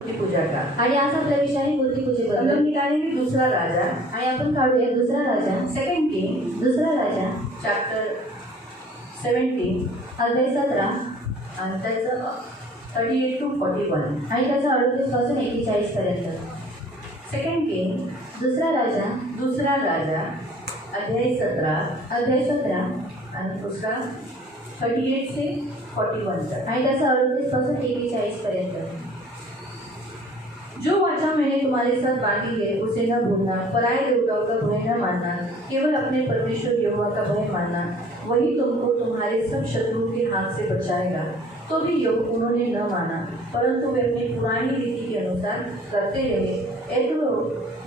मूर्ति पूजा का। आणि आज आपला विषय आहे मूर्ती पूजेबद्दल. हम निकालेंगे दूसरा राजा आणि आपण काढूया दुसरा राजा, सेकंड किंग दुसरा राजा चॅप्टर 17 अध्याय 17 आणि त्याचं 38 to 41. आणि त्याचा 38 पासून 41 पर्यंत. सेकंड किंग दुसरा राजा अध्याय 17 आणि उसका 38 से 41 तक. आणि त्याचा 38 पासून 41 पर्यंत. जो वाचा मैंने तुम्हारे साथ बांधी है उसे न भूलना, पराये देवताओं का भय न मानना, केवल अपने परमेश्वर यहोवा का भय मानना, वही तुमको तुम्हारे सब शत्रुओं के हाथ से बचाएगा. तो भी उन्होंने न माना, परंतु वे अपनी पुरानी रीति के अनुसार करते रहे.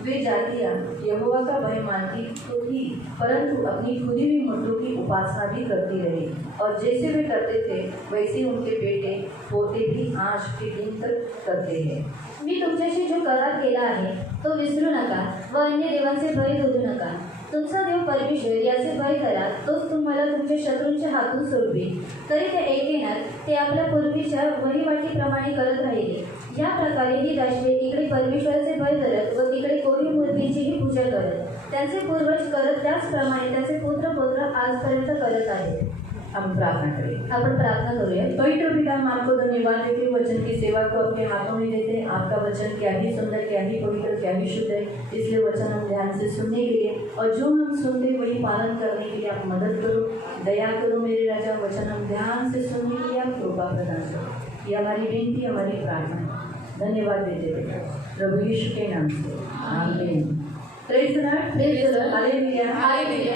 वे जातियाँ यहोवा का भय मानती तो थी, परंतु अपनी खुदी हुई मूर्तियों की उपासना भी करती रही. और जैसे वे करते थे वैसे उनके बेटे पोते भी आज के दिन तक करते हैं. मी तुमच्याशी जो करार केला आहे तो विसरू नका व अन्य देवांचे भय धरू नका. तुमचा देव परमेश्वर याचे भय करा, तोच तुम्हाला तुमच्या शत्रूंच्या हातून सोडवेल. तरी ते ऐकेनात, ते आपल्या पूर्वीच्या वहिवाटीप्रमाणे करत राहिले. या प्रकारे ही राष्ट्रे इकडे परमेश्वराचे भय करत व तिकडे कोरी मूर्तींचीही पूजा करत. त्यांचे पूर्वज करत त्याचप्रमाणे त्याचे पुत्र आजपर्यंत करत आहेत. हम प्रार्थना करें. आपण प्रार्थना करूया. पवित्र पिता, हम आपको धन्यवाद देते वचन की सेवा को अपने हाथों में देते हैं. आपका वचन क्या ही सुंदर, क्या ही पवित्र, क्या ही शुद्ध है. इसलिए वचन हम ध्यान से सुनने के लिए और जो हम सुनते वही पालन करने के लिए आप मदद करो, दया करो मेरे राजा. वचन हम ध्यान से सुनने के लिए आप कृपा प्रदान करो. ये हमारी बेनती, हमारी प्रार्थना. धन्यवाद देते हैं प्रभु यीशु के नाम से, आमीन. Praise the Lord. हालेलुया.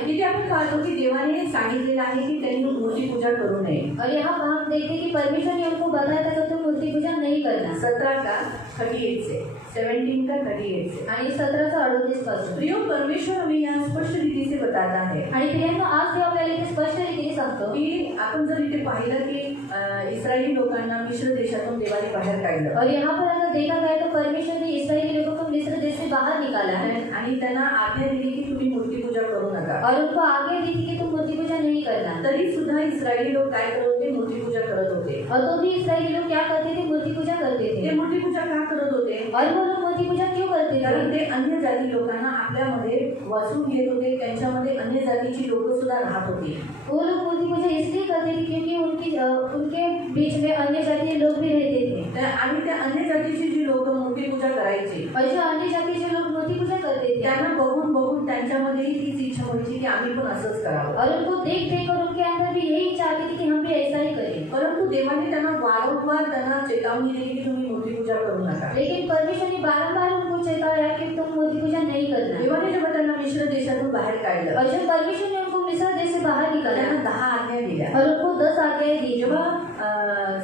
तिथे आपण पाहतो की देवाने सांगितलेलं आहे की त्यांनी मूर्ती पूजा करू नये. और यहाँ हम देखते हैं कि परमेश्वर ने उनको बताया था कि तुम मूर्ति पूजा नहीं करना. 17 का 38 से 17 का 38 से आणि 17 चा 38 पासून. प्रियो, परमेश्वर हमें यहाँ स्पष्ट रीति से बताता है. आणि प्रियांनो, आज देव आपल्याला इथे स्पष्ट रीतीने सांगतो की आपण जर इथे पाहिलं की इस्रायली लोकांना मिश्र देशातून देवाने बाहेर काढलं. और यहाँ पर अगर देखा गया तो परमेश्वर ने इस्राएली लोगों को मिस्र देश से बाहर निकाला है. आणि त्यांना आज्ञा दिली की तुम्ही मूर्ती पूजा करू नका. और उनको आगे दी थी कि तुम मूर्ति पूजा नहीं करना. तरी सुद्धा इस्रायली लोक काय करत होते? मूर्ती पूजा करत होते. और तो भी इस्राएली लोग क्या करते थे? मूर्ति पूजा करते ते थे. मूर्ती पूजा का करत होते? और वो लोग मूर्ति पूजा क्यों करते कारण थे? ते अन्य जाती लोकांना आपल्यामध्ये वसून घेत होते. त्यांच्यामध्ये अन्य जातीची लोक सुद्धा राहत होती. वो लोग मूर्ति पूजा इसलिए करते थे क्योंकि उनके बीच में अन्य जातीय लोग भी रहते थे. आणि त्या अन्य जातीची जी लोक मूर्ती पूजा करायची, और जो अन्य जाति के लोग मूर्ति पूजा करते थे, त्यांना बघून त्यांच्यामध्येही तीच इच्छा व्हायची की आम्ही पण असंच करावं. और उनको देख देख कर उनके अंदर भी यही चाहते थे कि हम भी ऐसा ही करें. परंतु देवाने त्यांना वारंवार त्यांना चेतावणी दिली की तुम्ही मूर्ती पूजा करू नका. लेकिन परमेश्वर ने बारंबार उनको चेताया कि तुम मूर्ति पूजा नहीं करना. देवाने जेव्हा त्यांना मिश्र देशातून बाहेर काढलं, और जब परमेश्वर ने उनको मिस्र देश से बाहर निकाला त्यांना 10 आज्ञा दिल्या. और उनको 10 आज्ञाएं दी. जेव्हा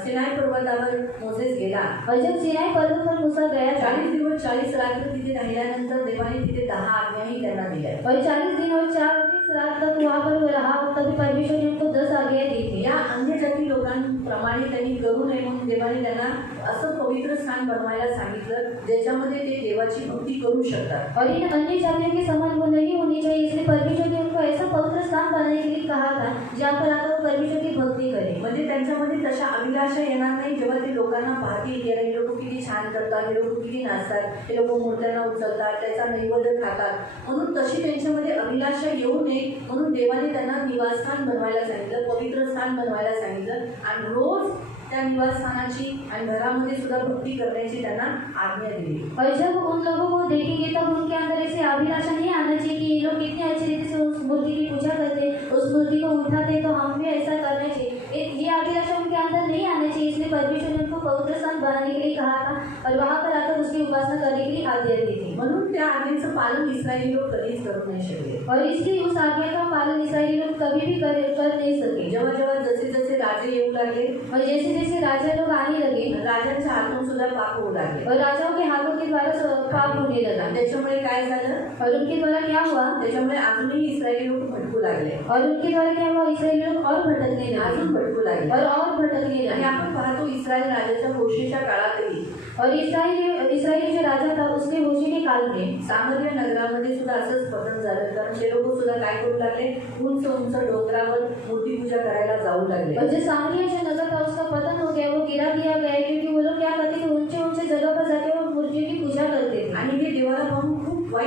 सिनाई पर्वतावर मोसेस गेला, और जब सिनाई पर्वत पर मूसा गया 40 दिवस 40 रात्र तिथे राहिल्यानंतर देवाने तिथे 10 आज्ञाही त्यांना दिल्या. और 40 दिन और 40 रात तक वहाँ पर वो रहा, तभी परमेश्वर ने उनको 10 आज्ञाएं दी थी. या अन्य जाती लोकांप्रमाणे त्यांनी करू नये म्हणून देवाने त्यांना असं पवित्र स्थान बनवायला सांगितलं ज्याच्यामध्ये ते देवाची भक्ती करू शकतात. और इन अन्य जातियों के समान वो नहीं होनी चाहिए, इसलिए परमेश्वर ने उनको ऐसा पवित्र स्थान बनाने के लिए कहा था जहाँ पर आकर वो परमेश्वर की भक्ति करें. म्हणजे त्यांच्यामध्ये तशा अभिलाषा येणार नाही. जेव्हा ते लोकांना पाहतील की हे लोक किती छान करतात, हे लोक किती नाचतात, हे लोक मूर्त्यांना उचलतात, त्याचा नैवेद्य खातात, म्हणून तशी त्यांच्यामध्ये अभिलाषा येऊ नये म्हणून देवाने त्यांना निवासस्थान बनवायला सांगितलं, पवित्र स्थान बनवायला सांगितलं. आणि रोज त्या निवासस्थानाची आणि घरामध्ये सुद्धा भक्ती करण्याची त्यांना आज्ञा दिली. और जब उन लोगों को देखेंगे तब उनके अंदर ऐसे अभिलाषा नहीं आना चाहिए कि ये लोग कितने अच्छे रीति से उस मूर्ति की पूजा करते, उस मूर्ति को उठाते, तो हम भी ऐसा करना चाहिए. ये अभिलाषा उनके अंदर नहीं आना चाहिए. इसलिए परमेश्वर ने उनको पवित्र स्थान बनाने के लिए कहा था और वहाँ पर आकर उसकी उपासना करने के लिए आज्ञा दी थी. म्हणून त्या आज्ञेचं पालन इस्रायली लोक कधीच करू नाही शकले. और इसलिए उस आज्ञा का पालन इस्राएली लोग कभी भी कर नहीं सके. जेव्हा जसे जसे राजे येऊ लागले और जैसे जैसे राजा लोग आने लगे, राजांच्या हातून सुद्धा पाप होऊ लागले. और राजाओं के हाथों के द्वारा पाप होने लगा. त्याच्यामुळे काय झालं? और उनके द्वारा क्या हुआ? त्याच्यामुळे अजूनही इस्रायली लोक भटकू लागले. और उनके द्वारा क्या हुआ? इस्राएली लोग और भटकने लगे. अजून भटकू लागले. और भटकने आणि लगे. आपण पाहतो इस्रायल राजाच्या होशेच्या काळातही और इस्राएली जो राजा था उसके होशे के काल में सामर्य नगरामध्ये सुद्धा असंच पतन झालं. कारण ते लोक सुद्धा काय करू लागले? उंच उंच डोंगरावर मूर्ती पूजा करायला जाऊ लागले. और जो सामरिया जो नगर था उसका पतन हो गया, वो गिरा दिया गया क्योंकि वो लोग क्या करते थे? ऊंचे ऊंचे जगह पर जाके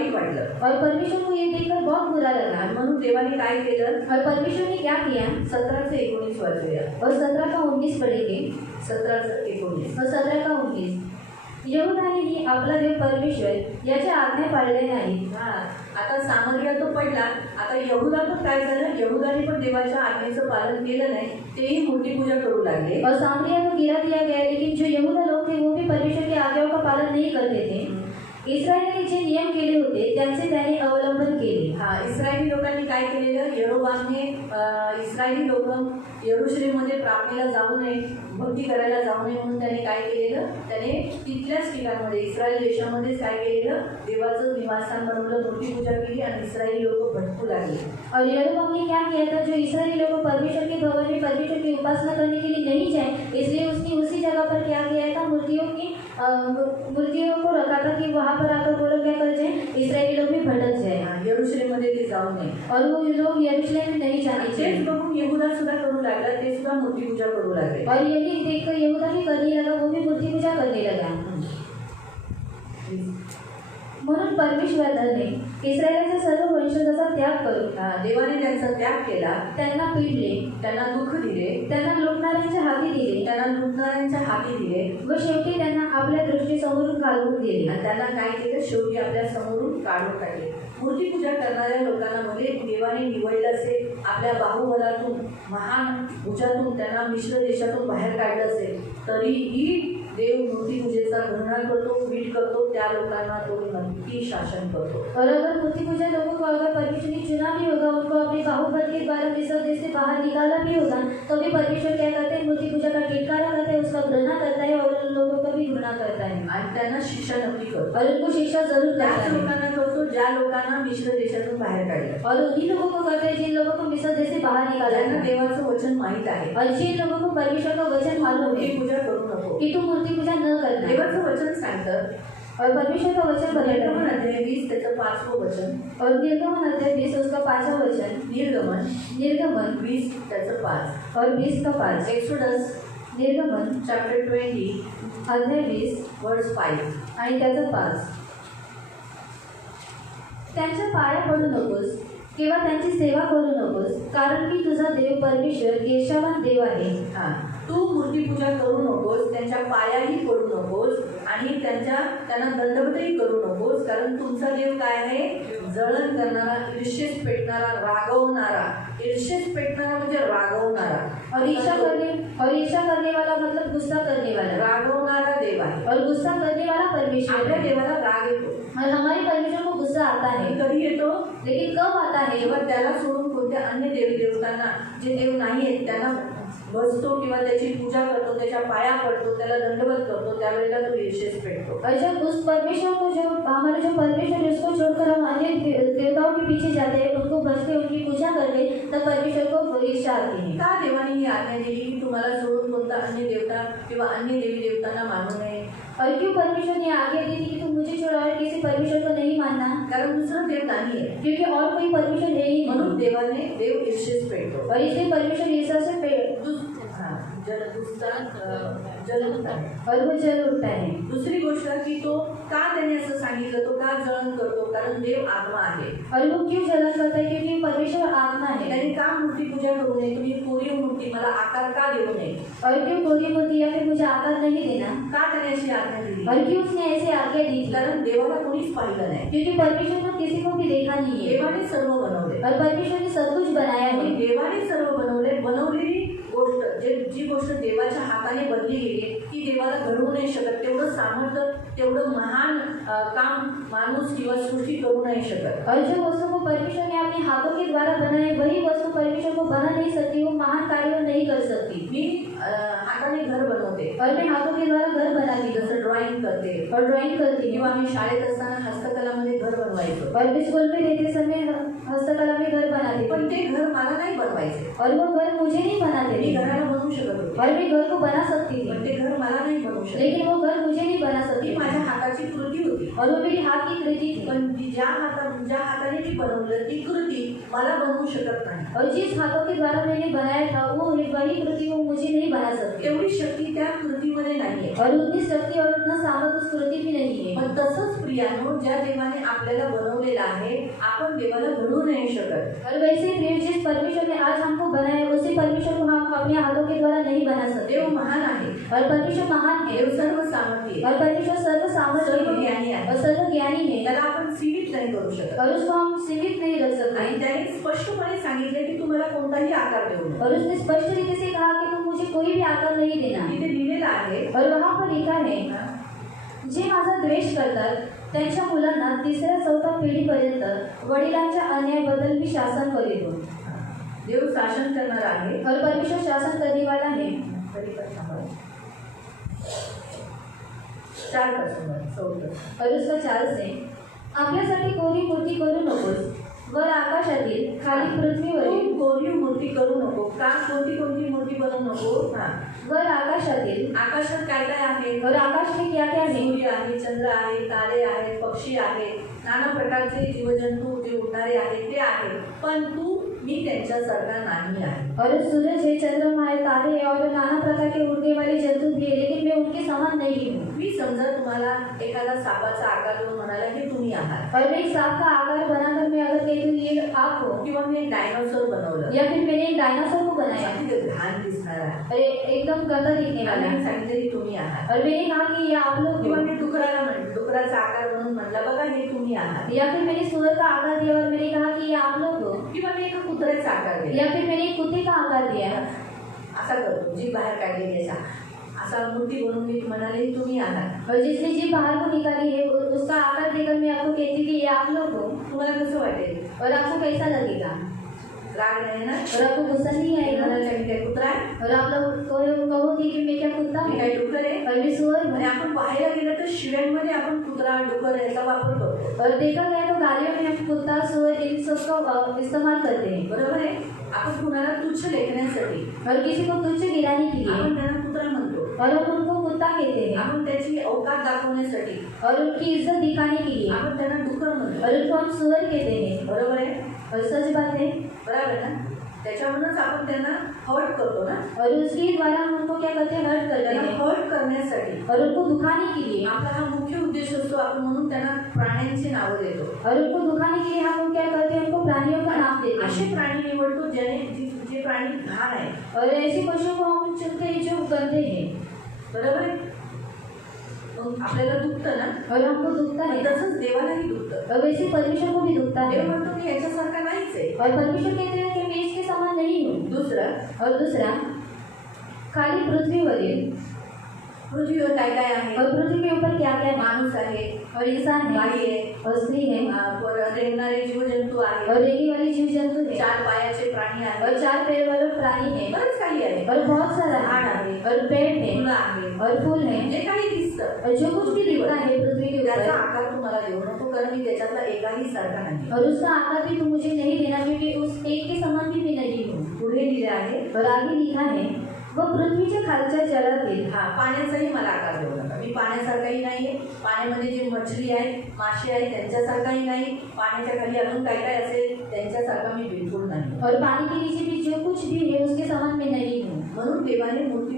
वाईट वाटलं और परमेश्वर को ये देखकर बहुत बुरा लगा। आणि म्हणून देवाने काय केलं, और परमेश्वर ने क्या किया? 17-19 वाचूया. और 17 का 19 पढ़ेंगे। 17-19. और 17 का 19 यहूदानेही आपला देव परमेश्वर याच्या आज्ञा पाळल्या नाहीत. हा, आता सामरिया तो पडला. आता यहूदा पण काय झालं, यहूदाने पण देवाच्या आज्ञेचं पालन केलं नाही, तेही मूर्तिपूजा करू लागले. और सामरिया को गिरा दिया गया, लेकिन जो यहूदा लोग थे वो भी परमेश्वर की आज्ञाओं का पालन नहीं करते थे. इस्रायलीने जे नियम केले होते त्यांचे त्याने अवलंबन केले. हा, इस्रायली लोकांनी काय केलेलं, यरोबामने इस्रायली लोक यरूशलेममध्ये प्रार्थनेला जाऊ नये, भक्ती करायला जाऊ नये म्हणून त्याने काय केलेलं, त्याने तिथल्याच ठिकाणमध्ये इस्रायल देशामध्येच काय केलेलं, देवाचं निवासस्थान बनवलं, मूर्तिपूजा केली आणि इस्रायली लोक भटकू लागले. और यरोबाम ने क्या किया था, जो इस्राएली लोग परमेश्वर के भवन में परमेश्वर की उपासना करने के लिए नहीं जाए, इसलिए उसने उसी जगह पर क्या किया था, मूर्तियों को रखा था कि वहाँ पर आकर वो लोग क्या कर जाए, इस्राएली लोग भी भटक जाए. यरूशलेममध्ये ते जाऊ नये. और वो लोग यरूशलेम में नहीं जाने तेच चाहिए. बघून यहूदा सुद्धा करू लागला, ते सुद्धा मूर्तिपूजा करू लागले. और यही देखकर यहूदा भी करने लगा, वो भी मूर्ति पूजा करने लगा. म्हणून परमेश्वराने इस्रायलाच्या सर्व वंशजाचा त्याग करून देवाने त्यांचा त्याग केला, त्यांना पिडले, त्यांना दुःख दिले, त्यांना लुटणाऱ्यांच्या हाती दिले, त्यांना लुटणाऱ्यांच्या हाती दिले व शेवटी त्यांना आपल्या दृष्टीसमोरून घालवून दिले. आणि त्यांना काय केलं, शेवटी आपल्या समोरून काढून टाकले. मूर्तिपूजा करणाऱ्या लोकांना मध्ये देवाने निवडलं असेल, आपल्या बाहुबलातून महान भुजातून त्यांना मिश्र देशातून बाहेर काढलं असेल, तरीही देव मूर्तिपूजेचा घृणा करतो, पीठ करतो, त्या लोकांना तो नक्की शासन करतो. और अगर मूर्ति पूजा लोगों को अगर परमेश्वर ने चुना भी होगा, उनको अपने बाहुबल के द्वारा मिस्र देश से बाहर निकाला भी होगा, तो भी परमेश्वर क्या करते हैं, मूर्ति पूजा का टिटकारा करता है, उसका घृणा करता है और उन लोगों का भी घृणा करता है आणि त्यांना शिक्षा नक्की करतो. और उनको शिक्षा जरूर करता त्याच है. लोकांना करतो ज्या लोकांना मिश्र देशातून बाहेर काढलं, और उन्हीं लोगों को करते हैं जिन लोगों को मिस्र देश से बाहर निकाला त्यांना था. देवाचं वचन माहीत आहे, और जिन लोगों को परमेश्वर का वचन मालूम है मूर्तिपूजा करू नको. कि तू मूर्ति पूजा न करना. देवाचं वचन सांगतं, और परमेश्वर का वचन बताता निर्गमन है. अध्याय 20 त्याचं 5वं वचन, और निर्गमन अध्याय 20 उसका 5वां वचन, निर्गमन 20 त्याचं 5, और 20 का 5, एक्सोडस निर्गमन चॅप्टर 20 अध्याय 20 वर्स 5. आणि त्याचं 5. त्यांच्या पाया पडू नकोस किंवा त्यांची सेवा करू नकोस, कारण की तुझा देव परमेश्वर केशवान देव आहे. हा, तू मूर्तिपूजा करू नकोस, त्यांच्या पायाही पडू नकोस आणि त्यांना दंडवतही करू नकोस, कारण तुमचा देव काय आहे, जळण करणारा, ईर्ष्येस पेटणारा, रागवणारा. ईर्ष्येस पेटणारा म्हणजे रागवणारा. और ईर्ष्या करने वाला मतलब गुस्सा करने वाला. रागवणारा देव आहे. और गुस्सा करने वाला परमेश्वर आपल्या है. देवाला राग येतो. और हमारे परमेश्वर को गुस्सा आता है. आणि कधी येतो, लेकिन कब आता है, जेव्हा त्याला सोडून कोणत्या अन्य देवी देवतांना, जे देव नाही आहेत त्यांना बसतो किंवा त्याची पूजा करतो, त्याच्या पाया पडतो, त्याला दंडवत करतो, त्यावेळेला तो ईर्ष्येस पेटतो. और जब उस परमेश्वर को, जो हमारे जो परमेश्वर है उसको छोड़कर हम अन्य देवताओं के पीछे जाते हैं, उनको भजते, उनकी पूजा करते, तब परमेश्वर को ईर्ष्या आती है. का देवाने ही आज्ञा दिली की तुम्हाला सोडून कोणता अन्य देवता किंवा अन्य देवी देवतांना मानू नये? और क्यों परमेश्वर ने आज्ञा दी थी कि तुम मुझे छोड़ा और किसी परमेश्वर को नहीं मानना? कारण दुसरा देव नाही आहे, क्योंकि और कोई परमेश्वर है ही म्हणून नहीं. देव ईर्ष्येस पेटतो. और इसलिए परमेश्वर ईर्ष्या से जल उठता है. और वो जल उठता है. दुसरी गोष्ट की तो का त्याने असं सांगितलं, तो का जळण करतो, कारण देव आत्मा आहे. और वो क्यों जलन करता है, क्योंकि परमेश्वर आत्मा है. त्याने का मूर्तिपूजा करू नये, तुम्ही कोरीव मूर्ती मला आकार का देऊ नये, और क्यों कोरी मूर्ति या फिर मुझे आकार नहीं देना, का त्याने अशी आज्ञा दिली? और क्यों उसने ऐसे आज्ञा दी थी? कारण देवाला कोणीच पाहिलं नाही, क्योंकि परमेश्वर ने किसी को भी देखा नहीं है. देवाने सर्व बनवले. और परमेश्वर ने सब कुछ बनाया है. देवाने सर्व बनवलेली गोष्ट, जी गोष्ट देवाच्या हाताने बनली गेली, ती देवाला घडवू नाही शकत. तेवढं सामर्थ्य, तेवढं महान काम माणूस किंवा सृष्टी करू नाही शकत. और जो वस्तु को परमेश्वर ने अपने हाथों के द्वारा बनाए, वही वस्तु परमेश्वर को बना नहीं सकती, वो महान कार्य नहीं कर सकती. मी हाताने घर बनवते, और मैं हाथों के द्वारा घर बनाती, जसं ड्रॉइंग करते, और ड्राइंग करती हूँ. किंवा आम्ही शाळेत असताना हस्तकलामध्ये घर बनवायचो, और मैं स्कूल में रहते समय हस्तकला में घर बनाती थी. पण ते घर मला नाही बनवायचे. और वो घर मुझे नहीं बनाते मी थे. घराला बनवू शकत होते, और मैं घर को बना सकती पण थी, ते घर मला नाही बनवू शकत. लेकिन वो घर मुझे नहीं बना सकती. ती माझ्या हाताची कृती होती, और वो मेरी हाथ की कृति थी. पण ज्या हाताने ती बनवलं, ती कृती मला बनवू शकत नाही. और जिस हाथों के द्वारा मैंने बनाया था, वो वही कृति वो मुझे नहीं बना सकती. तेवढी शक्ती त्या कृतीमध्ये मध्ये नाहीये, और उतनी शक्ति और उतना सामर्थ उस कृति भी नहीं है। पण तसंच प्रियानो, ज्या देवाने आपल्याला बनवलेलं आहे, आपण देवाला घडवू नाही शकत. और वैसे प्रिय, जिस परमेश्वर ने आज हमको बनाया उसी परमेश्वर को हम अपने हाथों के द्वारा नहीं बना सकते। देव महान आहे, और परमेश्वर महान है, देव सर्व सामर्थ्य आहे, और परमेश्वर सर्व सामर्थ्य सर्व ज्ञानी है आहे. और सर्व ज्ञानी है, त्याला आपण सीमित नाही करू शकत. और उसको हम सीमित नहीं रख सकते। आणि त्याने स्पष्टपणे सांगितले की तुम्हाला कोणताही आकार देऊ नका. और उसने स्पष्ट रीति से कहा कि तुम मुझे कोई भी आकार नहीं देना। तिथे लिहिलेलं आहे, और वहाँ पर लिखा है, जे माझा द्वेष करतात त्यांच्या मुलांना 3ऱ्या-4थ्या पिढीपर्यंत वडिलांच्या अन्यायाबद्दल मी शासन करीतो। देव शासन करणार आहे. और परमेश्वर शासन करने वाला है। 4:14. और उसका 4 से, आपल्यासाठी कोरी मूर्ती करू नकोस, वर आकाशातील खाली पृथ्वीवरील तू कोरीव मूर्ती करू नको. का? कोणती मूर्ती बनवू नको. वर आकाशातील, आकाशात काय काय आहे? और आकाश में क्या क्या है, सूर्य आहे, चंद्र आहे, तारे आहेत, पक्षी आहेत, नाना प्रकारचे जीवजंतू जे उडणारे आहेत ते आहे, पण मी त्यांच्यासारखा नाही आहे. और सूरज है, चंद्रमा है, तारे है और नाना प्रकार के उड़ने वाले जंतु भी है, लेकिन मैं उनके समान नहीं हूँ। मी समजा तुम्हाला एखादा सापाचा आकार देऊन म्हणाला की तुम्ही आहात, और मैं एक सांप का आकार बनाकर मैं अगर कहती हूँ ये आप हो, किंवा मी एक डायनोसॉर बनवलं, या फिर मैंने एक डायनासोर को बनाया, ते घाण दिसणार आहे, और एकदम गंदा दिखने वाला मी है, सांगितले की तुम्ही आहात. और मैंने कहा कि ये आप लोग किंवा हो, मी डुकराला म्हणलं, डुकराचा आकार बनवून म्हटलं बघा हे तुम्ही आहात. या फिर मैंने सूअर का आकार दिया और मैंने कहा कि ये आप लोग हो, किंवा मी एका कुत्र्याचा आकार दिला, या फिर मैंने एक कुत्ते का आकार दिया, असा करतो जी बाहेर काढलेली असा मूर्ती बनवून मी म्हणाले तुम्ही आहात. और जिसने जीभ बाहर को निकाली है उसका आकार देकर मैं आपको कहती कि ये आप लोग हो, तुम्हाला कसं वाटेल? और आपको कैसा लगेगा? राग नाही ना? और आपको गुस्सा नहीं आएगा? म्हणाल मी काय कुत्रा आहे? और आप लोग कहोगे कि मैं क्या कुत्ता मी हूँ, काय डुकर आहे? और मैं सूअर आणि हूँ। आपण बाहेर गेलं तर शिव्यांमध्ये आपण कुत्रा डुकर याचा वापर करतो, और देखा गया तो गालियों में हम कुत्ता सूअर इन सबका इस्तेमाल करते हैं, बरोबर आहे. आपण कुणाला तुच्छ लेखण्यासाठी और किसी को तुच्छ गिराने के लिए, आपण त्यांना कुत्रा म्हणतो, और हम उनको कुत्ता कहते हैं, आपण त्याची अवकात दाखवण्यासाठी और उनकी इज्जत दिखाने के लिए, आपण त्यांना डुकर म्हणतो, और उनको हम सूअर कहते हैं। बरोबर आहे. और सच बात है, बरोबर आहे ना? त्याच्यावरूनच आपण त्यांना हर्ट करतो ना. और उसके द्वारा हम उनको क्या करते हैं, हर्ट करते त्यांना हैं, हर्ट करण्यासाठी और उनको दुखाने के लिए, आपला हा मुख्य उद्देश असतो. आपण म्हणून त्यांना प्राण्यांची नावं देतो. और उनको दुखाने के लिए हम क्या करते हैं, उनको प्राणियों का नाम देते असे हैं, प्राणी निवडतो जे प्राणी घाण आहे, और ऐसे पशुओं को हम चुनते हैं जो गंदे हैं, बरोबर आहे. मग आपल्याला दुखतं ना, और हमको दुखता है, तसंच देवालाही दुखतं. और वैसे परमेश्वर को भी दुखता देव है, म्हणतो मी याच्यासारखा नाहीच आहे. और परमेश्वर कहते हैं कि मैं इसके समान नहीं हूँ। दुसरं, और दूसरा, खाली पृथ्वीवरील, पृथ्वीवर काय काय आहे? और पृथ्वी के ऊपर क्या क्या है, माणूस आहे, और इंसान बाई है, आहे, और स्त्री है, रेंगणारे जीवजंतू आहे, और रेंगने वाले जीव जंतु है, 4 पायाचे प्राणी आहे, और 4 पैर वाले प्राणी है, बरंच काही आहे, और बहुत सारा झाड है, आहे, और पेड़ है, फुलं आहे, और फूल है, जे काही दिसतं और जो कुछ भी दिखता है पृथ्वी के त्याचा ऊपर, आकार तुम्हाला देऊ नको, कारण मी त्याच्यातला एकाही सारखा नाही. और उसका आकार भी तुम मुझे नहीं देना, क्योंकि उस एक के समान भी मैं नहीं हूँ। पुढे लिहिले आहे, और आगे लिखा है, व पृथ्वीच्या खालच्या जलातील, पाण्याचाही मला आकार देऊ नका. मी पाण्यासारखाही नाहीये. पाण्यामध्ये जी मछली आहे, मासे आहेत त्यांच्यासारखाही नाही. पाण्याच्या खाली अजून काय काय असेल त्यांच्यासारखा मी बिलकुल नाही. और पानी के नीचे भी जो कुछ भी है उसके समान मैं नहीं हूँ। म्हणून देवाने मूर्ती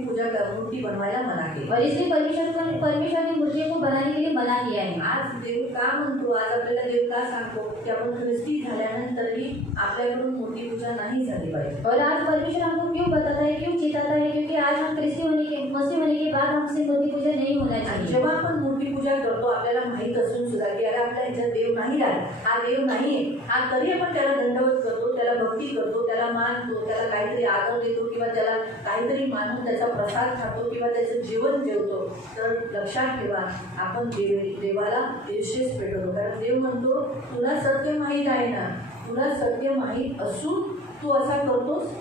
बनवायला मना केली. और इसलिए परमेश्वर ने मूर्तियों को बनाने के लिए मना किया है। आज देव का म्हणतो, आज आपल्याला देव का सांगतो की आपण ख्रिस्ती झाल्यानंतरही आपल्याकडून मूर्तिपूजा नाही झाली पाहिजे. और आज परमेश्वर हमको क्यों बताता है, क्यों चिताता है, क्योंकि आज हम मसीह होने के बाद हमसे मूर्ति पूजा नहीं होना आणि चाहिए। जेव्हा आपण मूर्तिपूजा करतो आपल्याला माहीत असून सुद्धा की अरे आपल्या ह्याच्यात देव नाही राहत, हा देव नाहीये, हा तरी आपण त्याला दंडवत करतो, त्याला भक्ती करतो, त्याला मानतो, त्याला काहीतरी आदर देतो किंवा त्याला काहीतरी मानून त्याचा प्रसाद खातो किंवा त्याचं जीवन जेवतो, तर लक्षात ठेवा आपण देवाला दिवशीच पेटवतो. कारण देव म्हणतो तुला सत्य माहीत आहे ना, तुला सत्य माहीत असून तू असा करतोस,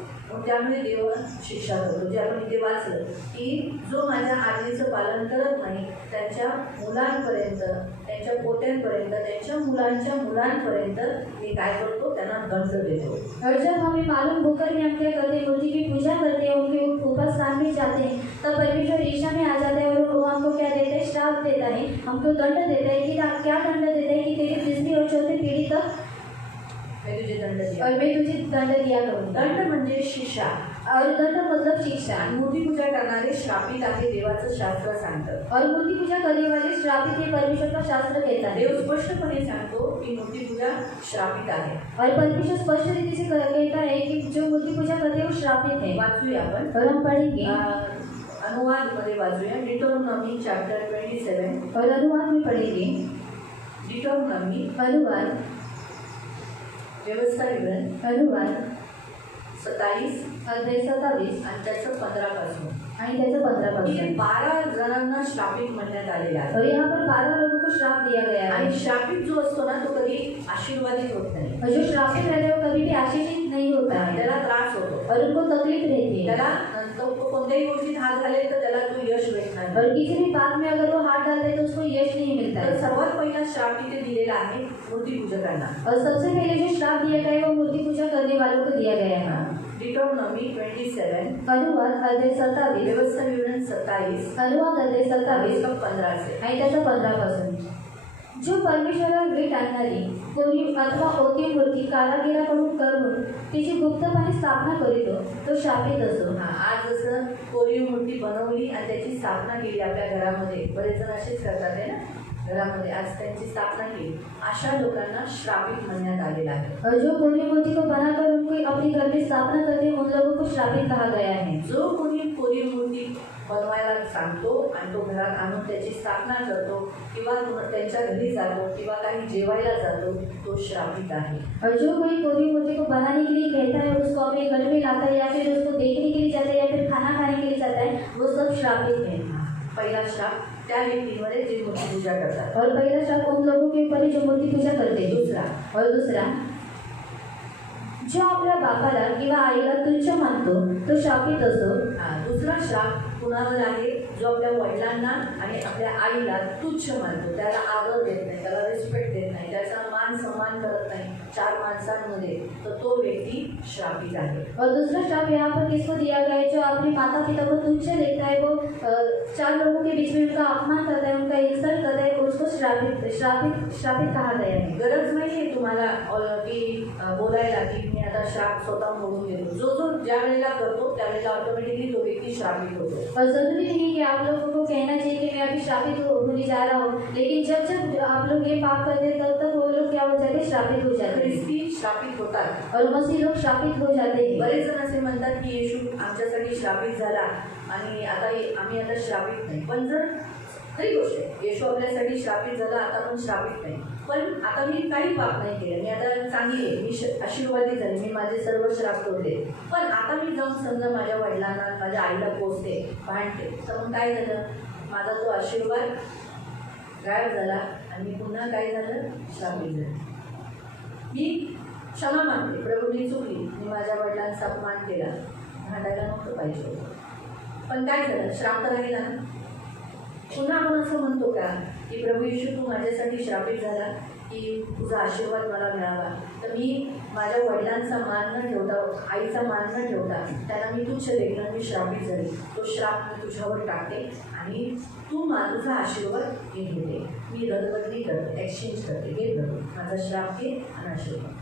त्यामुळे देव शिक्षा करतो. जे आपण इथे वाचलं की जो माझ्या आज्ञेचं पालन करत नाही त्यांच्या मुलांपर्यंत, त्यांच्या पोट्यांपर्यंत, त्यांच्या मुलांच्या मुलांपर्यंत मी काय करतो, त्यांना दंड देतो. और जब हमें मालूम होकर भी हम क्या करते हैं, मूर्ति की पूजा करते हैं, उनके ऊपर स्थान में जाते हैं, तब परमेश्वर ईशा में आ जाता है और वो हमको क्या देता है, श्राप देता है, हमको दंड देता है। कि क्या दंड देता है कि तेरी 3री और 4थी पीढ़ी तक मैं तुझे दंड दिया. और मैं तुझे दंड दिया करूँगा। दंड म्हणजे शिक्षा. और दंड मतलब शिक्षा। आणि मूर्तिपूजा करणारे श्रापित आहे, देवाचं शास्त्र सांगतं. और मूर्ति पूजा करने वाले श्रापित है, परमेश्वर का शास्त्र कहता है। देव स्पष्टपणे सांगतो की मूर्तिपूजा श्रापित आहे. और परमेश्वर स्पष्ट रीति से कहता है कि जो मूर्ति पूजा करते हैं वो श्रापित है। वाचूया आपण. और हम पढ़ेंगे अनुवाद मध्ये वाचूया. डिटोनॉमी चॅप्टर 27. और अनुवाद में पढ़ेंगे. डिटोनॉमी अनुवाद व्यवस्था विवरण अनुवाद 27 अध्याय 27 आणि त्याचं 15 पासून. आणि त्याचं 15 इथे पासून. 12 जणांना श्रापित म्हणण्यात आलेला आहे. और यहाँ पर 12 लोगों को श्राप दिया गया है। आणि श्रापित जो असतो ना तो कधी आशीर्वादित होत नाही. और जो श्रापित रहते हैं वो कभी भी आशीषित नहीं होता है त्याला त्रास होतो. और उनको तकलीफ रहती है। त्याला तो कोणत्याही गोष्टीत हात घालेल तर त्याला तो यश भेटणार नाही. और किसी भी बात में अगर वो हाथ डालते हैं तो उसको यश नहीं मिलता तर है। सर्वात पहिला श्राप इथे दिलेला आहे मूर्तिपूजकांना. और सबसे पहले जो श्राप दिया गया है वो मूर्ति पूजा करने वालों को दिया गया है। डिटोनॉमी 27 अनुवाद अध्याय 27 व्यवस्था विवरण 27 अनुवाद अध्याय 27 इसका 15 से. आणि त्याचा 15 पासून. जो परमेश्वराला भेट आणणारी कोणी अथवा ओती मूर्ती कारागिराकडून करून तिची गुप्तपणे स्थापना करीतो तो शापित असो. आज जसं कोरीव मूर्ती बनवली आणि त्याची स्थापना केली आपल्या घरामध्ये, बरेच जण असेच करतात आहे ना घरामध्ये, आज त्यांची स्थापना केली, अशा लोकांना श्रापित म्हणण्यात आलेला आहे. और जो कोरी मूर्ति को बनाकर उनको अपने घर में स्थापना करते हैं उन लोगों को श्रापित कहा गया है. जो कोणी कोरीव मूर्ती बनवायला सांगतो आणि तो घरात आणून त्याची स्थापना करतो किंवा त्यांच्या घरी जातो किंवा काही जेवायला जातो तो श्रापित आहे. और जो कोई कोरी मूर्ति को बनाने के लिए कहता है उसको अपने घर में लाता है या फिर उसको देखने के लिए जाता है या फिर खाना खाने के लिए जाता है वो सब श्रापित है. पहिला श्राप त्या व्यक्तीमध्ये जे मूर्तिपूजा करतात. और पहला श्राप उन लोगों के ऊपर है जो मूर्ति पूजा करते हैं. दुसरा और दूसरा जो आपल्या बापाला किंवा आईला तुच्छ मानतो तो शापित असो. दुसरा श्राप कुणावर आहे जो आपल्या वडिलांना आणि आपल्या आईला तुच्छ मानतो, त्याला आदर देत नाही, त्याला रिस्पेक्ट देत नाही, त्याचा मान सन्मान करत नाही 4 माणसांमध्ये, तर तो व्यक्ती श्रापित आहे. और दूसरा श्राप यहाँ पर किसको दिया गया है जो अपने माता पिता को तुच्छ देखता है, वो 4 लोगों के बीच में उनका अपमान करता है, उनका इंसल्ट करता है, उसको श्रापित श्रापित श्रापित कहा गया है. गरज नाही आहे तुम्हाला की बोलायला की मी आता श्राप स्वतः बोलून देतो. जो जो ज्या वेळेला करतो त्यावेळेला ऑटोमॅटिकली तो व्यक्ती श्रापित होतो. और जरूरी नहीं कि आप लोगों को कहना चाहिए कि मैं अभी श्रापित होने जा रहा हूँ, लेकिन जब जब आप लोग ये पाप करते हैं तब तक वो लोग क्या हो जाते हैं, श्रापित हो जाते हैं. ख्रिस्ती श्रापित होतात. और मसीह लोग श्रापित हो जाते हैं. बरेच जण असे म्हणतात की येशू आमच्यासाठी श्रापित झाला आणि आता आम्ही आता श्रापित नाही. पण जर खरी गोष्ट आहे, येशू आपल्यासाठी श्रापित झाला, आता आपण श्रापित नाही. पण आता मी काही पाप नाही केलं, मी आता चांगली आहे, मी आशीर्वादित झाले, मी माझे सर्व श्राप होते. पण आता मी जाऊन समजा माझ्या वडिलांना माझ्या आईला पोचते, भांडते, तर मग काय झालं, माझा तो आशीर्वाद गायब झाला आणि मी पुन्हा काय झालं, श्रापित झाले. मी क्षमा मागते, प्रभू मी चुकली, मी माझ्या वडिलांचा अपमान केला, भांडायला नव्हतं पाहिजे होतं. पण काय झालं, श्राप तर राहिला ना. पुन्हा आपण असं म्हणतो का की प्रभू येशू तू माझ्यासाठी श्रापित झाला की तुझा आशीर्वाद मला मिळावा, तर मी माझ्या वडिलांचा मान न ठेवता, आईचा मान न ठेवता त्यांना मी तुच्छ लेखन, मी श्रापित झाली, तो श्राप मी तुझ्यावर टाकते आणि तू तुझा आशीर्वाद हे घेते, मी रदबदली करते, एक्सचेंज करते, घे प्रभू माझा श्राप घे आणि आशीर्वाद.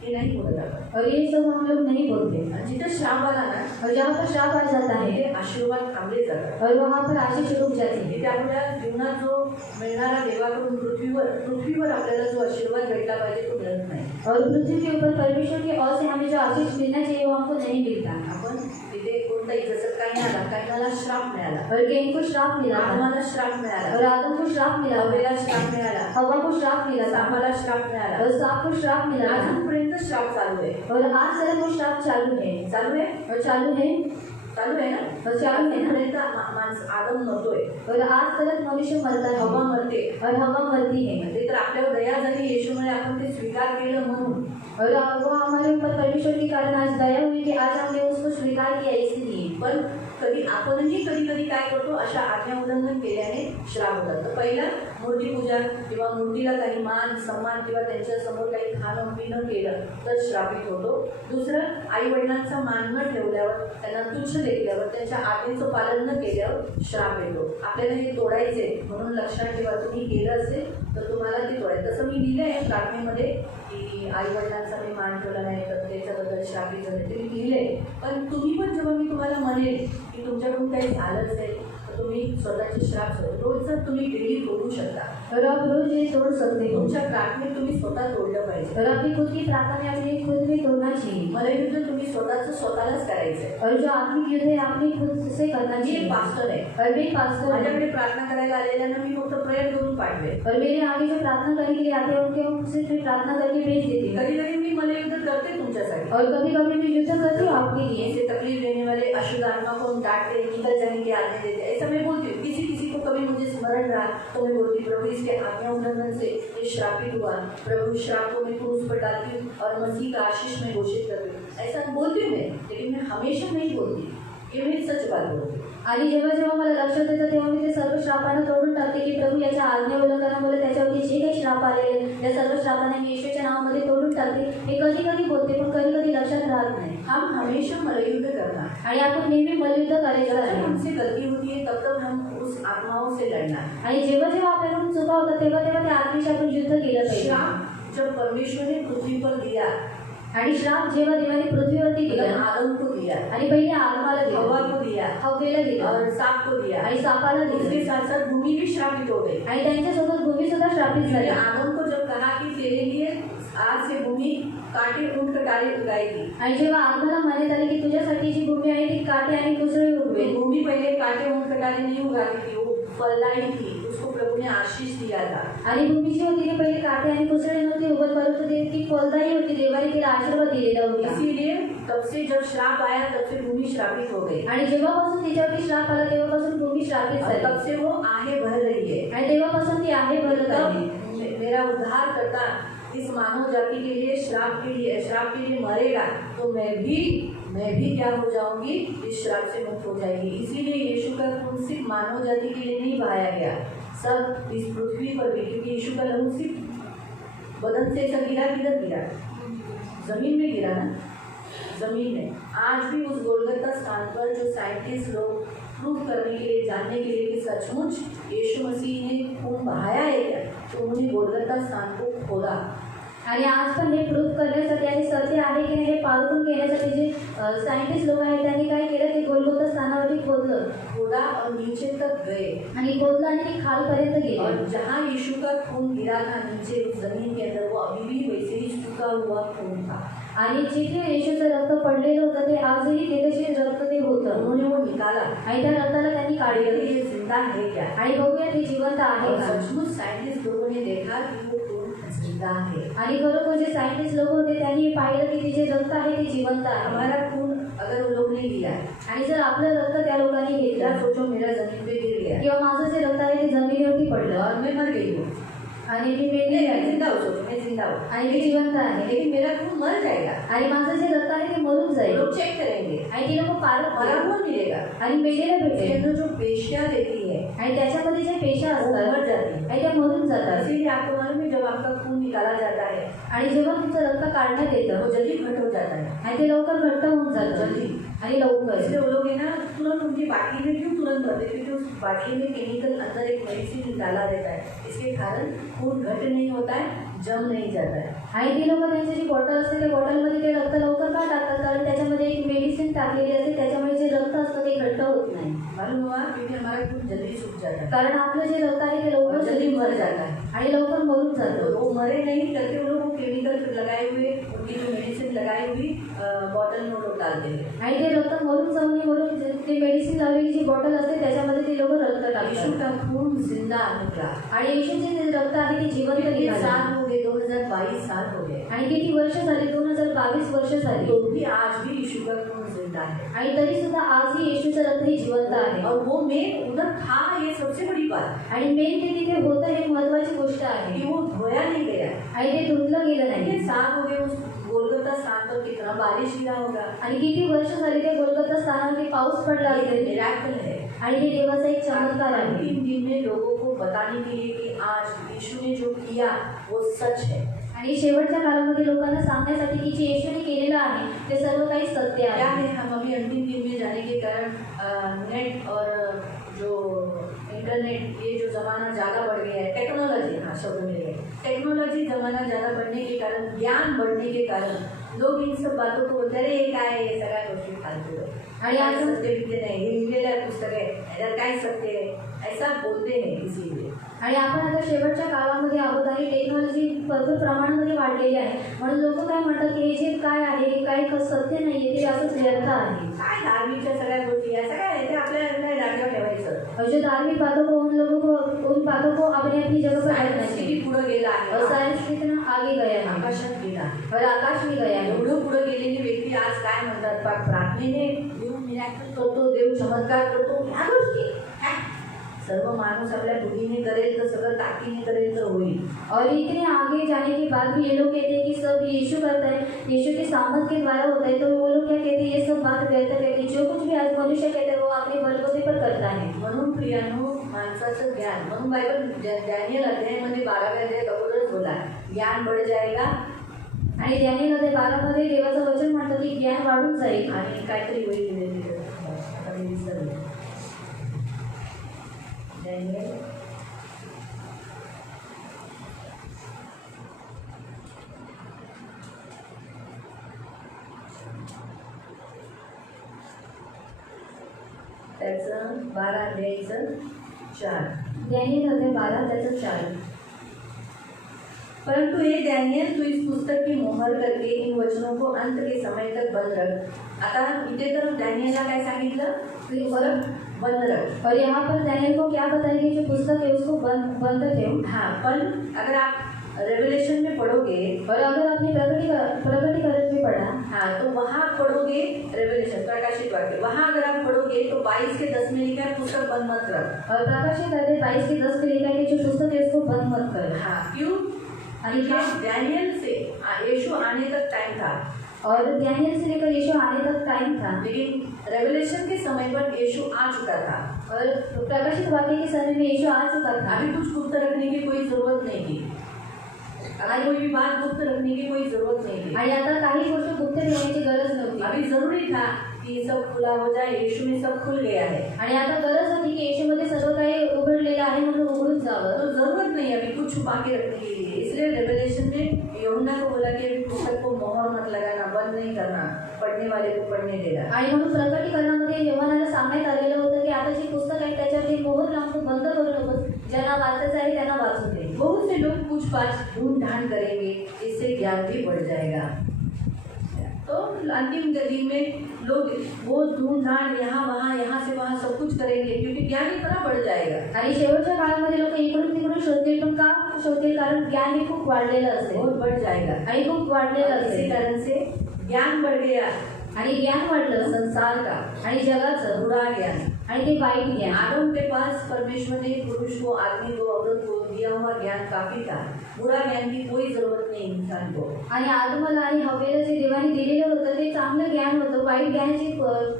हे नाही बोलत आपण. और ये सब हम लोग नहीं बोलते. आणि जिथं श्राप आला ना, और जहाँ पर श्राप आ जाता है तिथे आशीर्वाद थांबले जातात. और वहाँ पर आशीष रुक जाती है. इथे आपल्या जीवनात जो मिळणारा देवाकडून पृथ्वीवर आपल्याला जो आशीर्वाद भेटला पाहिजे तो मिळत नाही. और पृथ्वी के ऊपर परमेश्वर की ओर से हमें जो आशीष मिलना चाहिए वो हमको नहीं मिलता. आपण तिथे कोणताही जसं काहींना श्राप मिळाला, और कैन को श्राप मिला, आदमाला श्राप मिळाला, और आदम को श्राप मिला, हव्वेला श्राप मिळाला, हवा को श्राप मिला, सापाला श्राप मिळाला, और सांप को श्राप मिला. अजूनपर्यंत श्राप चालू आहे. और आज तक वो श्राप चालू है. चालू आहे और चालू है ना. और चालू है. पर्यंत माणूस आदम मरतोय, और आज तक मनुष्य मरता है, हवा मरते, और हवा मरती है. ते तर आपल्यावर दया झाली येशूमुळे, आपण ते स्वीकार केलं म्हणून. और वो हमारे ऊपर परमेश्वर के कारण आज दया हुई कि आज हमने उसको स्वीकार किया इसलिए. पण कधी आपणही कधी कधी काय करतो, अशा आज्ञा उल्लंघन केल्याने श्राप होतात. तर पहिला मूर्तीपूजा किंवा मूर्तीला काही मान सन्मान किंवा त्यांच्यासमोर काही खाणं पिणं केलं तर श्रापित होतो. दुसरं, आई वडिलांचा मान न ठेवल्यावर, त्यांना तुच्छ लेखल्यावर, त्यांच्या आज्ञेचं पालन न केल्यावर श्राप येतो. आपल्याला हे तोडायचे म्हणून लक्षात ठेवा. तुम्ही केलं असेल तर तुम्हाला ते तोडायचं. तसं मी लिहिलं आहे प्रार्थनेमध्ये की आई वडिलांचा मी मान ठेवला नाही तर त्याच्याबद्दल श्रापित झाले ते मी लिहिले. पण तुम्ही पण जेव्हा मी तुम्हाला म्हणेल की तुमच्याकडून काही झालं असेल तर तुम्ही स्वतःचे श्राप रोजचं तुम्ही डेली तोडू शकता. और आप रोज ये तोड़ सकते हो. तुमच्या प्रार्थनेत तुम्ही स्वतः तोडलं पाहिजे. और आपकी खुद की प्रार्थना अपनी खुद में तोड़ना चाहिए. मलयुद्ध तुम्ही स्वतःचं स्वतःलाच करायचंय. और जो आत्मिक युद्ध है आपने खुद से करना मी चाहिए. एक पास्टर आहे. और मैं पास्टर हूं. माझ्याकडे प्रार्थना करायला आलेल्यांना मी फक्त प्रेयर करून पाठवे. और मेरे आगे जो प्रार्थना करने के लिए आते हैं उनके सिर्फ मैं प्रार्थना करके भेज देती हूँ. कधी कधी मी मलयुद्ध करते तुमच्यासाठी. और कभी कभी मैं युद्ध करती हूँ आपके लिए. ऐसे तकलीफ देने वाले अशुद्ध आत्मा को हम डांटते निकल जाने की आज्ञा देते. ऐसा मैं बोलती हूँ. किसी किसी को कभी मुझे स्मरण रहा तो मैं बोलती प्रभु इसके आज्ञा उल्लंघन से ये श्रापित हुआ. प्रभु श्राप को मैं क्रूस पर डालती हूँ और मसीह का आशीष में घोषित करती हूँ. ऐसा बोलती हूँ मैं, लेकिन मैं हमेशा नहीं बोलती. ये मैं सच बात बोलती. आणि जेव्हा जेव्हा मला लक्षात येतं तेव्हा मी ते सर्व श्रापांना तोडून टाकते की प्रभू याच्या आज्ञा उल्लंघनामुळे त्याच्यावरती जे काही श्राप आलेले त्या सर्व श्रापांना मी येशूच्या नावामध्ये तोडून टाकते. हे कधी कधी बोलते पण कधी कधी लक्षात राहत नाही. हम हमेशा मलयुद्ध करना आणि आपण नेहमी मलयुद्ध करायचं जब आहे. हमसे गलती होती है तब तक हम उस आत्माओं से लड़ना है. आणि जेव्हा जेव्हा आपल्याकडून चुका होतात तेव्हा तेव्हा त्या आत्मेशी आपण युद्ध केलं पाहिजे. श्राप जब परमेश्वर ने पृथ्वी पर दिया, आणि श्राप जेव्हा देवाने पृथ्वीवरती दिला आदम को दिया, आणि पहिले आदमाला हवा दिला, को दिया हव्वेला दिला और सांप को दिया, आणि सापाला उसके दिला साथ साथ भूमि भी श्रापित हो गई. आणि त्यांच्यासोबत भूमी सुद्धा श्रापित इसलिए झाली. आदम को जब कहा कि तेरे लिए आज से भूमि कांटे ऊंट कटारे उगाएगी, आणि जेव्हा आत्माला म्हणण्यात आले की तुझ्यासाठी जी भूमी आहे ती काटे आणि कुसळे उगवेल. भूमि पहले कांटे ऊंट कटारे नहीं उगाती थी, वो फलदायी थी. उसको प्रभु ने आशीष दिया था. आणि भूमी जी होती ती पहिले काटे आणि कुसळे नव्हती उगत परंतु ती फलदायी होती. देवाने तिला आशीर्वाद दिलेला होता. इसीलिए तब से जब श्राप आया तब से भूमि श्रापित हो गई. आणि जेव्हापासून तिच्यावरती श्राप आला तेव्हापासून भूमी श्रापित और झाली. तब से वो आहे भर रही है. आणि तेव्हापासून ती आहे भरत आहे. तब मेरा उद्धार करता इस मानव जाति के लिए श्राप के लिए मरेगा तो मैं भी क्या हो जाऊंगी, इस श्राप से मुक्त हो जाएगी. इसीलिए यीशु का खून सिर्फ मानव जाति के लिए नहीं बहाया गया, सब इस पृथ्वी पर भी, क्योंकि यीशु का लहू सिर्फ बदन से ऐसा गिरा, जमीन में गिरा ना, जमीन में. आज भी उस गोलगत्ता स्थान पर जो साइंटिस्ट लोग प्रूव करने के लिए, जानने के लिए कि सचमुच यीशु मसीह ने खून बहाया है क्या, तो उन्होंने गोलगत्ता स्थान को खोदा. आणि आज पण हे प्रूफ करण्यासाठी आणि सत्य आहे की नाही हे पारखून घेण्यासाठी जे सायंटिस्ट लोक आहेत त्यांनी काय केलं ते गोलगोता स्थानावरती खोदा और नीचे तक गए आणि खोदलं आणि ते खालपर्यंत और गेले. जहाँ यीशु का खून गिरा था नीचे जमीन के अंदर, वो अभी भी वैसे ही सूखा हुआ खून था. आणि जिथे येशूचं रक्त पडलेलं होतं ते आजही तेथे रक्त ते होतं. उन्होंने वो निकाला. आणि त्या रक्ताला त्यांनी काढलं ये जिंदा है क्या, आणि बघूया ते जिवंत आहे और का. सचमुच साइंटिस्ट लोगों ने देखा कि वो खून जिंदा है. आणि खरोखर जे सायंटिस्ट लोक होते त्यांनी पाहिलं की ते जे रक्त आहे ते जिवंत आहे. हमारा खून अगर वो लोग ने लिया आणि जर आपलं रक्त त्या लोकांनी क्या घेतलं सोचो, मेरा जमीन पे गिर गया किंवा माझं जे रक्त आहे ते जमिनीवरती पडलं और मैं मर गई हूँ, आणि मी मेली मैं आहे जिंदा हूँ, सोचो मैं जिंदा हूँ, आणि मी जिवंत आहे लेकिन मेरा खून मर जाएगा. आणि माझं जे रक्त आहे ते मरून जाईल लोग चेक करेंगे, आणि ती लोक मरा पारख हुआ मिलेगा. आणि मेलेला उसके भेटेल अंदर जो पेशियां रहती है आणि त्याच्यामध्ये जे पेशा वो मर असतात जाती है. आणि त्या मरून जातात. इसीलिए आपको मालूम है जब आपका खून निकाला जाता है आणि जेव्हा तुमचं रक्त काढण्यात येतं वो जल्दी घट हो जाता है. आणि ते लवकर घट्ट होऊन जातं जल्दी. आणि लवकर. इसलिए वो लोग है ना तुरंत उनकी बाटली में क्यों तुरंत भरते, क्योंकि उस बाटली में केमिकल अंदर एक मेडिसिन डाला रहता है. इसके कारण खून घट नहीं होता है, जम नहीं जाता है. आणि ती लोक त्यांची जी बॉटल असते त्या बॉटलमध्ये ते रक्त लवकर का टाकतात कारण त्याच्यामध्ये एक मेडिसिन टाकलेली असते त्याच्यामुळे जे रक्त असतं ते घट्ट होत नाही. मालूम हुआ, क्योंकि हमारा खून जल्दी सूख जाता है कारण आपलं जे रक्त आहे ते लवकर और जल्दी मर जाता है. आणि लवकर मरून जातं. तो वो मरे नहीं करके वो लोग वो केमिकल लगाए हुए, उनकी जो मेडिसिन लगाई हुई बॉटल में वो लोग डालते हैं. आणि ते रक्त मरून जाऊ नये म्हणून ते मेडिसिन लावलेली जी बॉटल असते त्याच्यामध्ये ते लोक रक्त यीशु टाकतात. का खून जिंदा निकला. आणि येशूचे जे रक्त आहे ते जिवंत कितने निघाले. साल हो गए, 2022 साल हो गए, आणि किती वर्ष झाली 2022 वर्ष झाली तो भी आज भी यीशु का खून जिंदा है. आणि तरी सुद्धा आजही येशूचं रक्त हे जिवंत आहे. और वो मेन उधर था, ये सबसे बड़ी बात आणि मेन ते तिथे होतं हे महत्वाची गोष्ट आहे. कि वो धोया नहीं गया. आणि ते धुतलं गेलं नाही. कितने साल हो गए उस गोलगत्ता स्थान पर, कितना बारिश गिरा होगा. आणि किती वर्ष झाली त्या गोलगत्ता स्थानावरती पाऊस पडला ये असेल. मिराकल है. आणि हे देवाचा एक चमत्कार आहे. अंतिम दिन में लोगों को बताने के लिए कि आज ने जो किया वो सच है। आणि शेवटच्या काळामध्ये लोकांना सांगण्यासाठी की जे येशूने केलेलं आहे ते सर्व काही सत्य क्या आहे. है, हम अभी अंतिम दिन में जाने के कारण नेट और जो इंटरनेट, ये जो ज़माना ज़्यादा बढ़ गया है, टेक्नोलॉजी, हाँ शब्द मिल गए, टेक्नोलॉजी ज़माना ज़्यादा बढ़ने के कारण, ज्ञान बढ़ने के कारण लोग इन सब बातों को बोलते अरे ये काय आहे, हे सगळ्या गोष्टी फालतू आहे आणि आज सत्य विद्य नाही, हे लिहिलेलं आहे पुस्तक आहे, याच्यात काय सत्य आहे, ऐसा बोलते हैं इसीलिए. आणि आपण आता शेवटच्या काळामध्ये आहोत आणि टेक्नॉलॉजी भरपूर प्रमाणामध्ये वाढलेली आहे म्हणून लोक काय म्हणतात की हे जे काय आहे हे काही सत्य नाही आहे, ते असंच व्यर्थ आहे. काय धार्मिकच्या सगळ्या गोष्टी या सगळ्या आहे ते आपल्या जागेवर ठेवायचं. और जो धार्मिक बातों को उन बातों को अपने अपनी जगह पर रखना किती चाहिए. पुढे गेला और आहे, साइंस कितना आगे गया है आकाशात गेला. और आकाश में गया है. एवढं पुढे गेलेली व्यक्ती आज काय म्हणतात, प्रार्थनेने देव मिराकल करतो, देव चमत्कार करतो, ह्या गोष्टी सर्व माणूस आपल्या बुद्धीने करेल तर सगळं ताकीने करेल तर होईल. और इतने आगे जाने के बाद भी ये लोग कहते हैं कि सब यीशु करता है, यीशु के सामर्थ के द्वारा होता है, तो वो लोग क्या कहते हैं ये सब बात व्यर्थ कहते हैं. जो कुछ भी आज मनुष्य कहते हैं वो अपने बलबूते पर करता है. म्हणून प्रियानो, माणसाचं ज्ञान, म्हणून बायबल डॅनियल अध्यायामध्ये 12व्या अध्यायात अगोदरच बोला ज्ञान बढ़ जाएगा. आणि डॅनियल अध्याय 12 मध्ये देवाचं वचन म्हणतं की ज्ञान वाढून जाईल. आणि काहीतरी होईल आता मी विसरले. डॅनियल त्याचं 12 अध्यायाचं 4. डॅनियल अध्याय 12 त्याचं 4. परंतु हे डैनियल, तू इस पुस्तक की मोहर करके इन वचनों को अंत के समय तक बंद रख. आता इथे तर डॅनियलला काय सांगितलं, बरं बंद रख. और यहाँ पर डैनियल को क्या बताया कि जो पुस्तक है उसको बंद ठेव. हाँ, पर अगर आप रेवलेशन में पढ़ोगे और अगर आपने प्रकटीकरण में पढ़ा, हाँ, तो वहाँ पढ़ोगे रेवलेशन प्रकाशित वाक्य, वहाँ अगर आप पढ़ोगे तो 22 के 10 में लिखा है पुस्तक बंद मत रख. और प्रकाशित अध्याय 22 के 10 में लिखा है कि जो पुस्तक है उसको बंद मत कर. हाँ, क्यों? डैनियल से यीशु आने तक टाइम था और डैनियल से लेकर यीशु आने तक टाइम था, लेकिन रेवलेशन के समय पर यीशु आ चुका था और प्रकाशित वाक्य के समय में यीशु आ चुका था. अभी कुछ गुप्त रखने की कोई जरूरत नहीं थी. अगर कोई भी बात गुप्त रखने की कोई जरूरत नहीं थी. आणि आता काही गोष्टी गुप्त ठेवण्याची गरज नव्हती. अभी जरूरी था कि ये सब खुला हो जाए. यीशु में सब खुल गया है आणि आता गरज होती की येशूमध्ये सर्व काही उघडलेलं आहे म्हणून उघडून जावं. तो जरूरत नहीं अभी कुछ छुपा के रखने के लिए. इसलिए रेवलेशन में यूहन्ना को बोला कि अभी पुस्तक को मोहर मत लगाना, बंद नहीं करना, पढ़ने वाले को पढ़ने देना. आणि म्हणून प्रकटीकरणामध्ये योहानाला सांगण्यात आलेलं होतं की आता जी पुस्तक आहे त्याच्यावरती मोहर लावून तू बंद करू नकोस, ज्यांना वाचायचं आहे त्यांना वाचू दे. बहुत से लोग पूछताछ ढूंढ ढांड करेंगे, इससे ज्ञान भी बढ़ जाएगा. तो अंतिम दिन में लोग वो ढूंढ ढांड यहाँ से वहाँ सब कुछ करेंगे क्योंकि ज्ञान इतना बढ़ जाएगा. आणि शेवटच्या काळामध्ये लोक इकडून तिकडून शोधतील, पण का शोधतील? कारण ज्ञान हे खूप वाढलेलं असेल बहुत बढ़ जाएगा आणि खूप वाढलेलं इसी असेल. कारण से ज्ञान बढ़ गया. आणि ज्ञान वाढलं संसार का आणि जगाचं बुरा ज्ञान. आणि ते वाईट ज्ञान. आदम के पास परमेश्वर ने पुरुष को, आदमी को, औरत को दिया हुआ ज्ञान काफी था. बुरा ज्ञान की कोई जरूरत नहीं इंसान को. आणि आदमाला आणि हवेला जे देवाने दिलेलं होतं ते चांगलं ज्ञान होतं. वाईट ज्ञानाची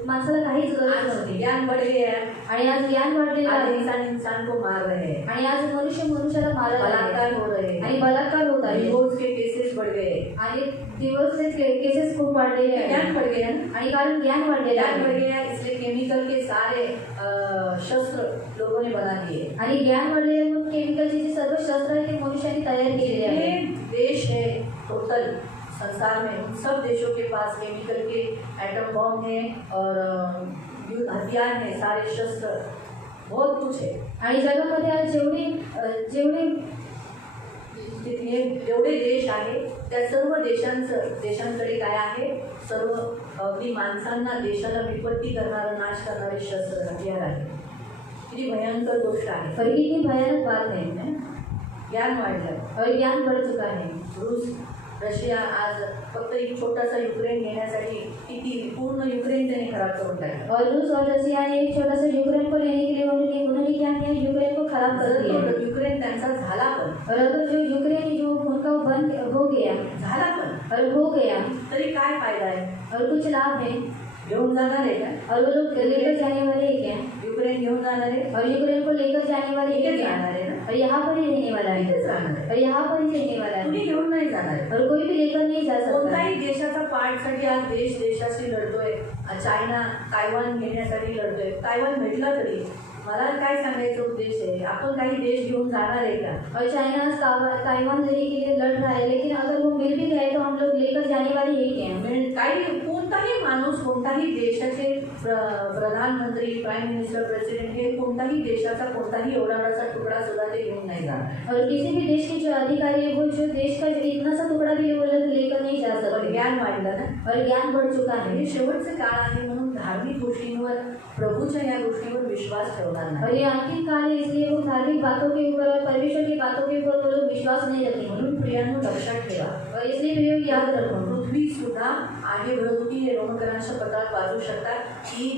माणसाला काहीच गरज आज नव्हती. ज्ञान बढ़ गया. आणि आज ज्ञान वाढलेलं आज आहे इंसान को मार रहे हैं, आणि आज मनुष्य मनुष्याला मारत आहे बलात्कार हो रहे हैं, आणि बलात्कार होत आहे डिवोर्स के केसेस बढ़ गए. आणि डिवोर्सचे केसेस खूप वाढलेले आहेत. ज्ञान बढ़ गया ना. आणि कारण ज्ञान वाढलेलं ज्ञान बढ़ आहे गया इसलिए केमिकल के सारे शस्त्र लोगों ने बना दिए. आणि ज्ञान वाढलेलं मग केमिकलचे जे सर्व शस्त्र आहेत ते मनुष्याने तयार केलेले ये आहेत. देश है टोटल संसार में, उन सब देशों के पास केमिकल के एटम बॉम्ब है और हथियार है, सारे शस्त्र, बहुत कुछ है. आणि जगामध्ये आज जेवढे जेवढे देश आहे त्या सर्व देशांकडे काय आहे, सर्व अगदी माणसांना, देशाला विपत्ती करणारं, नाश करणारे शस्त्र, हथियार आहे. किती भयंकर गोष्ट आहे. पर कितनी भयानक बात है. ज्ञान वाढलं और ज्ञान बढ़ चुका है. रूस, रशिया आज फक्त एक छोटासा युक्रेन घेण्यासाठी किती पूर्ण युक्रेन त्याने खराब करून टाकलं. और रूस और रशिया ने एक छोटा सा यूक्रेन को लेने के लिए उन्होंने क्या किया, यूक्रेन को खराब कर दिया. युक्रेन त्यांचा झाला पण, और अगर जो यूक्रेन जो उनका बंद हो गया, झाला पण, और हो गया, तरी काय फायदा आहे? और कुछ लाभ है. घेऊन जाणार आहे का? और वो लोग लेकर जाने वाले हैं क्या? युक्रेन घेऊन जाणार आहे, और यूक्रेन को लेकर जाने वाले हैं इथे क्या? जाणार आहे ना. और यहाँ पर ही रहने वाला है इथेच राहणार आहे. और यहाँ पर ही रहने वाला कुणी है घेऊन नाही जाणार. और कोई भी लेकर नहीं जा सकता कोणताही देशाचा पार्टसाठी आज देश देशाशी लढतोय. चायना तायवान घेण्यासाठी लढतोय. तायवान भेटला तरी मला काय सांगायचं उद्देश आहे, आपण काही देश घेऊन जाणार आहे का? और चाइना ताइवान लेने के लिए लड़ रहा है, लेकिन अगर वो मिल भी गए तो हम लोग लेकर जाने वाले ही क्या हैं? काही कोणताही माणूस कोणताही देशाचे प्रधानमंत्री प्राईम मिनिस्टर प्रेसिडेंट हे कोणताही देशाचा कोणताही एवढासा तुकडा सुद्धा ते घेऊन नाही जाणार. और किसी भी देश के जो अधिकारी है वो जो देश का इतना सा टुकड़ा भी वो लोग लेकर नहीं जा पण सकते. ज्ञान वाढलं ना. और ज्ञान बढ़ चुका है हे शेवटचे काळ आहे म्हणून धार्मिक गोष्टींवर प्रभूच्या या गोष्टीवर विश्वास ठेवणार और नाही. ये अंतिम काल है, इसलिए वो धार्मिक बातों के ऊपर और परमेश्वर की बातों के ऊपर वो लोग विश्वास नहीं रखेंगे. म्हणून प्रियांनो लक्षात ठेवा, और इसलिए भी वो याद रखो पृथ्वी सुद्धा आगे घडत होती. हे रोमकरांच्या पत्रात वाचू शकतात की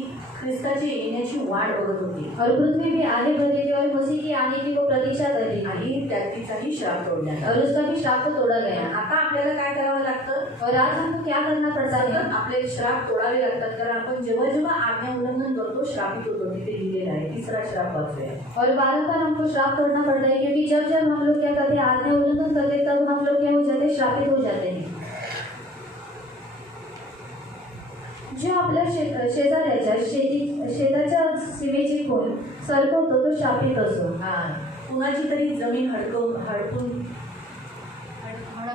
ख्रिस्ताची येण्याची वाट बघत होती और पृथ्वी भी आगे बढ़ रही थी और मसीह की आने की वो प्रतीक्षा कर रही थी आणि त्याचाही श्राप तोडण्यात आला. और उसका भी श्राप को तोड़ा गया. आता आपल्याला काय करावं लागतं? और आज हमको क्या करना पड़ता है? सतत आपले श्राप तोडावे लागतात, कारण आपण जेव्हा जेव्हा आज्ञा उल्लंघन करतो श्रापित होतो. तिथे लिहिलेलं आहे. तिसरा श्राप वाचूया. और बार हमको श्राप तोड़ना पड़ता है, क्योंकि जब जब हम लोग क्या करते हैं, आज्ञा उल्लंघन करते, तब हम लोग क्या हो जाते हैं, श्रापित हो जाते हैं. जो आपल्या शेजाऱ्याच्या शेताच्या सीमेची खूण सरकवतो तो शापित असो. हा, कुणाची तरी जमीन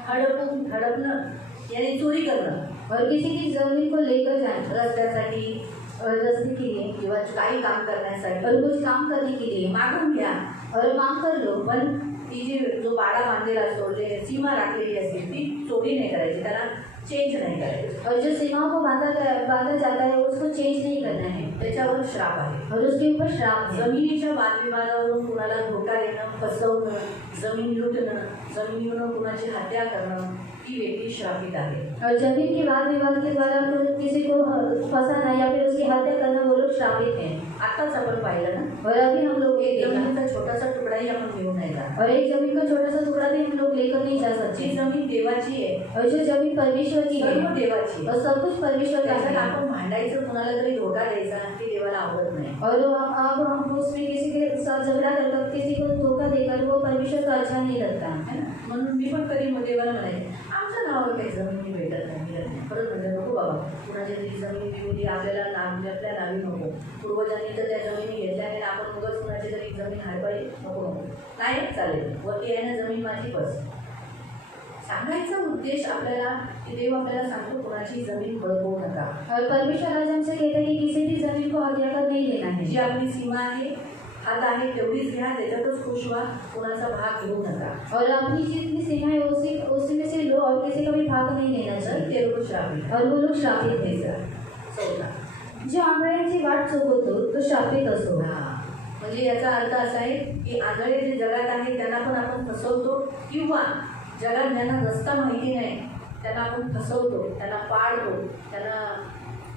हडपणं याने चोरी करणं और किसी की जमीन को लेकर जाना रस्त्यासाठी रस्ते के लिए किंवा काही काम करण्यासाठी और कुछ काम करने के लिए मागून घ्या. और मांग कर लो. पण ती जी जो बाळा बांधलेला असतो, जे सीमा राखलेली असते, ती चोरी नाही करायची, त्याला चेंज नाही करायचं. और जो सीमाओं को बांधा जाता है उसको चेंज नहीं करना है. त्याच्यावर श्राप आहे. और उसके ऊपर श्राप है. जमिनीच्या वादविवादावरून कुणाला धोका देणं, फसवणं, जमीन लुटणं, जमिनीवरून कुणाची हत्या करणं, ही व्यक्ती श्रापित आहे. और जमीन के वाद विवाद के द्वारा किसी को फंसाना या फिर उसकी हत्या करना, वो लोग श्रापित हैं. आताच आपण पाहिलं ना, और अभी हम लोग एक देखा. जमिनीचा छोटासा तुकडाही आपण घेऊन नाही जाणार. और एक जमीन का छोटा सा टुकड़ा भी हम लोग लेकर नहीं जा जी सकते. जमीन देवाची आहे, और जो जमीन परमेश्वर की है सर्व देवाची आहे. और सब कुछ परमेश्वर का त्याच्यात है. आपण भांडायचं, कुणाला तरी धोका द्यायचा, ते देवाला आवडत नाही. और अब हम उसमें किसी के साथ झगड़ा करकर किसी को धोखा देकर वो परमेश्वर को अच्छा नहीं लगता. है ना? म्हणून मी पण कधी देवाला म्हणायचे, आमच्या नावावर काही जमीन भेटत नाही. परत म्हणजे नको बाबा, कुणाच्या तरी जमीन बिवली आपल्याला आपल्या नावी नको. पूर्वजांनी तर त्या जमिनी घेतल्या आणि आपण उगाच कुणाची तरी जमीन हडपाई नको. नाही चालेल, वरती आहे ना जमीन माझी, बस. सांगायचा उद्देश आपल्याला की देव आपल्याला सांगतो कुणाची जमीन हडपवू नका. और परमेश्वर आज हमसे कहता है कि किसी भी जमीन को हत्या कर नहीं लेना है. जी आपली सीमा आहे, हात आहे, तेवढीच घ्या, त्याच्यातच खुश व्हा, कुणाचा भाग घेऊ नका. और अपनी जितनी सीमा है उसी में से लो और किसी का भी भाग नहीं लेना तर चाहिए. ते लोक श्रापित. और वो लोग श्रापित थे. चौथा, जो आंधळ्यांची वाट चुकवतो तो श्रापित असो. म्हणजे याचा अर्थ असा आहे की आंधळे जे जगात आहे त्यांना पण आपण फसवतो, किंवा जगात ज्यांना रस्ता माहिती नाही त्यांना आपण फसवतो, त्यांना पाडतो, त्यांना,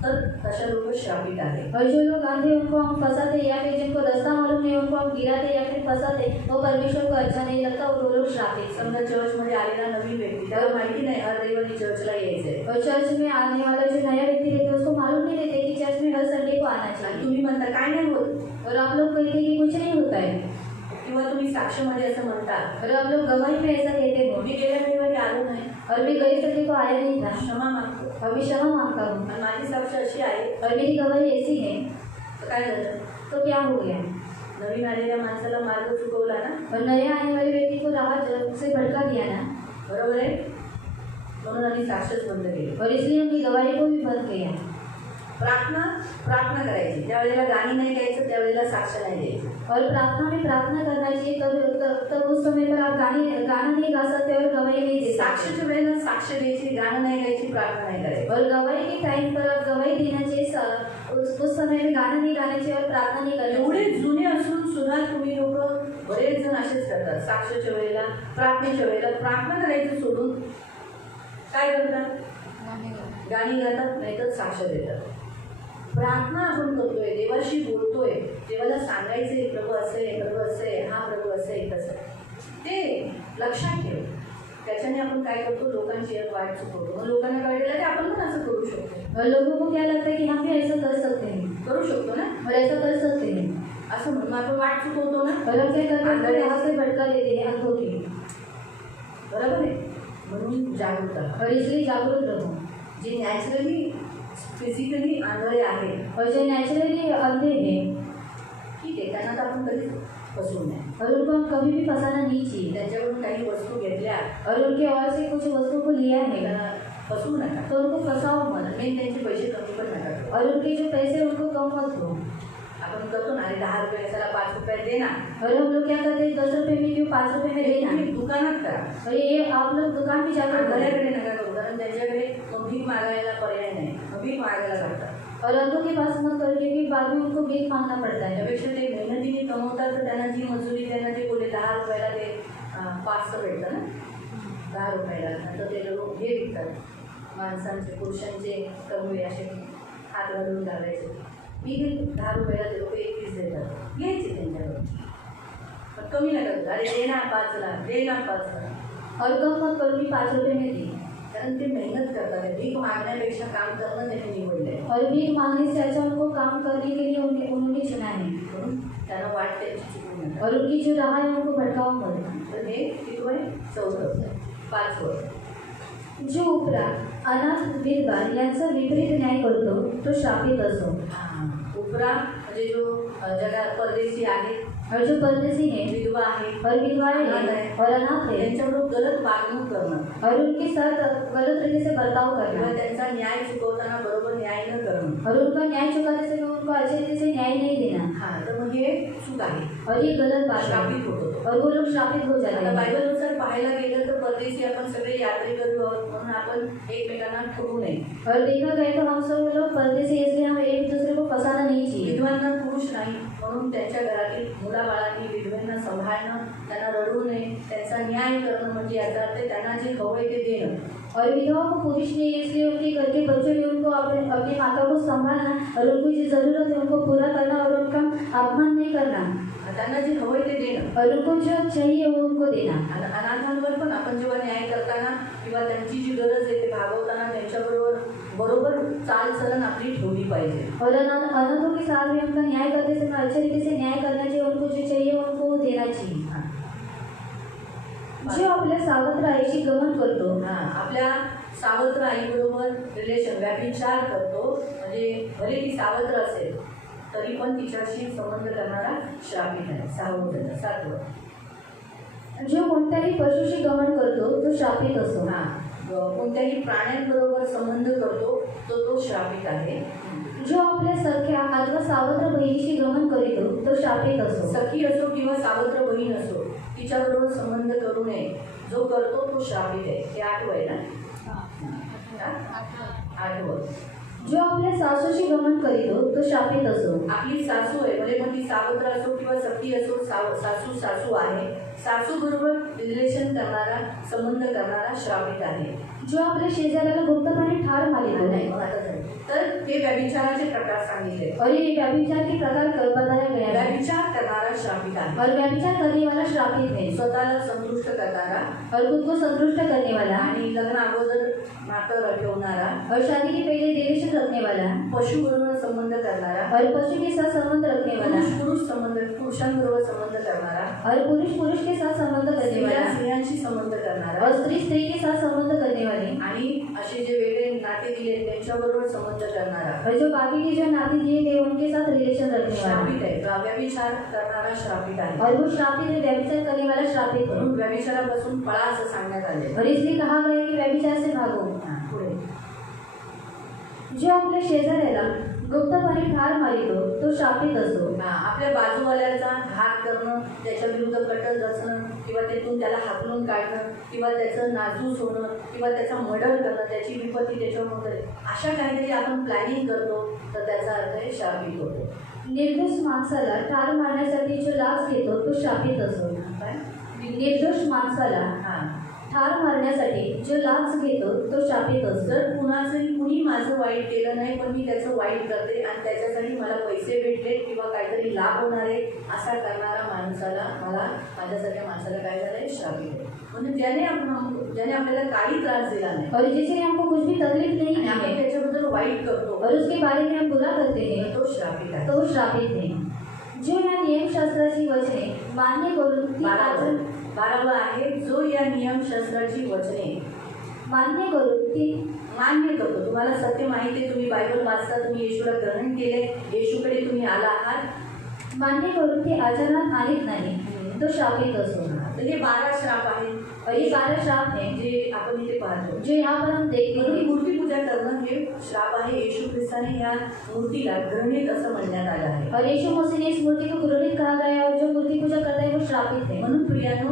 तर तशा लोक श्रापित आहे. और जो लोग आंधे उनको हम फंसाते या फिर जिनको रास्ता मालूम नहीं उनको हम गिराते या फिर फंसाते, वो परमेश्वर को अच्छा नहीं लगता और वो लोग श्रापित. समजा चर्चमध्ये आलेला नवीन व्यक्ती, त्याला माहिती नाही हर रविवारी चर्चला यायचंय, और चर्च में आने वाला जो नया व्यक्ति रहता है उसको मालूम नहीं रहता कि चर्च में हर संडे को आना आणि चाहिए. तुम्ही म्हणता काय नाही होत, और आप लोग कहते हैं कि कुछ नहीं होता है. किंवा तुम्ही साक्षमध्ये असं म्हणता, और आप लोग गवाही में ऐसा कहते हो. मी गेल्या रविवारी आलो नाही, और मैं गए संडे को आया नहीं था. क्षमा मागतो, और मैं क्षमा मांगता हूँ. आणि माझी साक्ष अशी आहे, और मेरी गवाही ऐसी है. तर काय झालं? तो क्या हो गया? नवीन आलेल्या माणसाला मार्ग चुकवला ना, और नया आने वाले व्यक्ति को राह से भटका दिया ना. बरोबर आहे. म्हणून आम्ही साक्षच बंद केली. और इसलिए हमने गवाही को भी बंद किया. प्रार्थना करायची, ज्या वेळेला गाणी नाही गायचं त्यावेळेला साक्ष नाही द्यायचं. और प्रार्थना में प्रार्थना करना चाहिए, तब उस समय पर आप गाना नहीं गा सकते और गवाही नहीं दे सकते. साक्षच्या वेळेला साक्ष द्यायची, गाणं नाही गायची, प्रार्थना नाही करायची. और गवाही के टाइम पर आप गवाही देना चाहिए, उस समय में गाना नहीं गाना चाहिए और प्रार्थना नहीं करना एवढे चाहिए. जुने असून सुद्धा तुम्ही लोक बरेच जण असेच करतात. साक्षच्या वेळेला, प्रार्थनेच्या वेळेला प्रार्थना करायचं सोडून काय करतात? गाणी गातात, नाहीतर साक्ष देतात. प्रार्थना आपण करतोय, देवाशी बोलतोय, देवाला सांगायचंय प्रभू असे, प्रभू असे, हा प्रभू असे, तसं, ते लक्षात ठेव. त्याच्याने आपण काय करतो, लोकांची एक वाट चुकवतो. मग लोकांना कळलेलं की आपण पण असं करू शकतो. और लोगों को क्या लगता है कि हम भी ऐसा कर सकते हैं. करू शकतो ना. और ऐसा कर सकते हैं. असं म्हणून आपण वाट चुकवतो ना, और हम क्या करते हैं, अपने राह से भटका लेते हैं अंधों की। बरोबर आहे. म्हणून जागरूक राहा. और इसलिए जागरूक रहो। जे नॅचरली फिजिकली आंधळे आहेत, और जो नेचुरली अंधे हैं, ठीक आहे, त्यांना तर आपण कधीच फसवू नये. और उनको हम कभी भी फंसाना नहीं चाहिए। त्यांच्याकडून काही वस्तू घेतल्या और उनके और से कुछ वस्तुओं को लिया है त्यांना फसवू नका. तो उनको फंसाओ मत। मेन त्यांचे पैसे कमी पण नका करू. और उनके जो पैसे उनको कम मत दो। आपण करतो ना, अरे 10 रुपये त्याला 5 रुपये दे ना. और हम लोग क्या करते हैं, 10 रुपये में क्यों 5 रुपये में देना। तुम्ही दुकानात करा, और ये आप लोग दुकान पे जाकर करें। घराकडे नका करू, कारण त्यांच्याकडे मग भीक मागायला पर्याय नाही, मग भीक मागायला लागतात. और अंधों के पास मत करो, क्योंकि बाद में उनको भीख मांगना पड़ता है। त्यापेक्षा ते मेहनतीने कमवतात, तर त्यांना जी मजुरी, त्यांना ते बोलले 10 रुपयाला ते 500 भेटतं ना, 10 रुपयाला. नंतर ते लोक हे विकतात, माणसांचे पुरुषांचे कमी असे हात घालून घालायचे. मी 10 रुपयाला ते लोक 21 देतात, घ्यायचे त्यांच्याकडून. पण कमी नका करू, अरे दे ना 5ला, दे ना 5ला. और कम मत करो कि 5 रुपये में दी। कारण ते मेहनत करतात, भीक मागण्यापेक्षा काम करणं त्यांनी निवडलं आहे. और भीख मांगने से अच्छा उनको काम करने के लिए उन्होंने चुना है। म्हणून त्यांना वाट त्यांची चुकून नका. और उनकी जो राह है उनको भटकाओ मत। तर हे किती आहे, 14, 5वर. जो उपरा अनाथ विधवा यांचा विपरीत न्याय करतो तो शापित असो। उपरा म्हणजे जो जगात परदेशी आहे, और जो परदेसी है, विधवा आहे, और विधवाएं हैं, और अनाथ है, त्यांच्याबरोबर गलत वागणूक करणं, और उनके साथ गलत तरीके से बर्ताव किंवा करना, त्यांचा न्याय चुकवताना बरोबर न्याय न करणं, और उनका न्याय चुकाने से उनको अच्छे तरीके से न्याय नहीं देना। हा, तर मग हे चूक आहे, और ये गलत बात है, श्रापित होतो. और वो लोग श्रापित हो जाते आता हैं। बायबलनुसार पाहायला गेलं तर परदेशी आपण सगळे यात्रेकरू आहोत, म्हणून आपण एकमेकांना ठगू नये. और देखा गया तो हम सब लोग परदेसी, इसलिए हम एक दूसरे को फंसाना नहीं चाहिए। विधवांना पुरुष नाही, म्हणून त्यांच्या घरातील मुलाबाळांनी विधवांना सांभाळणं, त्यांना रडू नये, त्यांचा न्याय करणं, म्हणजे याचा अर्थ त्यांना जे हवंय ते देणं. और विधवाओं को पुरुष नहीं है, इसलिए उनके घर के बच्चों ने उनको अपने माता को संभालना, और उनको जो जरूरत है उनको पूरा करना, और उनका अपमान नहीं करना, त्यांना जे हवंय ते देणं. और उनको जो चाहिए वो उनको देना। अनाथांवर पण आपण जेव्हा न्याय करताना किंवा त्यांची जी गरज आहे ते भागवताना त्यांच्याबरोबर बरोबर चालचलन आपली ठेवली पाहिजे. और अनाथों के साथ भी उनका न्याय करते समय अच्छे तरीके से न्याय करना चाहिए, उनको जो चाहिए उनको वो देना चाहिए। जो आपल्या सावत्र आईशी गमन करतो, आपल्या सावत्र आईबरोबर रिलेशन व्याभिचार करतो, म्हणजे भले ती सावत्र असेल तरी पण तिच्याशी संबंध करणारा श्रापित आहे. 7वर. जो कोणत्याही पशुशी गमन करतो तो शापित असो। कोणत्याही प्राण्यांबरोबर संबंध करतो तो श्रापित आहे. जो आपल्या सख्या अथवा सावत्र बहिणीशी गमन करीतो तो शापित असो। सखी असो किंवा सावत्र बहीण असो, तिच्याबरोबर संबंध करू नये, जो करतो तो श्रापित आहे. हे 8व आहे ना, 8व. जो आपल्या सासूशी गमन करीतो तो शापित असो। आपली सासू आहे, भले मग ती सावत्र असो किंवा सखी असो, सासू आहे, सासू बरोबर रिलेशन करणारा, संबंध करणारा श्रापित आहे. जो आपल्या शेजाऱ्याला गुप्तपणे ठार मारितो, नाही मग आता झालं. तर हे व्यभिचाराचे प्रकार सांगितले. और ये व्यभिचार के प्रकार बताया गया है। व्यभिचार करणारा श्रापित आहे. और व्यभिचार करने वाला श्रापित है। स्वतःला संतुष्ट करणारा, और खुद को संतुष्ट करने वाला, आणि लग्न अगोदर नातं ठेवणारा, और शादी के पहले रिलेशन रखने वाला, पशु बरोबर संबंध करणारा, और पशु के साथ संबंध रखने वाला, पुरुषांबरोबर संबंध करणारा, और पुरुष के साथ संबंध करने वाला, स्त्रियांशी संबंध करणारा, और स्त्री के साथ संबंध करने वाले, आणि असे जे वेगळे नाते दिले त्यांच्याबरोबर संबंध करणारा, और जो बाकी के जो नाते दिए गए उनके साथ रिलेशन रखने वाला श्रापित आहे. व्यभिचार करणारा श्रापित आहे. और वो श्रापित है, व्यभिचार करने वाला श्रापित है। म्हणून व्यभिचारापासून पळा असं सांगण्यात आले. और इसलिए कहा गया कि व्यभिचार से भागो। पुढे. जो आपल्या शेजाऱ्याला गुप्तपणे ठार मारितो तो शापित असो। आपल्या बाजूवाल्याचा घात करणं, त्याच्या विरुद्ध कटर रचणं, किंवा त्यातून त्याला हाकलून काढणं, किंवा त्याचं नाजूस होणं, किंवा त्याचा मर्डर करणं, त्याची विपत्ती त्याच्यावर, अशा काहीतरी आपण प्लॅनिंग करतो तर त्याचा अर्थ आहे शापित होतो. निर्दोष माणसाला ठार मारण्यासाठी जो लाच घेतो तो शापित असो। निर्दोष माणसाला ठार मारण्यासाठी जो लाच घेतो तो शापित असो. जर कुणी माझं वाईट केलं नाही, पण मी त्याचं वाईट करते आणि त्याच्यासाठी मला पैसे भेटले किंवा काहीतरी लाभ होणार आहे, असा करणारा माणसाला, माझ्यासारख्या माणसाला काय झालंय, श्रापित आहे. म्हणजे ज्याने आपल्याला काही त्रास दिला नाही, और जिसने हमको कुछ भी तकलीफ नहीं दी आपण है, त्याच्याबद्दल वाईट करतो और उसके बारे में हम बुरा करते हैं, तो श्रापित आहे. तो श्रापित है. जो या नियमशास्त्राची वचने मान्य करून ती आचरण 12 आहे, जो या नियमशास्त्राची वचने मान्य करून ती मान्य करतो. तुम्हाला सत्य माहिती आहे, तुम्ही बायबल वाचता, तुम्ही येशूला ग्रहण केले, येशूकडे तुम्ही आला आहात, मान्य करून ती आचरणात आणत नाही तो शापित असो. तर हे 12 श्राप आहेत, और ये 12 श्राप हैं जे आपण इथे पाहतो. जो यहाँ पर हम देखते म्हणून हैं. मूर्ती पूजा करणं हे श्राप आहे. येशू ख्रिस्ताने या मूर्तीला घृणित असं म्हणण्यात आलं आहे. और यीशु मसीह ने इस मूर्ति को घृणित कहा गया है और जो मूर्ति पूजा करता है वो श्रापित है. म्हणून प्रियानो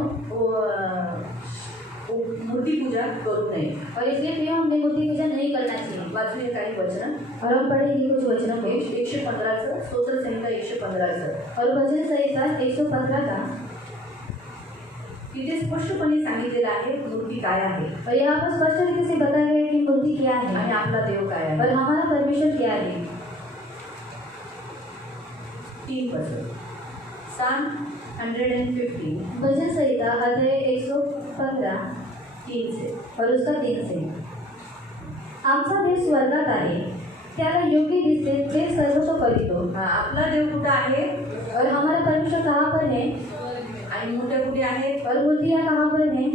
मूर्ती पूजा करू नये. और इसलिए प्रिय हमने मूर्ति पूजा नहीं करना चाहिए. वाचूया काही वचन. और हम पढ़ेंगे कुछ वचनों को. 115 स्तोत्र संहिता 115 और भजन संहिता 115 का तिथे स्पष्टपणे सांगितलेलं आहे मूर्ती काय आहे और यहाँ पर स्पष्ट रीति से बताया गया है कि मूर्ति क्या आणि है आपला देव काय और आहे. हमारा परमेश्वर क्या है. 3 Psalm 115 भजन संहिता अध्याय 115 3 से. और उसका 3 से. आमचा देव स्वर्गात आहे त्याला योग्य दिसते ते सर्व तो करितो. आपला देव कुठं आहे और हमारा परमेश्वर कहाँ पर है आणि मूर्त्या कुठे आहेत. और मूर्तियाँ कहाँ पर हैं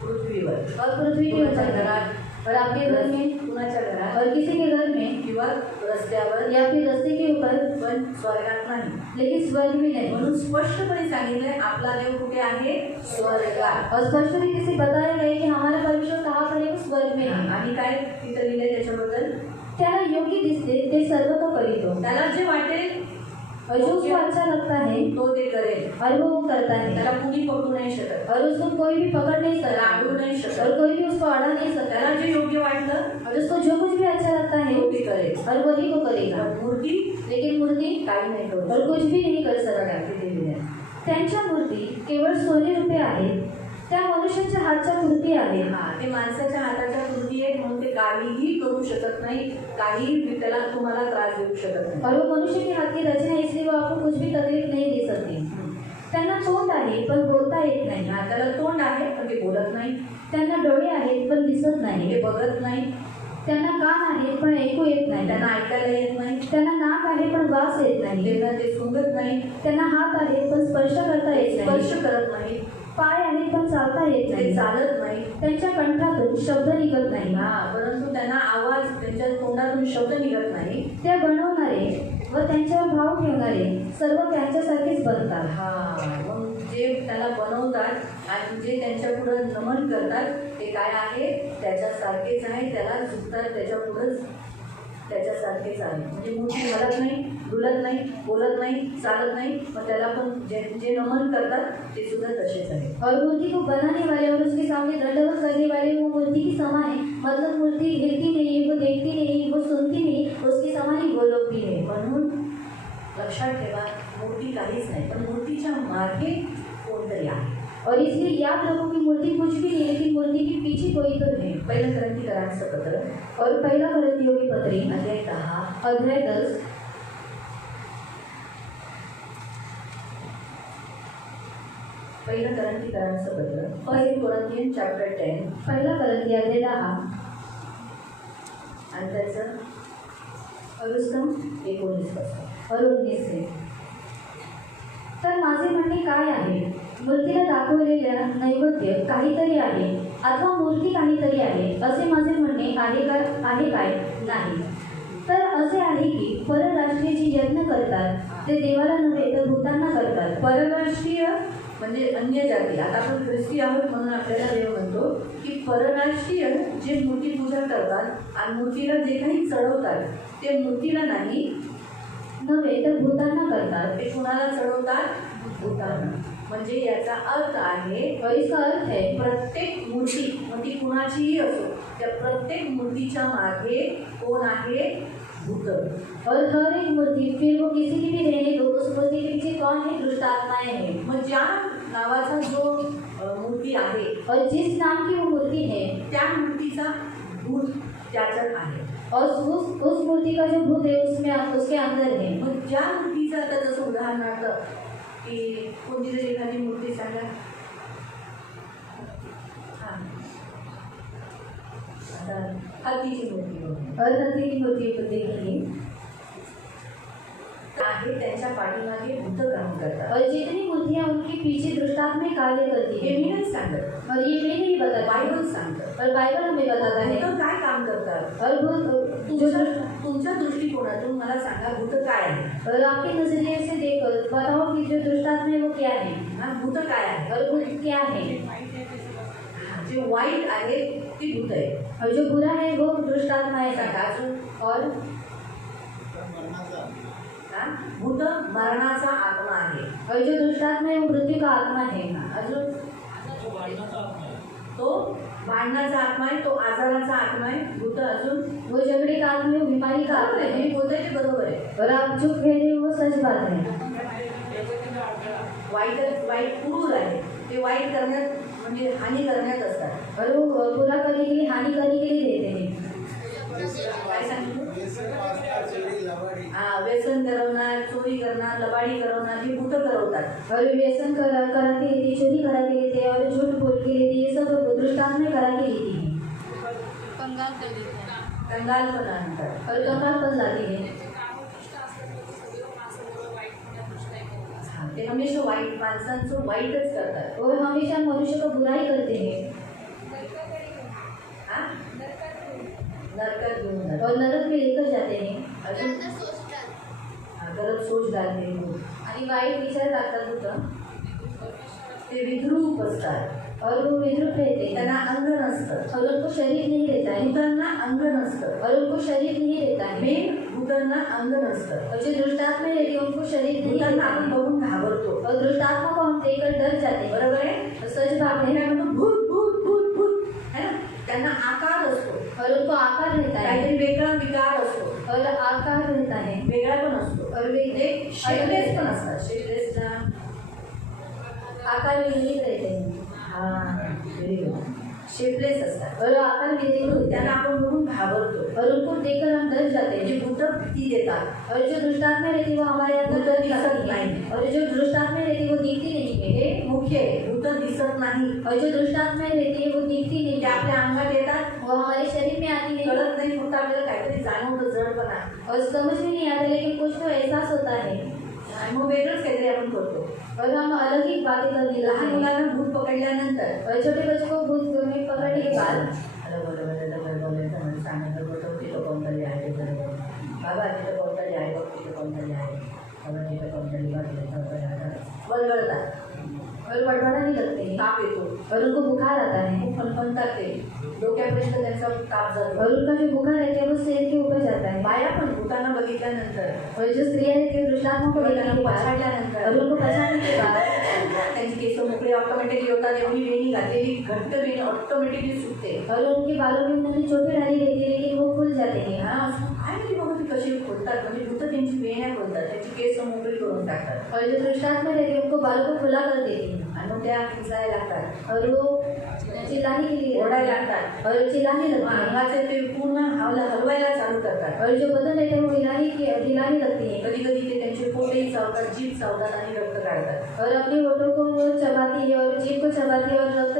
पृथ्वीवर. और पृथ्वी के कुणाच्या ऊपर घरात, और आपके घर में कुणाच्या घरात और किसी के घर में किंवा रस्त्यावर, या फिर रास्ते के ऊपर पण स्वर्गात नाही. लेकिन स्वर्ग में नहीं. म्हणून स्पष्टपणे सांगितलंय आपला देव कुठे आहे स्वर्गात. और स्पष्ट रीति से बताया गया है कि हमारा परमेश्वर कहाँ पर है वो स्वर्ग में है. आणि काय तिथं लिहिलंय त्याच्याबद्दल. त्याला योग्य दिसते ते सर्व तो करितो. त्याला जे वाटेल और जो उसको अच्छा लगता है तो ते करेल. और वो करता है. त्याला कुणी पकडू नाही शकत, और उसको कोई भी पकड़ नहीं त्याला सकता अडवू नाही और शकत. कोई भी उसको अड़ा नहीं सकता. त्याला जे योग्य वाटलं और उसको जो कुछ भी अच्छा लगता है तो ते करेल. और वही वो करेगा. पण मूर्ती लेकिन मूर्ति काही नाही करू और कुछ भी नहीं कर बघा सकता. तिथे लिहिलंय. त्यांच्या मूर्ती केवळ सोने रुपये आहेत त्या मनुष्याच्या हातच्या मूर्ती आहेत. ते माणसाच्या हाताच्या कृती आहेत म्हणून ते काहीही करू शकत नाही, काही त्याला तुम्हाला त्रास देऊ शकत नाही. और वो मनुष्य के हाथ की रचना है इसलिए वो आपको कुछ भी तकलीफ नहीं दे सकती. त्यांना तोंड आहे पण बोलता येत नाही. त्याला तोंड आहे पण ते बोलत नाही, त्यांना डोळे आहेत पण दिसत नाही. ते बघत नाही, त्यांना कान आहेत पण ऐकू येत नाही. त्यांना ऐकायला येत नाही, त्यांना नाक आहे पण वास येत नाही. त्यांना ते सुंगत नाही, त्यांना हात आहेत पण स्पर्श करता येत नाही. स्पर्श करत नाही, पाय आहेत पण चालता येत ते नाही. चालत नाही. त्यांच्या कंठातून शब्द निघत नाही. परंतु त्यांना आवाज, त्यांच्या तोंडातून शब्द निघत नाही. त्या बनवणारे व त्यांच्यावर भाव ठेवणारे सर्व त्यांच्यासारखेच बनतात. मग जे त्याला बनवतात आणि जे त्यांच्या पुढं नमन करतात ते काय आहे त्याच्यासारखेच आहे, त्याला झुकतात त्याच्या पुढंच त्याच्यासारखेच आहे. म्हणजे मूर्ती हलत नाही, डुलत नाही, बोलत नाही, चालत नाही, मग त्याला पण जे नमन करतात ते सुद्धा तसेच आहे. और मूर्ति को बनाने वाले और उसके सामने दंडवत करने वाले वो मूर्ति की समान है. मतलब मूर्ति हिलती नहीं, वो देखती नहीं, वो सुनती नहीं, उसके समान ही वो लोग भी है. म्हणून लक्षात ठेवा मूर्ती काहीच नाही, पण मूर्तीच्या मागे कोणतरी आहे. और इसलिए याद रखो कि मूर्ति कुछ भी नहीं लेकिन मूर्ति के पीछे कोई तो है. पहिलं करंथीकरांचं पत्र और पहला करंथियों की पत्री अध्याय 10 अध्याय 10 पहिलं करंथीकरांचं पत्र फर्स्ट कोरिंथियन चॅप्टर 10 पहिला करंथी अध्याय 10 आणि त्याचं और उसका 19 पासून. और 19 से. तर माझे म्हणणे काय आहे. मूर्तीला दाखवलेल्या नैवेद्य काहीतरी आहे अथवा मूर्ती काहीतरी आहे असे माझे म्हणणे आहे काय नाही. तर असे आहे की परराष्ट्रीय जे यज्ञ करतात ते देवाला नव्हे तर भूतांना करतात. परराष्ट्रीय म्हणजे अन्य जाती. आता आपण ख्रिस्ती आहोत म्हणून आपल्याला देव म्हणतो की परराष्ट्रीय जे मूर्ती पूजा करतात आणि मूर्तीला जे काही चढवतात ते मूर्तीला नाही नव्हे तर भूतांना करतात. ते कुणाला चढवतात. भूतांना. म्हणजे याचा अर्थ आहे और इसका अर्थ है प्रत्येक मूर्ती मग ती कुणाचीही असो त्या प्रत्येक मूर्तीच्या मागे कोण आहे. भूत. और हर एक मूर्ति फिर वो किसी की भी रहने दो उस मूर्ति के पीछे कौन है. दुष्ट आत्माएं हैं. मग ज्या नावाचा जो मूर्ती आहे और जिस नाम की वो मूर्ति है त्या मूर्तीचा भूत त्याच्यात आहे. और उस मूर्ति का जो भूत है उसमें उसके अंदर है. मग ज्या मूर्तीचं आता जसं उदाहरणार्थ की कोणती तरी एखादी मूर्ती सांगा. आता हत्तीची मूर्ती और हत्ती की मूर्ति को देखेंगे. आहेत त्यांच्या पाठीमागे भूत काम करतात. और जितनी बुद्धियाँ उनके पीछे दुष्टात्मा कार्य करती हे है। मी नाही सांगत, और ये मैं नहीं बताता, बायबल सांगतं. और बाइबल हमें बताता है। भूत काय काम करतात? और वो जो तुमच्या दृष्टिकोनातून मला सांगा, भूत काय आहे? और आपके नजरिए से देखो, बताओ कि जो दुष्टात्मा है वो क्या है, हा, भूत काय आहे? और वो क्या है। जे वाईट आहे ती भूत आहे. और जो बुरा है वो दुष्टात्मा है। सांगा अजून. और हा, भूत मरणाचा आत्मा आहे. और जो दुष्टात्मा है वो मृत्यु का आत्मा है। अजून तो भांडणाचा आत्मा आहे, तो आजाराचा आत्मा आहे. भूत अजून वो झगड़े का आत्मा है, वो बीमारी का आत्मा मी है। बोलते ते बरोबर आहे. और आप जो कह रहे हो वो सच बात है। वाईट क्रूर आहे, ते वाईट करण्यात म्हणजे हानी करण्यात असतात. और वो बुरा करने के लिए, हानि करने के लिए देते हैं। काय सांगितलं? व्यसन करवणार, चोरी करणार, लबाडी करवणार, हे भूत करवतात. और व्यसन करा के लेते, चोरी करा के लेते, और झूठ बोल के लेते, ये सब दुष्टात्मा करा के लेती है। कंगालपणा आणतात. और कंगाल पण जाती है। ते हमेशा वाईट माणसांचं वाईटच करतात. और हमेशा मनुष्य को बुराई करते हैं हा? नरकात घेऊन जातात. और नरक में लेकर जाते हैं। अजून गलत सोच डालते भूत. आणि वाईट विचार टाकतात होतं। ते विद्रूप असतात. और वो विद्रुप रहते हैं, त्यांना अंग नसतं. और उनको शरीर नहीं रहता है। भूतांना अंग नसतं. और उनको शरीर नहीं रहता है। मेन भूतांना अंग नसतं. और जो दुष्टात्मा रहती है उनको शरीर नहीं भूतांना रहता आपण है। बघून घाबरतो. और दुष्टात्मा को हम देखकर डर जाते हैं। बरोबर आहे. और सच बात आपण है। काय म्हणतो? भूत भूत भूत भूत है ना. त्यांना आकार असतो, और उनको आकार रहता है, काहीतरी वेगळा विकार असतो, और आकार रहता है, वेगळा पण असतो. और वे ते शेपलेस पण असतात. शेपलेसला आकार विरहित रहते हैं। हा व्हेरी गुड. शेपलेस असतात. और आकार विरहित होते त्यांना हैं। आपण बघून घाबरतो. और उनको देखकर हम डर जाते जे हैं। भूत भीती देतात. और जो दुष्टात्मा रहती है वो हमारे अंदर भूत डर दिसत जाती नाही. है। और जो दुष्टात्मा रहती है वो दिखती नहीं है। हे मुख्य आहे. भूत दिसत नाही. और जो दुष्टात्मा रहती है वो दिखती नहीं ते है। आपल्या अंगात येतात, वो हमारे शरीर में आती नहीं, कळत नाही, फक्त आपल्याला काहीतरी जाणवतं जडपणा. और समझ में नहीं आता, लेकिन कुछ तो एहसास होता है। आणि मग वेगळंच काहीतरी आपण करतो. और हम अलग ही बातें करने लगते लहान हैं। मुलांना भूत पकडल्यानंतर और छोटे बच्चों को भूत में पकड़ने के बाद सांगायचं होतं तिथं कोणतरी आहे, बाबा तिथं कोणतरी आहे, बघ तिथं कोणतरी आहे, बाबा तिथं कोणतरी बळबळतात. और बड़बड़ाने लगते हैं, ताप येतो. और उनको बुखार आता है। खूप फणफणतात ते. डोक्यापर्यंत त्यांचा ताप जातो. और उनका जो बुखार रहता है वो सिर के ऊपर जाता है। बाया पण भूतांना बघितल्यानंतर, और जो स्त्रियाँ रहती है दुष्टात्मा को देखने के बाद, पछाडल्यानंतर और उनको पछाड़ने के बाद त्यांची केस मोकळी ऑटोमॅटिकली होतात. एवढी वेणी घातलेली घट्ट वेणी ऑटोमॅटिकली सुटते. और उनके बालों में उन्होंने चोटी डाली रहती है, लेकिन वो खुल जाते हैं। हा, असं काय माहिती बाबा ती कशी खोलतात. म्हणजे भूत त्यांची वेण्या खोलतात, त्यांची केस मोकळी करून टाकतात. और जो दुष्टात्मा रहती है उनको बालों को खुला कर देती है। आणि मग त्या खिचायला लागतात, और वो चिल्लाने के लिए ओरडायला लागतात. और चिल्लाने मग लगती है। अंगाचे ते पूर्ण हलवायला चालू करतात. और जो बदन रहते हैं वो हिलाने लगती है। कधी कधी ते त्यांचे पोटेही चावतात, जीभ चावतात आणि रक्त काढतात. और अपने होठों को वो चबाती है, और जीभ को चबाती है, और रक्त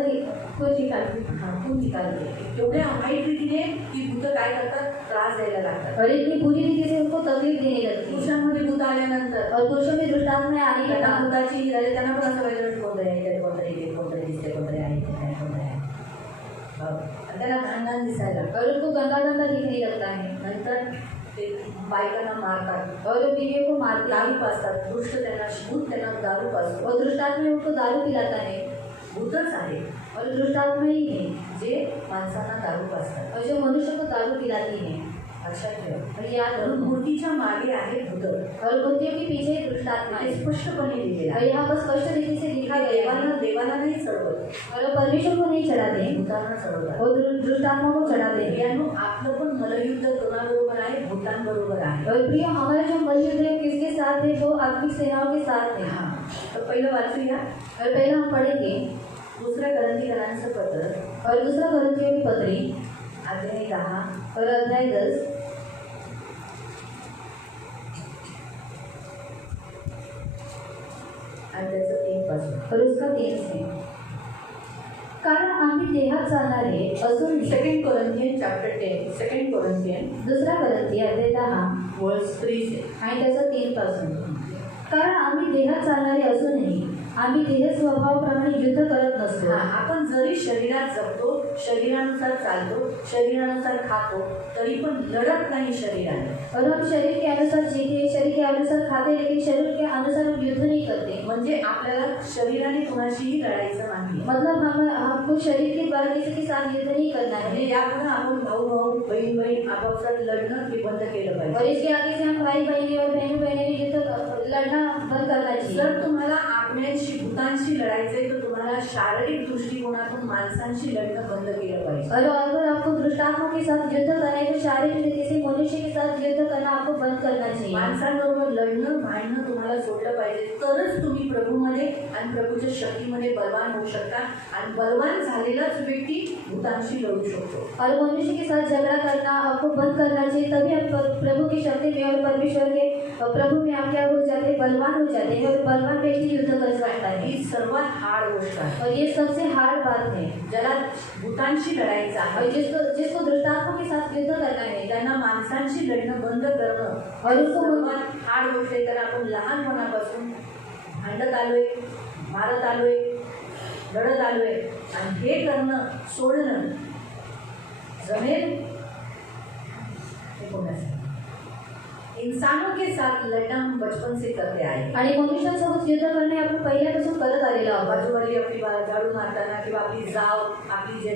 को निकालती है। हा, खूप निकालते. एवढ्या वाईट रीतीने ती भूत काय करतात? त्रास द्यायला लागतात. और इतनी बुरी रीति से उनको तकलीफ देने लगती है। पुरुषांमध्ये भूत आल्यानंतर और पुरुषों में दुष्टात्मा आने के त्यांना बाद भूताची ही झाली, त्यांना पण असं व्हायचं कोणतरी आहे, त्यात कोणतरी येते, कोणतरी दिसते, कोणतरी आहे, कोणतरी आहे. आणि त्यांना घाण दिसायला लागतं. और उनको गंदा गंदा दिखने लगता है। नंतर ते बायकांना मारतात, और वो बीवियों को मारते दारू हैं। पाजतात. दुष्ट त्यांना भूत त्यांना दारू पाजतो. और दुष्टात्मा उनको दारू पिलाता है। भूतच आहे और दुष्टात्मा ही है जे माणसांना दारू पाजतात. और जो मनुष्य को दारू पिलाती है। लक्षात ठेवा. और याद म्हणून रखो, मूर्तीच्या मागे आहे भूत. और बुद्धियों के पीछे दुष्टात्मा हे है। स्पष्टपणे लिहिलेलं और आहे. यहाँ पर स्पष्ट रीति से लिखा गया है। देवाला नाही चढवत, और वो परमेश्वर को नहीं चढ़ाते, भूतांना चढवतात. और दुष्टात्मा को चढ़ाते हैं। यानो आपलं पण मलयुद्ध कोणाबरोबर आहे? भूतांबरोबर आहे. और प्रिय, हमारा जो मलयुद्ध है किसके साथ है? वो आत्मिक सेनाओं के साथ है। हा, तर पहिलं वाचूया. और पहले हम पढ़ेंगे दुसऱ्या करंदीकरांचं पत्र, और दूसरा कोरिन्थियों की पत्री अध्याय 10 और अध्याय 10 आणि त्याचं 3 पासून. और उसका 3 से। कारण आम्ही देहात चालणारे असून second Corinthian chapter 10, second Corinthian दुसरा करंती अध्याय 10 वर्स 3 से. आणि त्याचा 3 पासून. कारण आम्ही देहात चालणारे असूनही आम्ही देह स्वभावाप्रमाणे युद्ध करत नसतो. आपण जरी शरीरात जगतो, शरीरानुसार चालतो, शरीरानुसार खातो, तरी पण लढत नाही शरीराने. और हम शरीर के अनुसार जीते, शरीर के अनुसार खाते, लेकिन शरीर के अनुसार हम युद्ध नहीं करते. म्हणजे आपल्याला शरीराने कुणाशीही लढायचं नाही. मतलब हमको शरीर के द्वारा किसी के साथ युद्ध नहीं करना है. म्हणजे यापुढे आपण भाऊ भाऊ बहीण बहीण आपापसात लढणं हे बंद केलं और पाहिजे. इसके आगे से हम भाई बहनी और बहनों बहनें युद्ध लड़ना बंद करना चाहिए. जर तुम्हाला आत्म्यांशी भूतांशी लढायचंय तर तुम्हाला शारीरिक दृष्टिकोनातून माणसांशी लढणं बंद केलं पाहिजे. और अगर आपको दुष्टात्मा के साथ युद्ध करना है तो शारीरिक रीति से मनुष्य के साथ युद्ध करना आपको बंद करना चाहिए. माणसांबरोबर लढणं भांडणं तुम्हाला सोडलं पाहिजे, तरच तुम्ही प्रभूमध्ये आणि प्रभूच्या शक्तीमध्ये बलवान होऊ शकता. आणि बलवान झालेलाच व्यक्ती भूतांशी लढू शकतो. और मनुष्य के साथ झगड़ा करना आपको बंद करना चाहिए, तभी आप प्रभु की शक्ति में और परमेश्वर के प्रभु में आप क्या हो जाते हैं, बलवान हो जाते हैं. और बलवान व्यक्ति युद्ध कर सकता है. ही सर्वात हार्ड गोष्ट आहे. और ये सबसे हार्ड बात है. ज्याला भूतांशी लढायचं आहे, और जिसको दुष्टात्मा के साथ युद्ध करना है, त्यांना माणसांशी लढणं बंद करणं और उसको सर्वात हार्ड गोष्ट आहे. तर आपण लहानपणापासून भांडत आलोय, मारत आलोय, लढत आलोय, आणि हे करणं सोडणं जमेल हे कोणाचं? इंसानों के साथ लढणं हम बचपन से करते आए. आणि मनुष्यांसोबत युद्ध करणे आपण पहिल्यापासून करत आलेलो आहोत. बाजूवाली आपली झाडू मारताना किंवा आपली जाव, आपली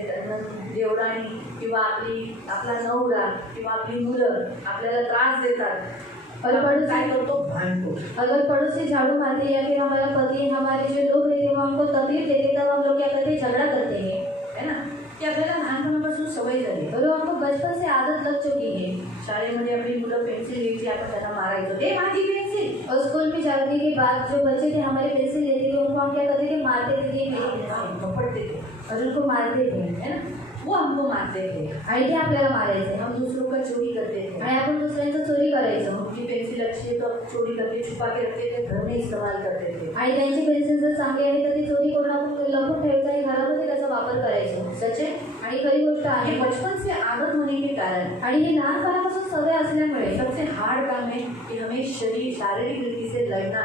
देवराणी किंवा आपला नवरा किंवा आपली मुलं आपल्याला त्रास देतात, और आपण काय करतो? भांडतो. अगर पड़ोसी झाड़ू मारते या फिर हमारा पति हमारे जो लोग रहते हैं वो हमको तकलीफ देते, तब हम लोग क्या करते हैं, झगड़ा करते हैं, है ना. की आपल्याला लहानपणापासून सवय झाली. और वो हमको बचपन से आदत लग चुकी है. शाळेमध्ये आपली मुलं पेन्सिल घ्यायची, आपण त्यांना मारायचो, दे माझी पेन्सिल. और स्कूल में जाने के बाद जो बच्चे थे हमारे पेंसिल लेते थे उनको हम क्या करते थे, मारते थे, ये मेरी पेंसिल, थप्पड़ते थे, और उनको मारते थे, है ना. वो हमको मारते थे. आणि ते आपल्याला मारायचे. हम दूसरों का चोरी करते थे. आणि आपण दुसऱ्यांचं चोरी करायचो. उनकी पेंसिल अच्छी है तो चोरी करके छुपा के रखते थे, घर में इस्तेमाल करते थे. आणि त्यांची पेन्सिल जर चांगली आहे तर ती चोरी करून आपण लपून ठेवायचं आणि घरामध्ये त्याचा वापर करायचो. सच है. आणि खरी गोष्ट ये आहे. बचपन से आदत होने के कारण आणि हे लहानपणापासून सवय असल्यामुळे सबसे हार्ड काम है कि हमें शारीरिक रीति से लड़ना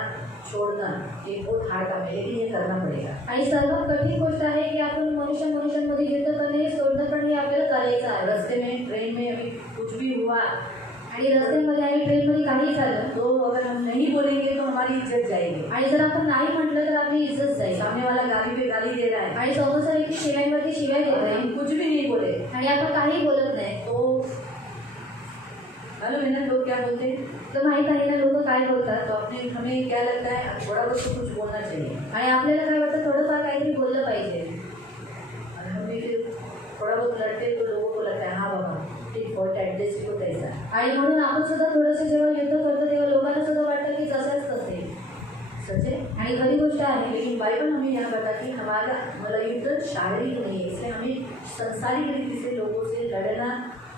छोड़ना. ये बहुत हार्ड काम है, लेकिन ये करना पड़ेगा. आणि सर्वात कठीण गोष्ट आहे की आपण मनुष्यांमध्ये युद्ध करणे हे सोडणं, पण हे आपल्याला करायचं आहे. रास्ते में ट्रेन में अभी कुछ भी हुआ आणि रस्त्यामध्ये आणि ट्रेनमध्ये काही झालं तो अगर हम नहीं बोलेंगे तो हमारी इज्जत जाएगी. आणि जर आपण नाही म्हटलं तर आपली इज्जत जाईल. सामने वाला गाली पे गाली दे रहा है आणि समोरचा व्यक्ती शिव्यांवरती शिव्या देत और आहे हम कुछ भी नहीं बोले आणि आपण काही बोलत नाही, तो हेलो मैंने लोग क्या बोलते हैं, तर माहीत आहे ना लोक काय बोलतात. तो अपने हमें क्या लगता है थोड़ा बहुत तो कुछ बोलना चाहिए. आणि आपल्याला काय वाटतं, थोडंफार काहीतरी बोललं पाहिजे. और हम भी फिर थोड़ा बहुत लड़ते तो लोगों को लगता है हाँ बाबा ठीक फॉल्ट एडजस्ट को तैसा. आणि म्हणून आपण सुद्धा थोडंसं जेव्हा युद्ध करतो तेव्हा लोकांना सुद्धा वाटतं की जसंच तसे. सच है. आणि खरी गोष्ट आहे. लेकिन बाइबल हमें यहाँ बताती है हमारा मतलब युद्ध शारीरिक नहीं है, इसलिए हमें संसारिक रीति से लोगों से लड़ना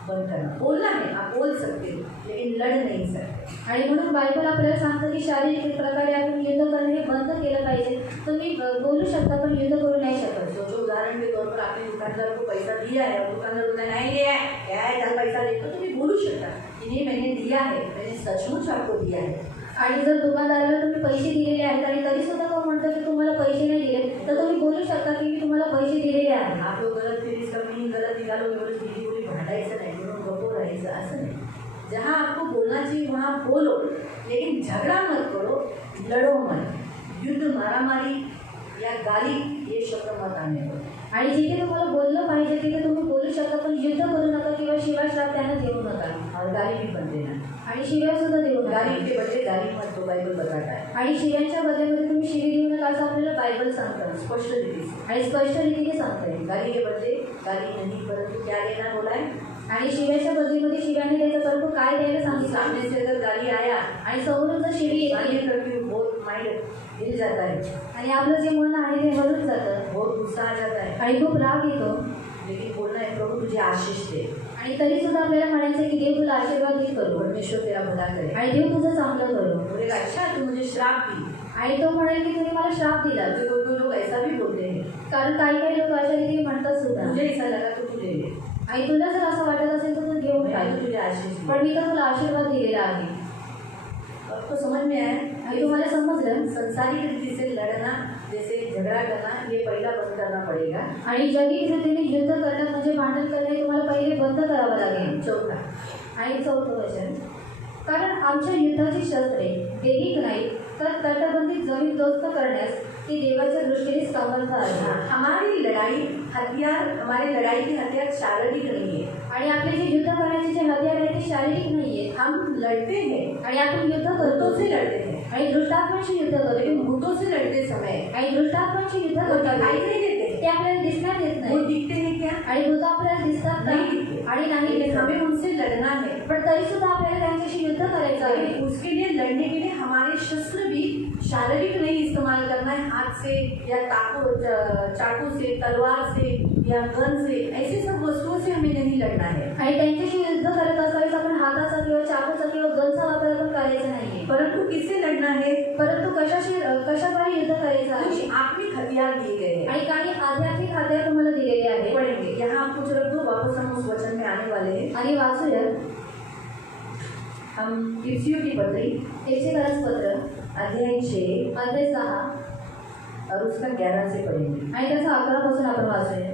बंद करना. बोलना है, आप बोल सकते हो लेकिन लड़ नहीं सकते. आणि म्हणून बायबल आपल्याला सांगतं की शारीरिक प्रकारे आपण युद्ध करणं हे बंद केलं पाहिजे. तुम्ही बोलू शकता पण युद्ध करू नाही शकत. जो उदाहरण के तौर पर आपने दुकानदार को पैसा दिया है और दुकानदार बोलता है नहीं दिया है, क्या है चल पैसा दे, तो तुम्ही बोलू शकता की नहीं मैंने दिया है, मैंने सचमुच आपको दिया है. आणि जर दुकानदाराला तुम्ही पैसे दिलेले आहेत आणि तरी सुद्धा तो म्हणतो की तुम्हाला पैसे नाही दिले, तर तुम्ही बोलू शकता की मी तुम्हाला पैसे दिलेले आहेत. आप लोग गलत फिर इसका मीनिंग गलत निकालो, एवढं दिली बोली भांडायचं नाही, म्हणून गप्प राहायचं असं नाही. जहाँ आपको बोलना चाहिए वहाँ बोलो, लेकिन झगड़ा मत करो, लड़ो मत. युद्ध मारामारी या गाली ये शब्द मत आने दो. आणि जिथे तुम्हाला बोललं पाहिजे तिथे तुम्ही बोलू शकता, पण युद्ध करू नका किंवा शिवाश्राप त्यांना देऊ नका. और गाली भी मत देना. आणि शिव्या सुद्धा देऊ नका. गाली के बदले गाली मत दो, बाइबल बताता है. आणि शिव्यांच्या बदल्यामध्ये तुम्ही शिवी देऊ नका असं आपल्याला बायबल सांगतं. स्पष्ट रीति से. आणि स्पष्ट रीतीने सांगतंय. गाली के बदले गाली नहीं, परंतु क्या देना बोला है. आणि शिव्याच्या बदलीमध्ये शिव्याने द्यायचं, परंतु काय द्यायला सांगितलं. सामने से अगर गाली आया आणि समोरून जर शिवी येते गाली करके बहुत माइंड हिल जाता है, आणि आपलं जे मन आहे ते हलून जातं बहुत गुस्सा आ जाता है. आणि खूप राग येतो. लेकिन बोलना है प्रभु तुझे आशीष दे, आणि तरी सुद्धा आपल्याला म्हणायचं की देव तुला आशीर्वादित करू परमेश्वर तेरा भला करे. आणि देव तुझं चांगलं करू. बोलेगा अच्छा तू मुझे श्राप दी, आणि तो म्हणेल की तुम्ही मला श्राप दिला. कोई लोग ऐसा भी बोलते हैं, कारण काही काही लोक अशा रीतीने म्हणतात सुद्धा. मुझे ऐसा लगा तो तू ले ले, आणि तुला जर असं वाटत असेल तर तू घेऊन मैं टाक. तो तुझे आशीष दूँ. पण मी तर तुला आशीर्वाद दिलेला आहे. आपको समझ में आया? आणि तुम्हाला समजलं. संसारिक रीति से लड़ना, जैसे झगड़ा करना, ये पहला बंद करना पड़ेगा. आणि जैविक रीतीने युद्ध करणं म्हणजे भांडण करणं हे तुम्हाला पहिले बंद करावं लागेल. चौथा, आणि 4थं वचन, कारण आमच्या युद्धाची शस्त्रे दैहिक नाहीत तर तटबंदीत जमीन दोस्त करण्यास ती देवाच्या दृष्टीने समर्थ आहे. हमारी लड़ाई हथियार, हमारी लड़ाई के हथियार शारीरिक नहीं है. आणि आपले जे युद्ध करण्याचे जे हथियार आहेत ते शारीरिक नाही आहेत. हम लड़ते हैं, आणि आपण युद्ध भूतों करतो से लड़ते हैं, आणि दृष्टात्मांशी युद्ध लेकिन करतो. भूतों से लड़ते समय आणि दृष्टात्मांशी युद्ध वो दिखाई करतो नहीं देते. ते आपल्याला दिसण्यात येत वो नाही. दिखते हैं क्या? आणि भूत आपल्याला दिसतात नहीं नाही दिखते. आणि नाही लेकिन दिसत. हमें उनसे लड़ना है. पण तरी सुद्धा आपल्याला त्यांच्याशी युद्ध करायचं आहे. लेकिन उसके लिए लड़ने के लिए हमारे शस्त्र भी शारीरिक नहीं इस्तेमाल करना है, हाथ से या चाकू से, तलवार से या गन से, ऐसे सब वस्तुओं से हमें नहीं लड़ना है. आणि त्यांच्याशी युद्ध करत असल्यास आपण हाताचा किंवा चाकूचा किंवा गनचा वापर आपण करायचा नाहीये. परंतु किससे लड़ना है? परंतु कशाद्वारे युद्ध करायचं आहे. कुछ आत्मिक हथियार दिए गए हैं. आणि काही आध्यात्मिक हथियार तुम्हाला दिलेले आहेत. पढ़ेंगे. यहाँ आप कुछ रख दो, वापस हम उस वचन में आने वाले हैं. आणि वाचूया हम इफिसियों की पत्री एफेसीकरांचं पत्र अध्याय 6 अध्याय 6 और उसका 11 से पढ़ेंगे. आणि त्याचा 11 पासून आपण वाचूया.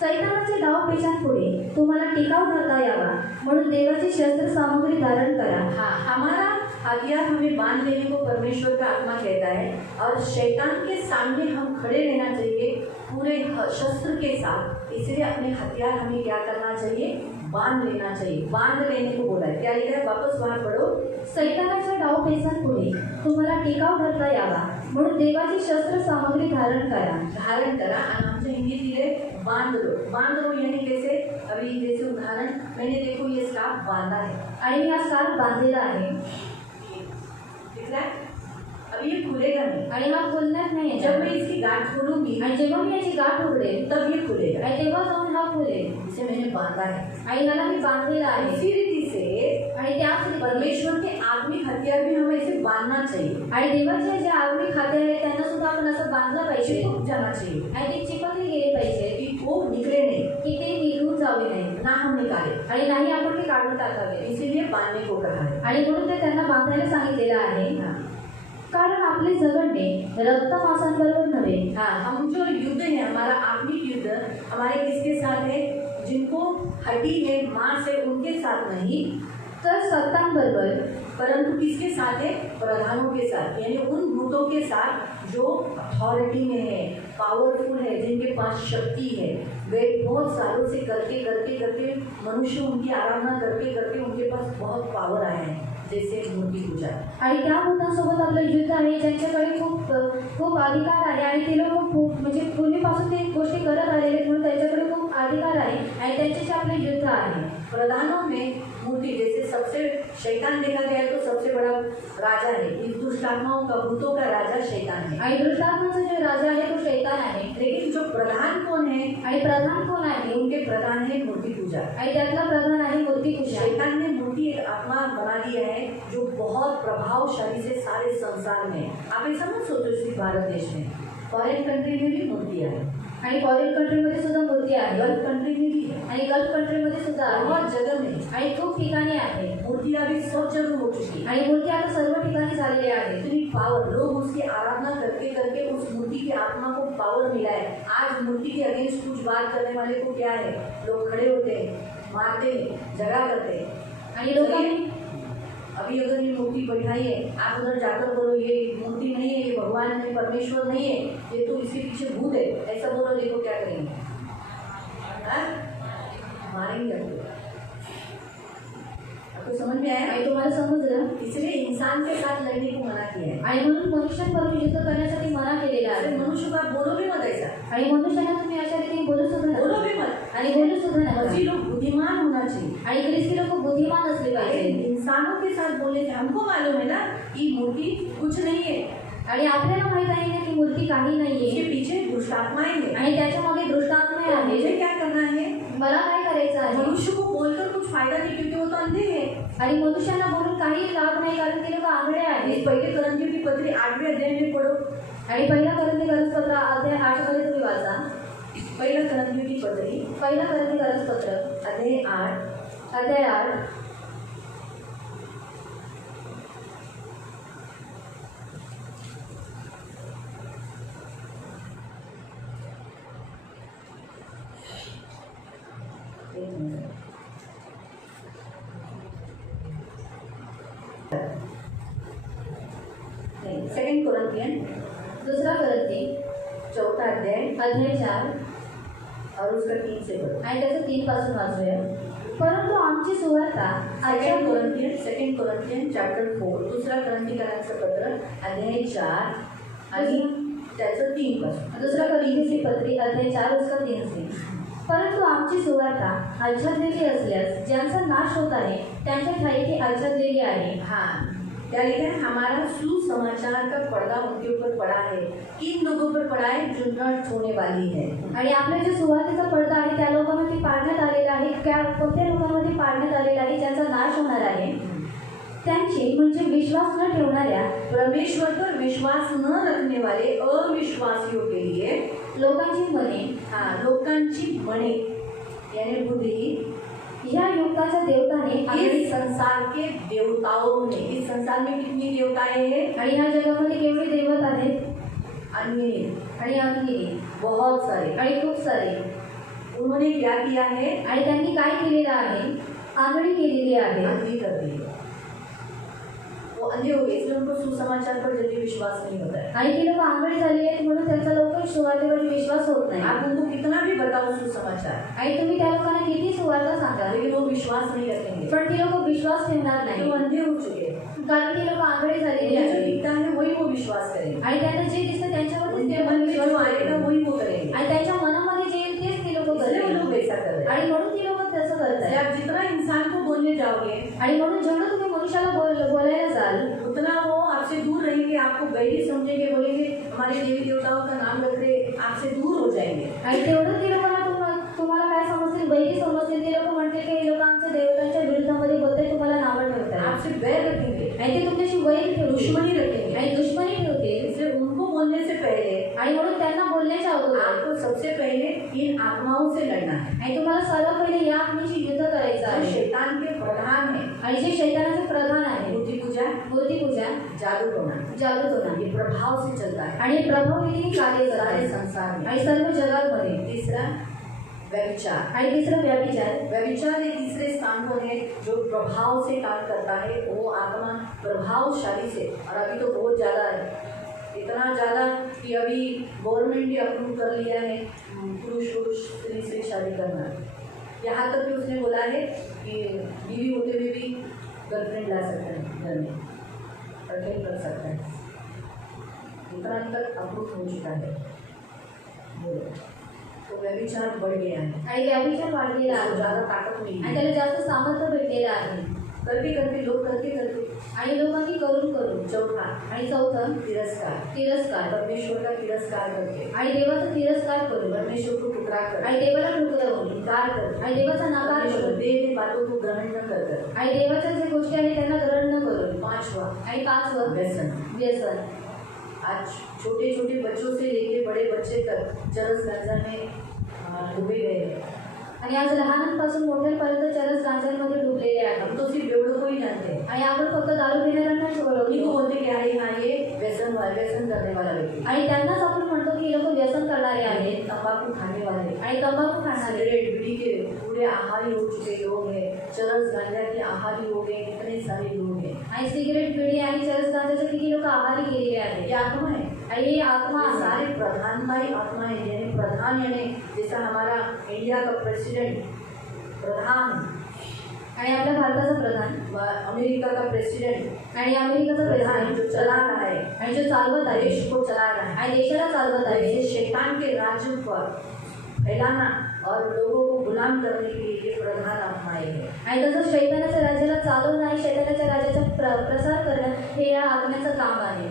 सैतानाच्या डावपेचांपुढे तुम्हाला टिकाव धरता यावा म्हणून देवाची शस्त्र सामग्री धारण करा. हाँ, हमारा हथियार हमें बांध लेने को परमेश्वर का आत्मा कहता है और शैतान के सामने हम खड़े रहना चाहिए पूरे शस्त्र के साथ. इसलिए अपने हथियार हमें क्या करना चाहिए? बांध लेना चाहिए. बांध लेने को बोला है. क्या लिखा है? वापस वहाँ पढ़ो. सैतानाच्या डावपेचांपुढे तुम्हाला टिकाव धरता यावा म्हणून देवाची शस्त्र सामग्री धारण करा. धारण करा. और हमसे हिंदी दिले बांध लो. बांध लो यानी कैसे? अभी जैसे उदाहरण, मैंने देखो ये स्कार्फ बांधा है. आणि मी हा स्कार्फ बांधलेला आहे. दिख रहा है? अब ये खुलेगा नहीं. आणि हा खुलणार नाही. जब मैं इसकी गांठ खोलूंगी आणि जेव्हा मी याची गाठ उघडेल तब ये खुलेगा. आणि तेव्हा जाऊन हा खुलेल. इसे मैंने बांधा है. आणि याला मी बांधलेला आहे. इसी रीति से आणि त्याच रीतीने परमेश्वर के आत्मिक हथियार भी हमें इसे बांधना चाहिए. आणि देवाचे जे आत्मिक हथियार आहेत त्यांना सुद्धा आपण असं बांधलं पाहिजे. चिपक जाना चाहिए आणि ते चिपकले गेले पाहिजे कि वो निकले नहीं, की ते निघून जावे नाही. ना हम निकाले. आणि नाही आपण ते काढून टाकावे. इसीलिए बांधने को कहा है. आणि म्हणून ते त्यांना बांधायला सांगितलेलं आहे. हाँ. कारण आपले झगडणे रक्त मांसांबरोबर नव्हे. हाँ, हम जो युद्ध है, हमारा आत्मिक युद्ध हमारे किसके साथ है? जिनको हड्डी है, मांस है, उनके साथ नहीं, तर सत्तांबरोबर, परंतु किसके साथ है? प्रधानों के साथ, यानी उन भूतों के साथ जो अथॉरिटी में है, पावरफुल है, जिनके पास शक्ति है. वे बहुत सालों से करके करके करके मनुष्य उनकी आराधना करके करके उनके पास बहुत पावर आया है, जैसे मूर्ति पूजा. आणि त्या भूतांसोबत आपलं युद्ध आहे ज्यांच्याकडे खूप अधिकार आहे आणि ते लोक खूप म्हणजे पूर्वीपासून ते गोष्टी करत आलेले आहेत म्हणून त्यांच्याकडे खूप अधिकार आहे आणि त्यांच्याशी आपले युद्ध आहे. प्रधानों में मूर्ति, जैसे सबसे शैतान देखा गया है तो सबसे बड़ा राजा है. इस दुष्ट आत्माओं का, भूतों का राजा शैतान है. आणि दुष्टात्माचा जो राजा आहे तो शैतान आहे. लेकिन जो प्रधान कौन है? आणि प्रधान कोण आहे? उनके प्रधान है मूर्ति पूजा. आणि त्यातला प्रधान आहे मूर्ती पूजा. शैतान ने मूर्ति एक आत्मा बना दिया है जो बहुत प्रभावशाली से सारे संसार में. आप ऐसा मत सोचो सिर्फ भारत देश में, फॉरेन कंट्री में भी मूर्तियाँ है. आणि फॉरेन कंट्रीमध्ये सुद्धा मूर्ती आहे. गल्फ कंट्री में भी है. आणि गल्फ कंट्रीमध्ये सुद्धा आहे. बहुत जगह में आणि खूप ठिकाणी आहे. मूर्तियाँ भी सब जगह हो चुकी है. आणि मूर्ती आता सर्व ठिकाणी झालेली आहे. इतनी पावर, लोग उसकी आराधना करके करके उस मूर्ति की आत्मा को पावर मिला है. आज मूर्ति के अगेंस्ट कुछ बात करने वाले को क्या है? लोग खड़े होते हैं, मारते हैं, झगड़ा करते हैं. आणि लोकांनी अभी अगर ये मूर्ति बैठाई है, आप उधर जाकर बोलो ये मूर्ति नहीं है, ये भगवान नहीं, परमेश्वर नहीं है, ये तो इसके पीछे भूत है, ऐसा बोलो, देखो क्या करेंगे? हाँ? मारेंगे आपको. आपको समझ में आया? आणि तुम्हाला समजलं. इसलिए इंसान के साथ लड़ने को मना किया है. आणि म्हणून मनुष्यांबरोबर युद्ध करण्यासाठी मना केलेला अरे आहे. मनुष्य का बोलो भी मत ऐसा. आणि मनुष्यांना तुम्ही अशा रीतीने बोलू सुद्धा बोलो नका. भी मत. आणि बोलू सुद्धा नका. मसीह लोग बुद्धिमान होना चाहिए. आणि ख्रिस्ती लोक बुद्धिमान असले अरे पाहिजे. इंसानों के साथ बोलने से हमको मालूम है ना कि मूर्ति कुछ नहीं है. आणि आपल्याला माहित आहे ना की मूर्ती काही इसके नाहीये पीछे दुष्ट आत्माएं हैं. आणि त्याच्या मागे दुष्टात्मा तो आहे. मुझे क्या करना है? मला काय करायचं आहे मनुष्य को बोलकर कुछ फायदा नहीं क्योंकि वो तो अंधे हैं। आणि मनुष्यांना बोलून काही लाभ नाही कारण ते लोक आंधळे आहेत. इस पहले करंथियों की पत्री 8वें अध्याय में पढ़ो। आणि पहिला करंथी पत्र अध्याय 8 मध्ये तुम्ही वाचा. पहिला करंथियों की पत्री पहिला करंथी पत्र अध्याय 8 अध्याय 8 सेकंड कोरिन्थियन दुसरा करंथी चौथा अध्याय अध्याय 4 और उसका 3 से पढ़ो। आणि त्याचं 3 पासून वाचूया. परंतु आमची सुवार्ता सेकंड कोरिन्थियन चॅप्टर 4 दुसरा करंथीकरांचं पत्र अध्याय 4 आणि त्याचं 3 पासून. दुसरा करंथीची पत्री अध्याय 4 उसका 3 से. परंतु आमची सुवार्ता आच्छादलेली असल्यास ज्यांचा नाश होत आहे त्यांच्या ठाई ती आच्छादलेली आहे. हाँ, क्या लिखा है? हमारा सुसमाचार का पर्दा उनके ऊपर पड़ा है, किन लोगों पर पड़ा है जो नष्ट होने वाली है. आणि आपल्या जे सुवार्तेचा पडदा आहे त्या लोकांमध्ये पाडण्यात आलेला आहे. कोणत्या लोकांमध्ये पाडण्यात आलेला आहे ज्यांचा नाश होणार आहे त्यांची म्हणजे विश्वास न ठेवणाऱ्या परमेश्वर पर विश्वास न रखने वाले अविश्वासियों के लिए लोकांची मने लोकांची मने यानी बुद्धि या युगाच्या देवताने इस संसार के देवताओं ने, इस संसार में कितनी देवताएं हैं आणि ह्या जगामध्ये केवढे देवता आहेत अन्य आणि अंगिनी बहुत सारे. आणि खूप सारे. उन्होंने क्या किया है? आणि त्यांनी काय केलेलं आहे आंधळी केलेली आहे. अंधी कर दी. वो अंधे हो गए इसलिए उनको सुसमाचार पर जल्दी विश्वास नहीं होता है. आणि ती लोक आंधळी झालेली आहेत म्हणून त्यांचा लवकर सुवार्तेवर विश्वास होत नाही. आप उनको कितना भी बताओ सुसमाचार आणि तुम्ही त्या लोकांना किती सुवार्ता सांगा लेकिन वो विश्वास नहीं रखेंगे. पण ती लोक विश्वास ठेवणार नाही वो अंधे हो चुके हैं. कारण ती लोक आंधळी झालेली उन्हें जो आहेत दिखता है वही वो विश्वास करेंगे. आणि त्यांना जे दिसतं त्यांच्यावरच उनके ते मन में विश्वास जो आएगा करेल. वही वो करेंगे. आणि त्यांच्या मनामध्ये जे येईल तेच ती लोक इसलिए वो करेल. लोग वैसा कर रहे हैं. आणि म्हणून ती लोक तसं करतात. आप जितना इंसान को बोलने जाओगे आणि म्हणून जेवढं तुम्ही मनुष्याला बोलायला जाल उतना वो आपसे दूर रहेंगे, आपको गैरी समझेंगे, बोलेंगे हमारे देवी देवताओं का नाम रख रहे, आपसे दूर हो जाएंगे. आणि तेवढं ती लोकांना तुम्हाला काय समजतील वैरी समजतील. ते लोक म्हणतील की हे लोक आमच्या देवतांच्या विरुद्धामध्ये बोलते तुम्हाला नावं ठेवतात. आपसे बैर रखेंगे आणि ते तुमच्याशी वैर ठेवतील दुश्मनी रखेंगे. आणि दुश्मनी ठेवतील. इसलिए उनको बोलने से पहले आणि म्हणून त्यांना बोलण्याच्या अगोदर आपको सबसे पहले इन आत्माओं से लड़ना है. आणि तुम्हाला सर्व पहिले या आत्म्याशी युद्ध करायचं जो आहे. शैतान के प्रधान है आणि जे शैतानाचे प्रधान आहे मूर्ति पूजा, मूर्तिपूजा जादूटोना, जादूटोना ये प्रभाव से चलता है आणि प्रभाव रीतीने कार्य सारे करतात संसार में. आणि सर्व जगामध्ये. तीसरा व्यभिचार. आणि तिसरं व्यभिचार. व्यभिचार एक तीसरे स्थान पर है जो प्रभाव से काम करता है. वो आत्मा प्रभावशाली से, और अभी तो बहुत ज़्यादा है, इतना ज़्यादा कि अभी गवर्नमेंट ने अप्रूव कर लिया है पुरुष पुरुष स्त्री से शादी करना. यहाँ तक कि उसने बोला है कि बीवी होते हुए भी गर्लफ्रेंड ला सकता है घर में, अटेंड कर सकता है. इतना तक अप्रूव हो चुका है. तो व्यभिचार बढ़ गया है. आणि व्यभिचार वाढलेला आहे ज़्यादा ताकत मिली आणि है. त्याला जास्त सामर्थ्य भेटलेलं आहे. करते करते लोग करते करते. आणि लोकांनी करून करून. चौथा आणि चौथं तिरस्कार. तिरस्कार. परमेश्वर का तिरस्कार करके, आणि देवाचा तिरस्कार करून. परमेश्वर को ठुकरा कर, आणि देवाला ठुकरावून. इनकार कर, आणि देवाचा नकार परमेश्वर करून. दे दे बातों को ग्रहण न कर कर. आणि देवाच्या जे गोष्टी आहेत त्यांना ग्रहण न करून. पांचवा आणि 5वं व्यसन. व्यसन. आज छोटे छोटे बच्चों से लेके बड़े बच्चे तक चरस गांजा में डूबे गए हैं. आणि आज लहानांपासून मोठ्यांपर्यंत चरस गांजांमध्ये डुबलेले आहेत. हम तो सिर्फ बेवड़ों को ही जानते हैं. आणि आपण फक्त दारू पिणाऱ्यांनाच उन्हीं को ओळखतो. बोलते कि अरे हाँ ये व्यसन करने वाला व्यक्ति, आणि त्यांनाच आपण म्हणतो की हे लोक व्यसन करणारे आहेत ये तंबाकू खाने वाले, आणि तंबाखू खाणारे. सिगरेट बीड़ी के पूरे आहारी हो चुके लोग हैं, चरस गांजा के आहारी हो गए कितने सारे लोग हैं. आणि सिगरेट बिडी आणि चरस गांजाचे किती लोक आहारी गेलेले आहेत. ये आत्मा है. आणि ही आत्मा ये आहे. सारे प्रधानमंत्री आत्मा है. यानी प्रधान यानी जैसा हमारा इंडिया का प्रेसिडेंट प्रधान, आणि आपल्या भारताचा प्रधान, अमेरिका का प्रेसिडेंट आणि अमेरिकेचा प्रधान प्रधान जो चला रहा है, आणि जो चालवत आहे देश को चला रहा है, आणि देशाला चालवत आहे. ये शैतान के राज्य पर फैलाना और लोगों को गुलाम करने के लिए ये प्रधान आत्माएं है. आणि तसं शैतानाच्या राज्याला चालवणं आणि शैतानाच्या राज्याचा प्रसार करणं हे या आत्म्याचं काम आहे.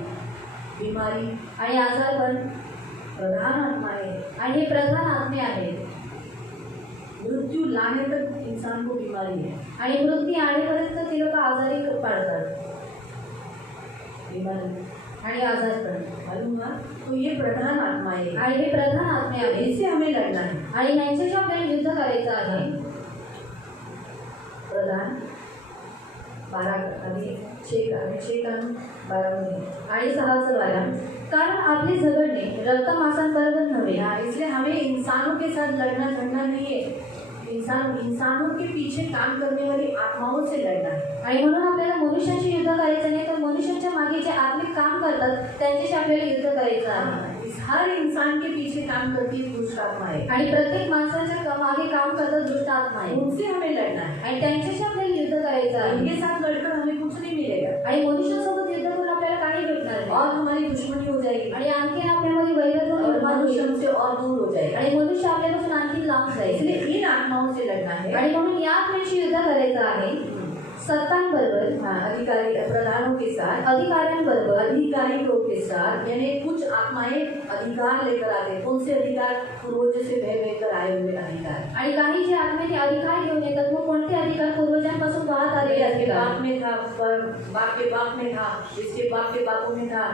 बीमारी आणि आजारपण प्रधान आत्माएं है. आणि हे प्रधान आत्मे आहेत. मृत्यू ला आने तक इंसान को बीमारी है। आणि मृत्यू आणेपर्यंत ते लोक आजारी पाडतात बीमारी आणि आजारपण. मालूम हुआ? तो ये प्रधान आत्मा है आणि हे प्रधान आत्मे आहेत इससे हमें लड़ना है। आणि यांच्याशी आपल्याला युद्ध करायचं आहे. प्रधान 6 आणि 6:12 कारण आपले झगडणे रक्त मांसाबरोबर नव्हे. इसलिए हमें इंसानों के साथ लड़ना झगड़ना नहीं है, इंसानों के पीछे काम करने वाली आत्माओं से लड़ना है। आणि म्हणून आपल्याला मनुष्यांशी युद्ध करायचं नाही तर मनुष्यांच्या मागे जे आत्मिक काम करतात त्यांच्याशी आपल्याला युद्ध करायचं आहे. हर इंसान के पीछे काम करती है दुष्ट आत्मा है आणि प्रत्येक माणसाच्या मागे काम करतात दुष्ट आत्मा आहे. उनसे हमें लड़ना है। आणि त्यांच्याशी आपल्याला युद्ध करायचं आहे. इनके साथ लड़कर हमें कुछ नहीं मिलेगा आणि मनुष्यासोबत युद्ध करून आपल्याला काही भेटणार नाही. और हमारी दुश्मनी हो जाएगी आणि आणखी आपल्यामध्ये वैरत्व और निर्माण मनुष्य होईल. हमसे और दूर हो जाएगा। आणि मनुष्य आपल्यापासून आणखी लांब जाईल. इसलिए इन आत्माओं से लड़ना है आणि म्हणून या आत्म्यांशी युद्ध करायचं आहे. सत्तांबरोबर अधिकारी प्रधानों के साथ अधिकाऱ्यांबरोबर अधिकारियों के साथ, यानी कुछ आत्माएं अधिकार लेकर आते हैं। कौन से अधिकार? पूर्वजों से बह कर आए हुए अधिकार। आणि काही जे आत्मे ते अधिकार घेऊन येतात मग कोणते अधिकार पूर्वजांपासून पाहत आलेले इसके अधिकार. बाप में था, बाप के बाप में था, इसके बाप के बापों में था।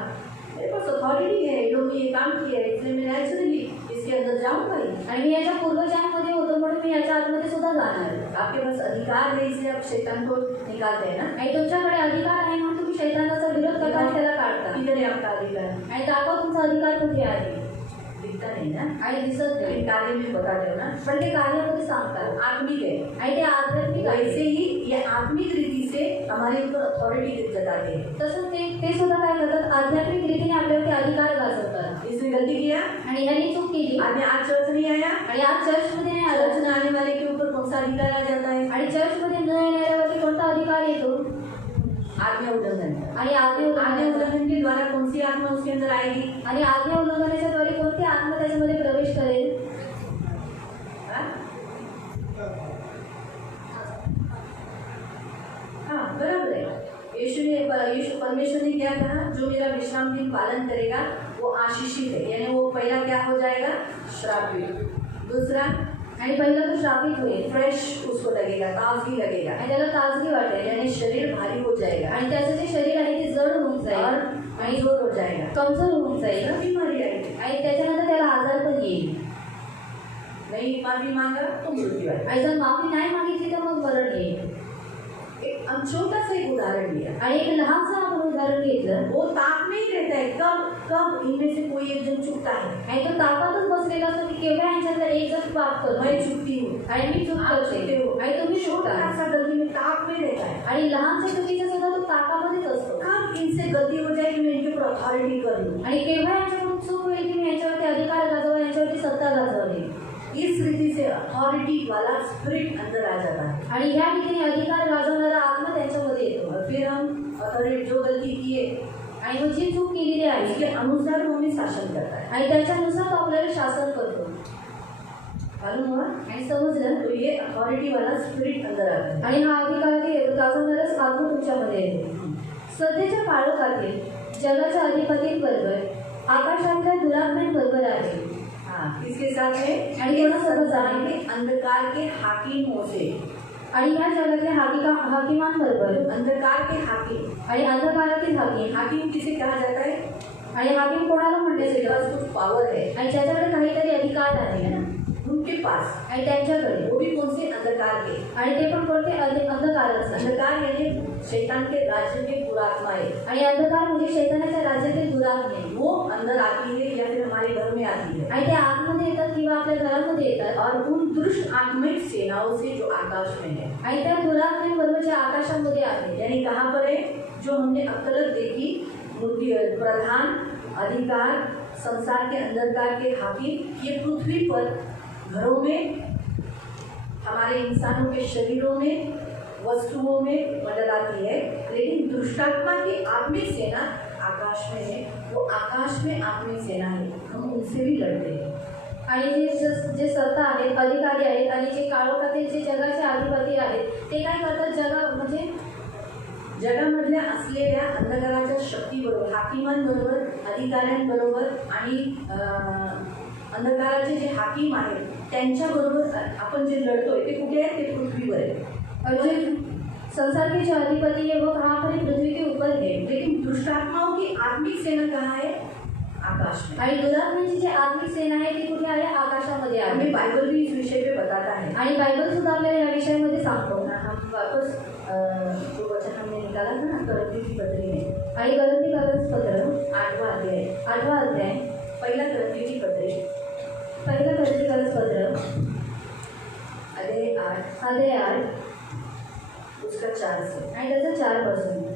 मेरे पास अथॉरिटी है, ये लोग ने ये काम किया है, इसलिए मैं नेचुरली इसके अंदर जाऊंगा ही। आणि मी याच्या पूर्वजांमध्ये होतो म्हणून मी याच्या आतमध्ये सुद्धा जाणार. आपके पास अधिकार है, इसलिए आप शैतान को निकालते हैं ना। आणि तुमच्याकडे अधिकार आहे म्हणून तुम्ही शैतानाचा विरोध करता आणि त्याला काढता. किधर है आपका अधिकार? आणि दाखवा तुमचा अधिकार कुठे आहे. दिखता नहीं ना, आणि दिसत नाही लेकिन कार्य में बताते हो ना, पण ते कार्यामध्ये सांगतात. आत्मिक है। आणि ते आध्यात्मिक आहे. वैसे ही ये आत्मिक रीति से हमारे ऊपर अथॉरिटी जताते हैं। तसंच ते सुद्धा काय करतात आध्यात्मिक रीतीने आपल्यावरती अधिकार गाजवतात. इसने गलती किया, आणि ह्यांनी चूक केली आदमी आज चर्च नहीं आया, आणि आज चर्चमध्ये नाही आलं. चर्च में आने वाले के ऊपर कौन सा अधिकार आ जाता है? आणि चर्चमध्ये न येणाऱ्यावरती कोणता अधिकार येतो. आज्ञा उल्लंघन। आणि आज्ञा उल्लंघन के द्वारा कौन सी आत्मा उसके अंदर आएगी? आणि आज्ञा उल्लंघनाच्या द्वारे कोणती आत्मा त्याच्यामध्ये प्रवेश करेल. हाँ बराबर है। यीशु परमेश्वर ने क्या कहा? जो मेरा विश्राम दिन पालन करेगा वो आशीषित है, यानी वो पहला क्या हो जाएगा? श्रापित। दूसरा, आणि पहिला तो श्रापित होईल. फ्रेश उसको लगेगा, ताजगी लगेगा, आणि त्याला ताजगी वाटेल. यानी शरीर भारी हो जाएगा आणि त्याचं जे शरीर आहे ते जड होऊन जाईल और कमजोर हो जाएगा, कमजोर होऊन जाईल. बीमारी आएगी। आणि त्याच्यानंतर त्याला आजार पण येईल. नहीं माफी मांगा तो मृत्यु आएगी। आणि जर माफी नाही मागितली तर मग मरण येईल. एक छोटा सा एक उदाहरण लिया, आणि एक लहानसं आपण उदाहरण घेतलं. वो ताक में ही रहता है, कब इनमें से कोई एक जन चुकता है। आणि तो ताकातच बसलेला असतो की केव्हा यांच्यातला एक जण पाप करतो. मैं चुकती हूँ, आणि मी चूक आप चुकते करते. हो। आणि तुम्ही छोटा चुकता. सा गलती में ताक में रहता है। आणि लहानशा चुकीचा सुद्धा तो ताकामध्येच असतो. कब इनसे गलती हो जाए कि मैं इनके ऊपर अथॉरिटी कर लूँ, आणि केव्हा यांच्याकडून चूक होईल की मी यांच्यावरती अधिकार गाजवा, यांच्यावरती सत्ता गाजवली. इस रीति से अथॉरिटी वाला स्पिरिट अंदर आ जाता है। आणि ह्या रीतीने अधिकार गाजवणारा आत्मा त्यांच्यामध्ये येतो. और फिर हम अथॉरिटी जो गलती किए आणि मग जी चूक केलेली आहे उसके अनुसार वो हमें शासन करता है। आणि त्याच्यानुसार तो आपल्याला शासन करतो. मालूम हुआ? आणि समजलं. तो ये अथॉरिटी वाला स्पिरिट अंदर आता है। आणि हा अधिकार गाजवणाराच आत्मा तुमच्यामध्ये येतो. सध्याच्या काळोखातील जगाच्या अधिपतींबरोबर आकाशातल्या दुरात्म्यांबरोबर आहे. हाँ, इसके साथ है आणि कोणासोबत संसार आहे? के अंधकार के हाकिमों से, आणि ह्या जगातल्या हाकिमांबरोबर अंधकार के हाकिम। आणि अंधकारातील हाकीम. हाकिम किसे कहा जाता है? आणि हाकीम कोणाला म्हणले जिसके जाते? पास कुछ पावर है, आणि ज्याच्याकडे काहीतरी अधिकार आहे ना, उनके पास, आणि त्यांच्याकडे. वो भी कौन से? अंधकार के। आणि ते पण कोणते अंधकारच. अंधकार यानी शैतान के राज्य में दुरात्मा है। आणि अंधकार म्हणजे शैतानाच्या राज्यातील दुरात्मे. वो अंदर आती है या फिर हमारे घर में आती है आणि ते आतमध्ये येतात किंवा आपल्या घरामध्ये येतात. और उन दुष्ट आत्मिक सेनाओं से जो आकाश में है, आणि त्या दुरात्म्यांबरोबर जे आकाशामध्ये आहे, यानी कहाँ पर है? जो हमने अब तक देखी, प्रधान, अधिकार, संसार के अंधकार के हाकिम, ये पृथ्वी पर घरों में, हमारे इंसानों के शरीरों में, वस्तुओं में मंडराती है। लेकिन दुष्टात्मा की आत्मिक सेना आकाश में है, वो आकाश में आत्मिक सेना है, हम उनसे भी लड़ते हैं। आणि जे सत्ता आहेत, अधिकारी आहेत आणि जे काळोखातील जे जगाचे अधिपती आहेत ते काय करतात? म्हणजे जगामधल्या असलेल्या अंधकाराच्या शक्तीबरोबर, हाकिमांबरोबर, अधिकाऱ्यांबरोबर आणि अंधकाराचे जे हाकीम आहेत त्यांच्याबरोबर आपण जे लढतोय ते कुठे आहे? ते पृथ्वीवर आहे. और जो संसार के जो अधिपति है वो कहाँ पर है? पृथ्वी के ऊपर है. लेकिन दुष्ट आत्माओं की आत्मिक सेना कहाँ है? आकाश में. आणि दुरात्म्यांची जी आत्मिक सेना आहे ती कुठे आहे? आकाशामध्ये आहे. हमें बाइबल भी इस विषय पे बताता है. आणि बायबल सुद्धा आपल्याला या विषयामध्ये सांगतो. हम वापस जो वचन हमने निकाला था ना गलती की पत्री में, आणि गलती कागदपत्र 8वां अध्याय, 8वां अध्याय, पहिला गलती की पत्री, पहिला गलती कागदपत्र अध्याय 8 अध्याय 8 उसका 4 से. आणि त्याचं 4%.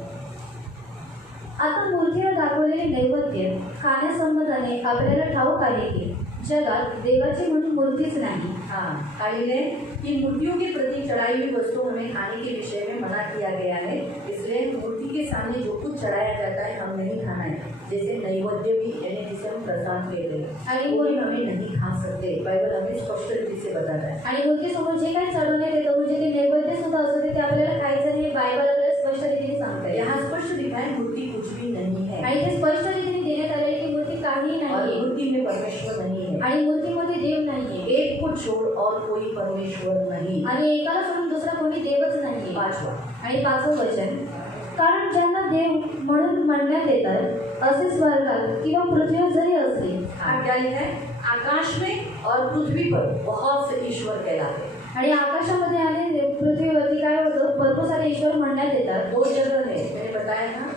आता मूर्तीला दाखवलेले नैवेद्य खाण्यासंबंधाने आपल्याला ठाऊक आहे की जगात देवाची म्हणून मूर्तीच नाही. हाँ, कायदे कि मूर्तियों के प्रति चढ़ाई हुई वस्तु हमें खाने के विषय में मना किया गया है. इसलिए मूर्ति के सामने जो कुछ चढ़ाया जाता है हम नहीं खाना है. जैसे नैवेद्य भी यानी जिसे हम प्रसाद कहते हैं आणि वो भी हमें नहीं खा सकते. बाइबल हमें स्पष्ट रीति से बताता है. आणि मूर्तीसमोर जे काही चढवण्यात येतं म्हणजे ते नैवेद्य सुद्धा असतं ते आपल्याला खायचं नाही. बायबल आपल्याला स्पष्ट रीतीने सांगते. यहाँ स्पष्ट लिखा है मूर्ति कुछ भी नहीं है आणि ते स्पष्ट रीतीने देण्यात आले की मूर्ती काही और नाही मूर्ति में परमेश्वर नहीं है. आणि मूर्तीमध्ये देव नाहीये. एक को छोड़ और कोई परमेश्वर नहीं. आणि एकाला सोडून दुसरा कोणी देवच नाहीये. 5वां, आणि 5वं वचन, कारण ज्यांना देव म्हणून म्हणण्यात येतात असे स्वर्गात किंवा पृथ्वीवर जरी असले. हाँ, क्या लिखा है? आकाश में और पृथ्वी पर बहुत से ईश्वर कहलाते हैं. आणि आकाशामध्ये आणि पृथ्वीवरती काय होतं? भरपूर सारे ईश्वर म्हणण्यात येतात. 2 जगह है, मैंने बताया था.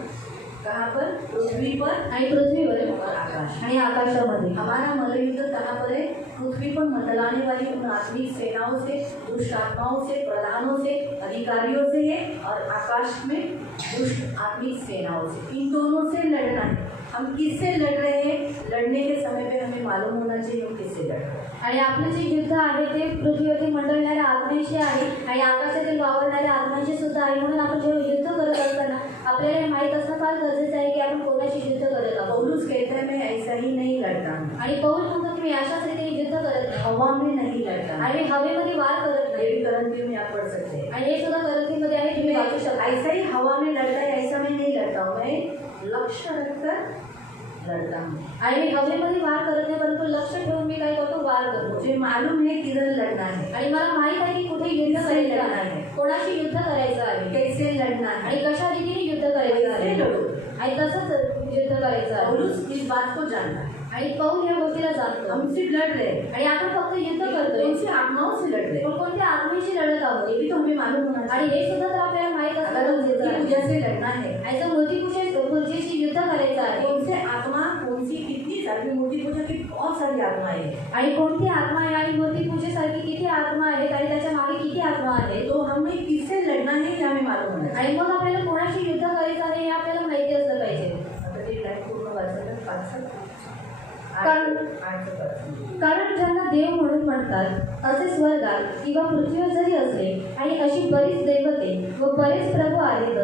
कहाँ पर? पृथ्वी पर आणि पृथ्वीवर और आकाश. आणि आकाशामध्ये. हमारा मल्लयुद्ध कहाँ पर है? पृथ्वी पर मंडलाने वाली उन आत्मिक सेनाओं से, दुष्ट आत्माओं से, प्रधानों से, अधिकारियों से है और आकाश में दुष्ट आत्मिक सेनाओं से. इन दोनों से लड़ना है. हम किससे लड़ रहे हैं? लड़ने के समय पे हमें मालूम होना चाहिए हम किससे लड़ रहे हैं. आणि आपले जे युद्ध आहे ते पृथ्वीवरती मंडळणाऱ्या आत्म्यांशी आहे आणि आकाशातील वावरणाऱ्या आत्म्यांशी सुद्धा आहे. म्हणून आपण जेव्हा युद्ध करत असताना आपल्याला हे माहीत असणं फार गरजेचं आहे की आपण कोणाशी युद्ध करत आहोत. पौलुस कहता है मैं ऐसा ही नहीं लड़ता हूँ. आणि पौल म्हणतो की मी अशाच रीतीने युद्ध करत नाही. हवा में नहीं लड़ता हूँ. आणि हवेमध्ये वार करत ये नाही. भी करंथियों में आप पढ़ सकते हैं. आणि हे सुद्धा गलतीमध्ये आहे. तुम्ही वाचू शकता. ऐसा ही हवा में लड़ता है ऐसा मैं नहीं लड़ता हूँ. मैं लक्ष्य रखकर लड़ता हूँ. आणि मी हवेमध्ये वार करत नाही परंतु लक्ष ठेवून मी काय करतो? वार करतो. मुझे मालूम है किधर लड़ना है, आणि मला माहित आहे की कुठे युद्ध करायचं आहे, कोणाशी युद्ध करायचं आहे कैसे लड़ना है. आणि कशा रीतीने युद्ध करायचं कैसे आहे लड़ो. आणि तसंच युद्ध करायचं आहे. पौलुस इस बात को जानता है. आणि पौल या गोष्टीला जाणतो. हम सिर्फ लड़ रहे हैं. आणि आपण फक्त युद्ध करतोय कौन सी आत्माओं से लड़ रहे हैं पण कोणत्या आत्मेशी लढत आहोत ये भी तो हमें मालूम होना आणि चाहिए. हे सुद्धा तर आपल्याला माहित अगर असतं. हम मूर्ति पूजा से लड़ना है, आणि जर मूर्तीपूजेशी युद्ध करायचं आहे कौन से आत्मा कौन सी कितनी सारी मूर्ति पूजा की बहुत सारी आत्माएं हैं. आणि कोणती आत्मा आहे आणि मूर्तीपूजेसारखी किती आत्मा आहेत आणि त्याच्या मागे किती आत्मा आहेत तो हमें किससे लड़ना है ये हमें मालूम होना चाहिए. आणि मग आपल्याला कोणाशी युद्ध करायचं आहे हे आपल्याला माहिती असलं पाहिजे. आता ते लाईन पूर्ण वाचायला 5 कारण 8 कारण ज्यांना देव म्हणून म्हणतात असे स्वर्गात किंवा पृथ्वीवर जरी असले आणि अशी बरीच दैवते व बरेच प्रभू आहेत.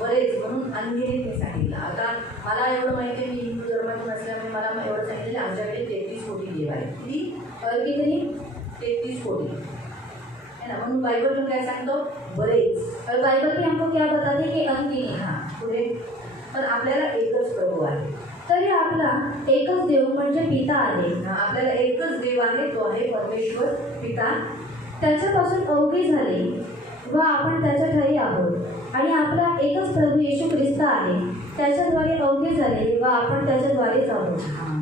बरेच म्हणून अंधेरीत मी सांगितलं. आता मला एवढं माहिती आहे मी हिंदू धर्मातून असल्यामुळे मला एवढं सांगितलं आमच्याकडे 33 कोटी देव आहे. किती? 33 कोटी है ना. म्हणून बायबल में काय सांगतो? बरेच. और बाइबल भी हमको क्या बताते कि अनगिनत. हां पुढे पण आपल्याला एकच प्रभू आहे. तरी आपला एकच देव म्हणजे पिता आहे. आपल्याला एकच देव आहे तो आहे परमेश्वर पिता. त्याच्यापासून अवघे झाले व आपण त्याच्या ठायी आहोत आणि आपला एकच प्रभू येशू ख्रिस्त आहे. त्याच्याद्वारे अवघे झाले व आपण त्याच्याद्वारेच आहोत.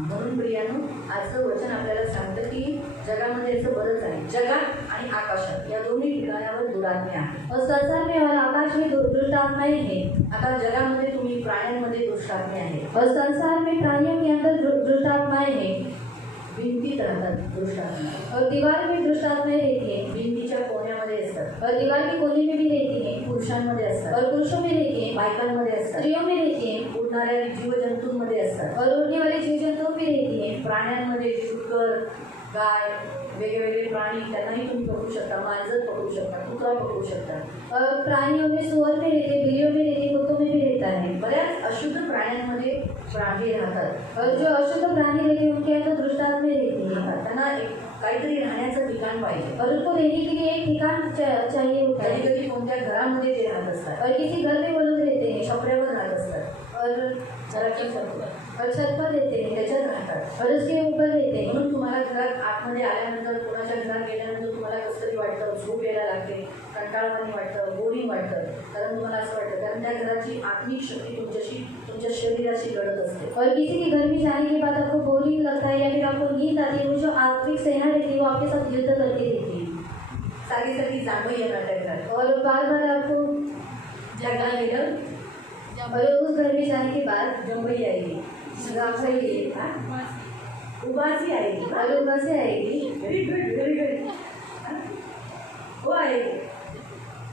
म्हणून प्रियानो आजचं वचन आपल्याला सांगतं की जगामध्ये असं बरंच आहे. जगात आणि आकाशात या दोन्ही ठिकाणावर दुरात्म्या आहेत. और संसार में और आकाश में दुष्ट आत्माएं हैं. आता जगामध्ये तुम्ही प्राण्यांमध्ये दुष्ट आत्मे आहेत. और संसार में प्राणियों के अंदर दुष्ट आत्माएं हैं. भिंतीत राहतात दुष्ट आत्मा. और दीवार में दुष्ट आत्माएं रहती हैं. भिंतीच्या कोण्यामध्ये असतात. और दीवार की कोने में भी रहती हैं. पुरुषांमध्ये असतात. और पुरुषों में रहती हैं. बायकांमध्ये असतात. स्त्रियों में रहती हैं. उडणाऱ्या जीवजंतूंमध्ये असतात. और उड़ने वाले जीव जंतुओं में रहती हैं. प्राण्यांमध्ये डुक्कर, गाय, वेगवेगळे प्राणी त्यांनाही तुम्ही पकडू शकता. मांजर पकडू शकता, कुत्रा पकडू शकता. और प्राणियों में सुअर में रहते, बिल्लियों में रहते, कुत्तों में भी रहता है. बऱ्याच अशुद्ध प्राण्यांमध्ये प्राणी राहतात. और जो अशुद्ध प्राणी रहते हैं उनके अंदर दुष्ट आत्माएं रहती हैं. त्यांना काहीतरी राहण्याचं ठिकाण पाहिजे. और उनको रहने के लिए एक ठिकाण चाहिए होता कधी है. कधी कोणत्या घरामध्ये ते राहत असतात. और किसी घर में वो लोग रहते हैं. छपऱ्यावर राहत असतात. और घराच्या छत और छत पर रहते हैं त्याच्यात राहतात. और उसके ऊपर रहते हैं. म्हणून तुम्हाला घरात आतमध्ये आल्यानंतर कोणाच्या घरात गेल्यानंतर तुम्हाला कसं तरी वाटतं, झोप यायला लागते, कंटाळवाणी वाटतं, बोरिंग वाटतं. कारण तुम्हाला असं वाटतं कारण त्या घराची आत्मिक शक्ती तुमच्या शरीराशी लढत असते. और किसी के घर में जाने के बाद आपको बोरिंग लगता है या फिर आपको नींद आती है, वो जो आत्मिक सेना रहती है वो आपके साथ युद्ध करती रहती है. सारखी सारखी जाणवं येणार त्या घरात. और बार बार आपको जगला गेलं और उस घर में जाने के बाद जंबई आएगी, राखाई येईल उबासी आएगी. और ऊपर से आएगी. Very good very good. वो आएगी.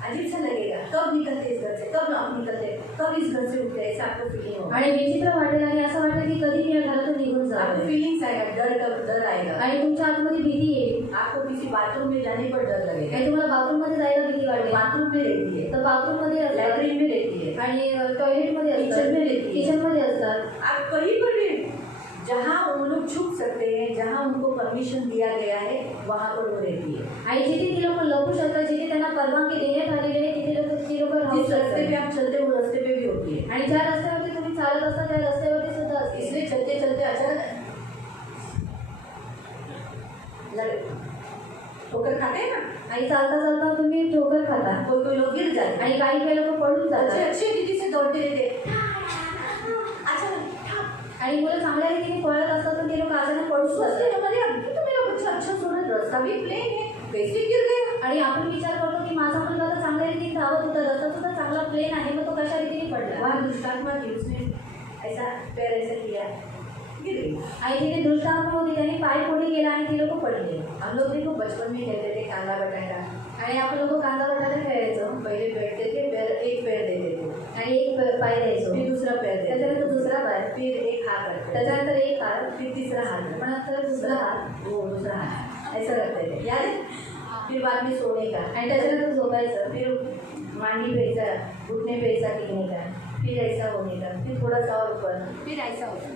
अजीब सा लगेगा. कब निकलते इस घर से, कब आप निकलते, कब इस घर से उठते, ऐसा आपको फीलिंग होगा. आणि विचित्र वाटेल आणि असं वाटेल की कधी मी या घरातून निघून आपको जावे. फीलिंग्स आएगा, डर आएगा. आणि तुमच्या आतमध्ये भीती येईल. आपको किसी बाथरूम में जाने पर डर लगेगा. आणि तुम्हाला बाथरूममध्ये जायला भीती वाटेल. बाथरूम में रहती है, तर बाथरूममध्ये असतात लैट्रिन में रहती है, आणि टॉयलेटमध्ये असतात, किचन में रहती है. किचनमध्ये असतात. आप कहीं पर भी जहाँ वो लोग छुप सकते हैं, जहाँ उनको परमिशन दिया गया है वहाँ पर वो रहती है. आणि जिथे ती लोक लपू शकतात, जिथे त्यांना परवानगी देण्यात आलेली आहे तिथे ती लोक राहू जिस रास्ते पे शकतात. आप चलते हो, वो रास्ते पे भी होती है. आणि ज्या रस्त्यावरती तुम्ही चालत असता त्या रस्त्यावरती सुद्धा असते. इसलिए चलते चलते अचानक ठोकर खाते हैं ना, आणि चालता चालता तुम्ही ठोकर खाता. कोई लोग गिर जाते हैं. आणि काही लोक पडून अच्छे जातात. अच्छे रीति से दौड़ते रहते हैं. आणि मुलं चांगल्या रीतीने पळत असतात पण ते लोग अचानक पडून सोचते जातात. हैं, अरे अभी तो मेरा बच्चा अच्छा सो रहा है, रास्ता भी प्लेन है, कैसे गिर गया. आणि आपण विचार करतो की माझा मुलगा तर चांगल्या रीतीने धावत होता, रस्ता सुद्धा चांगला प्लेन आहे, मग तो कशा रीतीने पडला. वहाँ दुष्टात्मा थी, उसने ऐसा पैर ऐसा किया, गिर गई. आणि तिथे दृष्टांत होती, त्यांनी पाय पुढे गेला आणि ती लोक पडले. हम लोग देखो बचपन में कहते थे कांदा बटाटा. आणि आपण लोक कांदा बटाटा खेळायचो. पहले बैठते थे, एक पैर देते थे, आणि एक पाय द्यायचो, फिर दूसरा पैर देते थे, त्याच्यानंतर दुसरा पाय, फिर एक हाथ रखते थे, त्याच्यानंतर एक हात, फिर तीसरा हाथ, पण नंतर दुसरा हात, वो दूसरा हाथ ऐसा रखते थे, याद है. फिर बाद में सोने का, आणि त्याच्यानंतर झोपायचं. फिर मांडी पे ऐसा, घुटने पे ऐसा टिकने का, फिर ऐसा होने का, फिर थोड़ा सा और ऊपर, फिर ऐसा होता.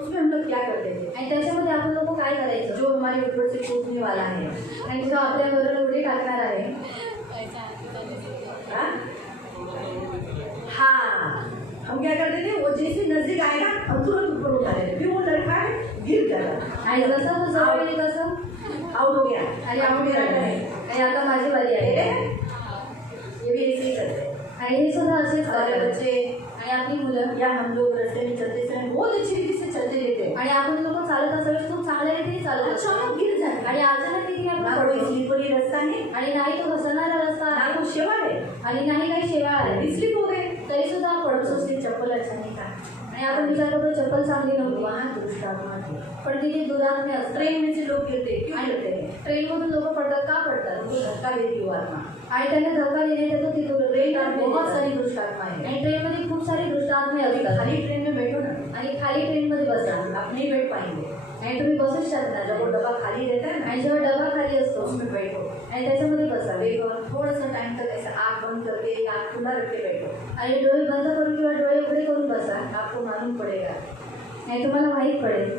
उसमें हम लोग क्या करते थे, आणि त्याच्यामध्ये आपण लोक काय करायचं, जो हमारे ऊपर से कूदने वाला है, आणि जो आपल्याबरोबर उडी टाकणार आहे, हाँ, हम क्या करते थे, वो जैसे नजदीक आएगा हम तुरंत ऊपर उठा लेते, फिर वो लड़का है गिर जाता. आणि जसं तो जवळ येईल तसं आउट हो गया. आणि आपण आणि आता माझी बारी आहे. ये भी ऐसे ही करते हैं. आणि हे सुद्धा असेच हमारे करतात. बच्चे आणि आपली मुलं या हम लोग रास्ते में चलते समय बहुत अच्छी रीति से चलते रहते हैं. आणि आपण लोक चालत असावे खूप चांगल्या रीतीने चालत असतो. अचानक गिर जाते आणि अचानक तिथे ना आपण कोई पडतो. स्लीपरी रास्ता नहीं, आणि नाही तो घसरणारा रस्ता ना आहे कोई शेवाळ है, आणि नाही काही शेवाळ आहे, स्लिप हो गए. तरी सुद्धा आपण और पडतो. सोचते चप्पल अच्छा नहीं था. आणि आपण विचार करतो चप्पल चांगली नव्हती, वहाँ दुष्टात्मा थे. पण तिथे दुरात्मे असतात. ट्रेन में से लोग गिरते क्यों गिरते हैं, ट्रेनमधून लोक पडतात का पडतात, उनको धक्का देती वो आत्मा. आणि त्यांना धक्का देण्यात येतो ती ट्रेन में बहुत बहुत सारी दुष्टात्मा है. आणि ट्रेनमध्ये खूप सारी दुष्टात्मे अभी असतात. खाली ट्रेन में बैठो ना, आणि खाली ट्रेनमध्ये बसा आप नहीं बैठ पाएंगे. आणि तुम्ही बसूच शकता. जब वो डब्बा खाली रहता है ना, आणि जेव्हा डबा खाली असतो उसमें बैठो. आणि त्याच्यामध्ये बसा एक और थोड़ा सा टाइम तक ऐसा आँख बंद करके एक आँख खुला रख के बैठो. आणि डोळे बंद करून किंवा डोळे उघडे करून बसा. आपको मालूम पड़ेगा आणि तुम्हाला माहीत पडेल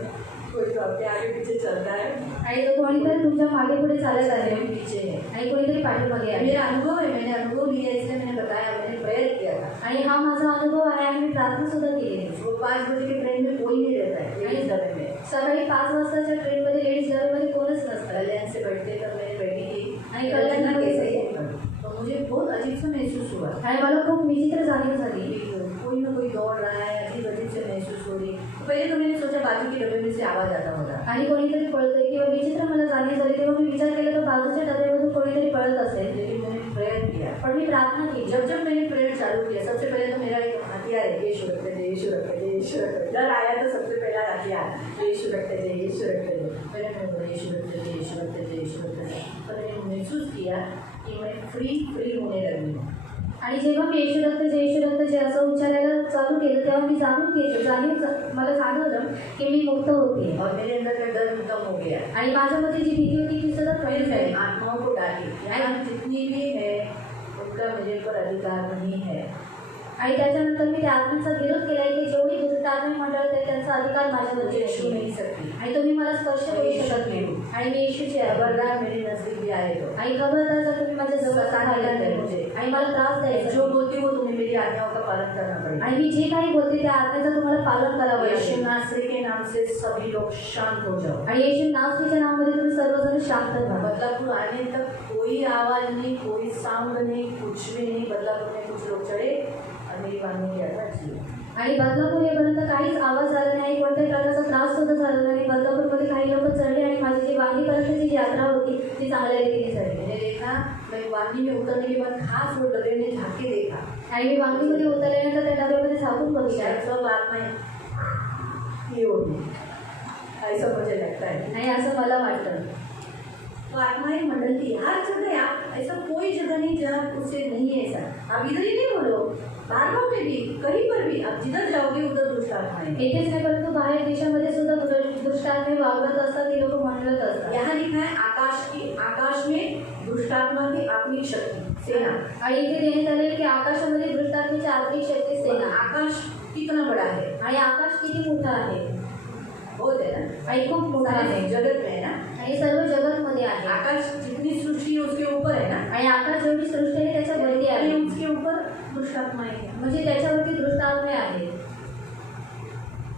कोई तो आपके आगे पीछे चलता है, आणि तो कोणीतरी तुमच्या मागे पुढे चालत आहे कोई पीछे है. आणि कोणीतरी पाठीमागे आहे. मेरा अनुभव है, मैंने अनुभव लिया इसलिए मैंने बताया, मैंने प्रेयर किया था. आणि हा माझा अनुभव आहे आणि मी प्रार्थना सुद्धा केली आहे. वो 5 बजे की ट्रेन में कोई नहीं रहता है लेडीज डब्बे में. सकाळी 5 वाजताच्या ट्रेनमध्ये लेडीज डब्यामध्ये कोणच नसतं. कल्याण से बैठते तब मेरी बेटी की आणि कल्याण कैसे है, तो मुझे बहुत अजीब सा महसूस हुआ. आणि मला खूप विचित्र जाणीव झाली. कोई ना कोई दौड़ रहा है, अजीब अजीब से महसूस हो रही. पहले तो मैंने सोचा बाजू के डब्बे में से आवाज आता होगा. आणि कोणीतरी पळतंय किंवा विचित्र मला जाणीव झाली. तेव्हा मी विचार केला तर बाजूच्या डब्यामधून कोणीतरी पळत असेल. लेकिन मैंने प्रेयर किया. पण मी प्रार्थना केली. जब मैंने प्रेयर चालू किया, सबसे पहले तो मेरा एक हथियार है, यीशु रखते थे, यीशु रखते थे, यीशु रखते थे. डर आया तो सबसे पहला हथियार यीशु रखते थे, यीशु रखते थे. पहले मैंने बोला यीशु रखते थे, यीशु रखते थे, यीशु रखते थे. पर मैंने महसूस किया कि मैं फ्री होने लगी हूँ. आणि जेव्हा मी येशू रक्त जे असं उच्चारायला चालू केलं तेव्हा मी मला जाणवलं की मी मुक्त होते. और मेरे अंदर का डर खत्म हो गया. आणि माझ्यामध्ये जी भीती होती ती सुद्धा कमी फिर झाली. मैंने आत्माओं को डाली, यहाँ जितनी भी है उनका मेरे पर अधिकार नहीं है. आणि त्याच्यानंतर मी त्या आत्म्यांचा विरोध केला की जेवढी दुष्ट आत्मे मंडळ आहेत त्यांचा अधिकार माझ्यावरती मुझे छू नाही. नहीं सकती। आणि तुम्ही मला स्पर्श करू शकत नाही. आणि मी येशूची आहे. खबरदार मेरे नजदीक भी आए तो आणि खबरदार जर तुम्ही माझ्या जवळ सताना आले नहीं तर मुझे। आणि मला त्रास द्यायचा जो बोलती हूँ तुम्हें मेरी आज्ञाओं का पालन करना पड़ेगा। आणि मी जे काही बोलते त्या आत्म्याचं तुम्हाला पालन करावं यीशु लागेल. नासरी के नाम से सभी लोग शांत हो जाओ। आणि येशू नासरीच्या नावामध्ये तुम्ही सर्वजण शांत व्हा. बदलापुर आने तक कोई आवाज नहीं, कोई साउंड नहीं, कुछ भी नहीं। बदलापुर में कुछ लोग चढ़े और मेरी वाणी की आवाज हुई। आणि बदलापूर येईपर्यंत काहीच आवाज झाला नाही, कोणत्याही प्रकारचा त्रास सुद्धा झाला नाही. बदलापूरमध्ये काही लोक चढले आणि माझी जी वांगीपर्यंतची जी यात्रा होती ती चांगल्या रीतीने चढली. मैंने देखा, मैं वाणी में उतरने के बाद खास वो डबे में झांक के देखा। आणि मी वांगीमध्ये उतरल्यानंतर त्या डब्यामध्ये झाकून बघितलं शायद सब आत्माएं ये होती, ऐसा मुझे लगता है। आणि असं मला वाटतं. तो आत्माएं मंडलती है हर जगह। आप ऐसा कोई जगह नहीं जहाँ उससे नहीं है ऐसा। आप इधर ही नहीं बोलो, बाहर में भी, कहीं पर भी आप जिधर जाओगे उधर दुष्ट आत्माएं। इथेच नाही परंतु बाहेर देशामध्ये सुद्धा दुष्टात्मे वावरत असतात, ती लोक मंडळत असतात. यहाँ लिखा है आकाश में दुष्टात्मा की आत्मिक शक्ति सेना। आणि इथे देण्यात आले की आकाशामध्ये दुष्टात्मेची आत्मिक शक्ती सेना. आकाश कितना बड़ा है, आणि आकाश किती मोठा आहे, बहुत है ना, आणि खूप मोठा आहे. जगत में है ना। आणि सर्व जगतमध्ये आहे. आकाश जितनी सृष्टि है उसके ऊपर है ना, आणि आकाश जेवढी सृष्टी आहे त्याच्यावरती आहे, और उसके ऊपर दुष्टात्माएं हैं। म्हणजे त्याच्यावरती दुष्टात्मे आहेत.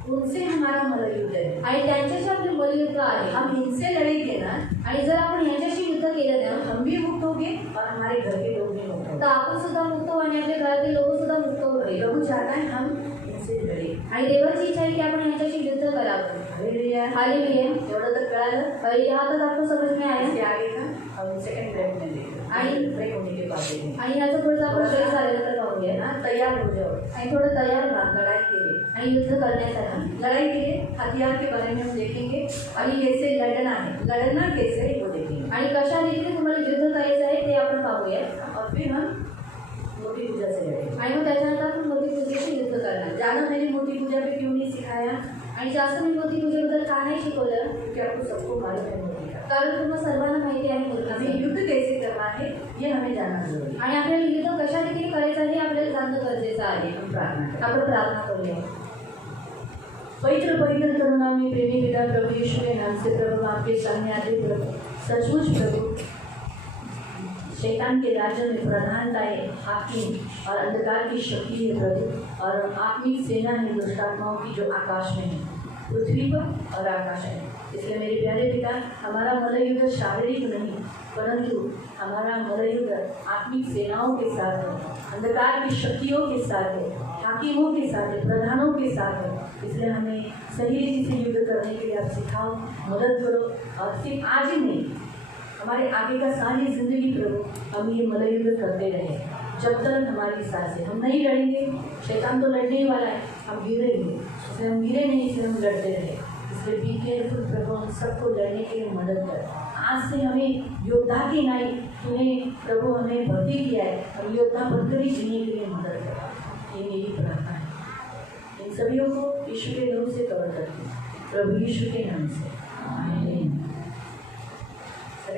उनसे हमारा मल्लयुद्ध है। आणि त्यांच्याशी आपले बलयुद्ध आहे. हम इनसे लड़ेंगे ना, आणि जर आपण यांच्याशी युद्ध केलं तो ना हम भी मुक्त होंगे और हमारे घर के लोग भी मुक्त तर होंगे। आपण सुद्धा मुक्त होऊ आणि आपल्या घरातील लोक सुद्धा मुक्त होतील. प्रभु चाहता है हम इनसे लड़े। आणि देवाची इच्छा आहे की आपण यांच्याशी युद्ध करावं. हालेलुया। हालेलुया. एवढं तर कळालं। और यहाँ तक आपको समझ में आया. इसके आगे का हम सेकंड ब्रेक में देखेंगे। ब्रेक होने के बाद देखेंगे। आणि याचं पुढचं आपण ब्रेक झाल्यानंतर पाहूया. ना तैयार हो जाओ आणि थोडं तयार व्हा लड़ाई के लिए। आणि युद्ध करण्यासाठी. लड़ाई के लिए हथियार के बारे में हम देखेंगे और ये कैसे लड़ना है, लड़ना कैसे है वो देखेंगे। आणि कशा रीतीने तुम्हाला युद्ध करायचं आहे ते आपण पाहूया. और फिर हम मूर्ति पूजा से लड़ेंगे। आणि मग त्याच्यानंतर आपण मूर्ती पूजेशी युद्ध करणार. ज़्यादा मैंने मूर्ति पूजा पे क्यों नहीं सिखाया, आणि जास्त मी मूर्ती पूजेबद्दल का नाही शिकवलं, क्योंकि आपको सबको मालूम है मूर्ति का। कारण तुम्हाला सर्वांना माहिती आहे हमें मूर्तीचं. युद्ध कैसे करना है ये हमें जानना जरूरी है। आणि आपल्याला युद्ध कशा रीतीने करायचं आहे हे आपल्याला जाणणं गरजेचं आहे. हम प्रार्थना करें। आपण प्रार्थना करूया. पवित्र पवित्र करुणामय प्रेमी पिता प्रभु यीशु के नाम से प्रभु आपके सामने आते प्रभु, सचमुच प्रभु शैतान के राज्य में प्रधानताएं, हाकिम और अंधकार की शक्ति है प्रभु, और आत्मिक सेना है दुष्टात्माओं की जो आकाश में है, पृथ्वी पर और आकाश है। इसलिए मेरे प्यारे पिता, हमारा मल्लयुद्ध शारीरिक नहीं परंतु हमारा मल्लयुद्ध आत्मिक सेनाओं के साथ है, अंधकार की शक्तियों के साथ है, हाकिमों के साथ है, प्रधानों के साथ है। इसलिए हमें सही रीति से युद्ध करने के लिए आप सिखाओ, मदद करो, और सिर्फ आज ही नहीं हमारे आगे का सारी जिंदगी प्रभु हम ये मल्लयुद्ध करते रहे जब तक हमारी सांस है। हम नहीं लड़ेंगे, शैतान तो लड़ने ही वाला है, हम गिरेंगे, इसलिए हम गिरे नहीं, इसलिए हम लड़ते रहे। इसलिए बी केयरफुल प्रभु, हम सबको लड़ने के लिए मदद कर। आज से हमें योद्धा की नहीं, तूने प्रभु हमें भर्ती किया है, हम योद्धा बनकर ही जीने के लिए मदद कर। ये मेरी प्रार्थना है। इन सभी को यीशु के नाम से कवर करती हूँ, प्रभु यीशु के नाम से। आमीन।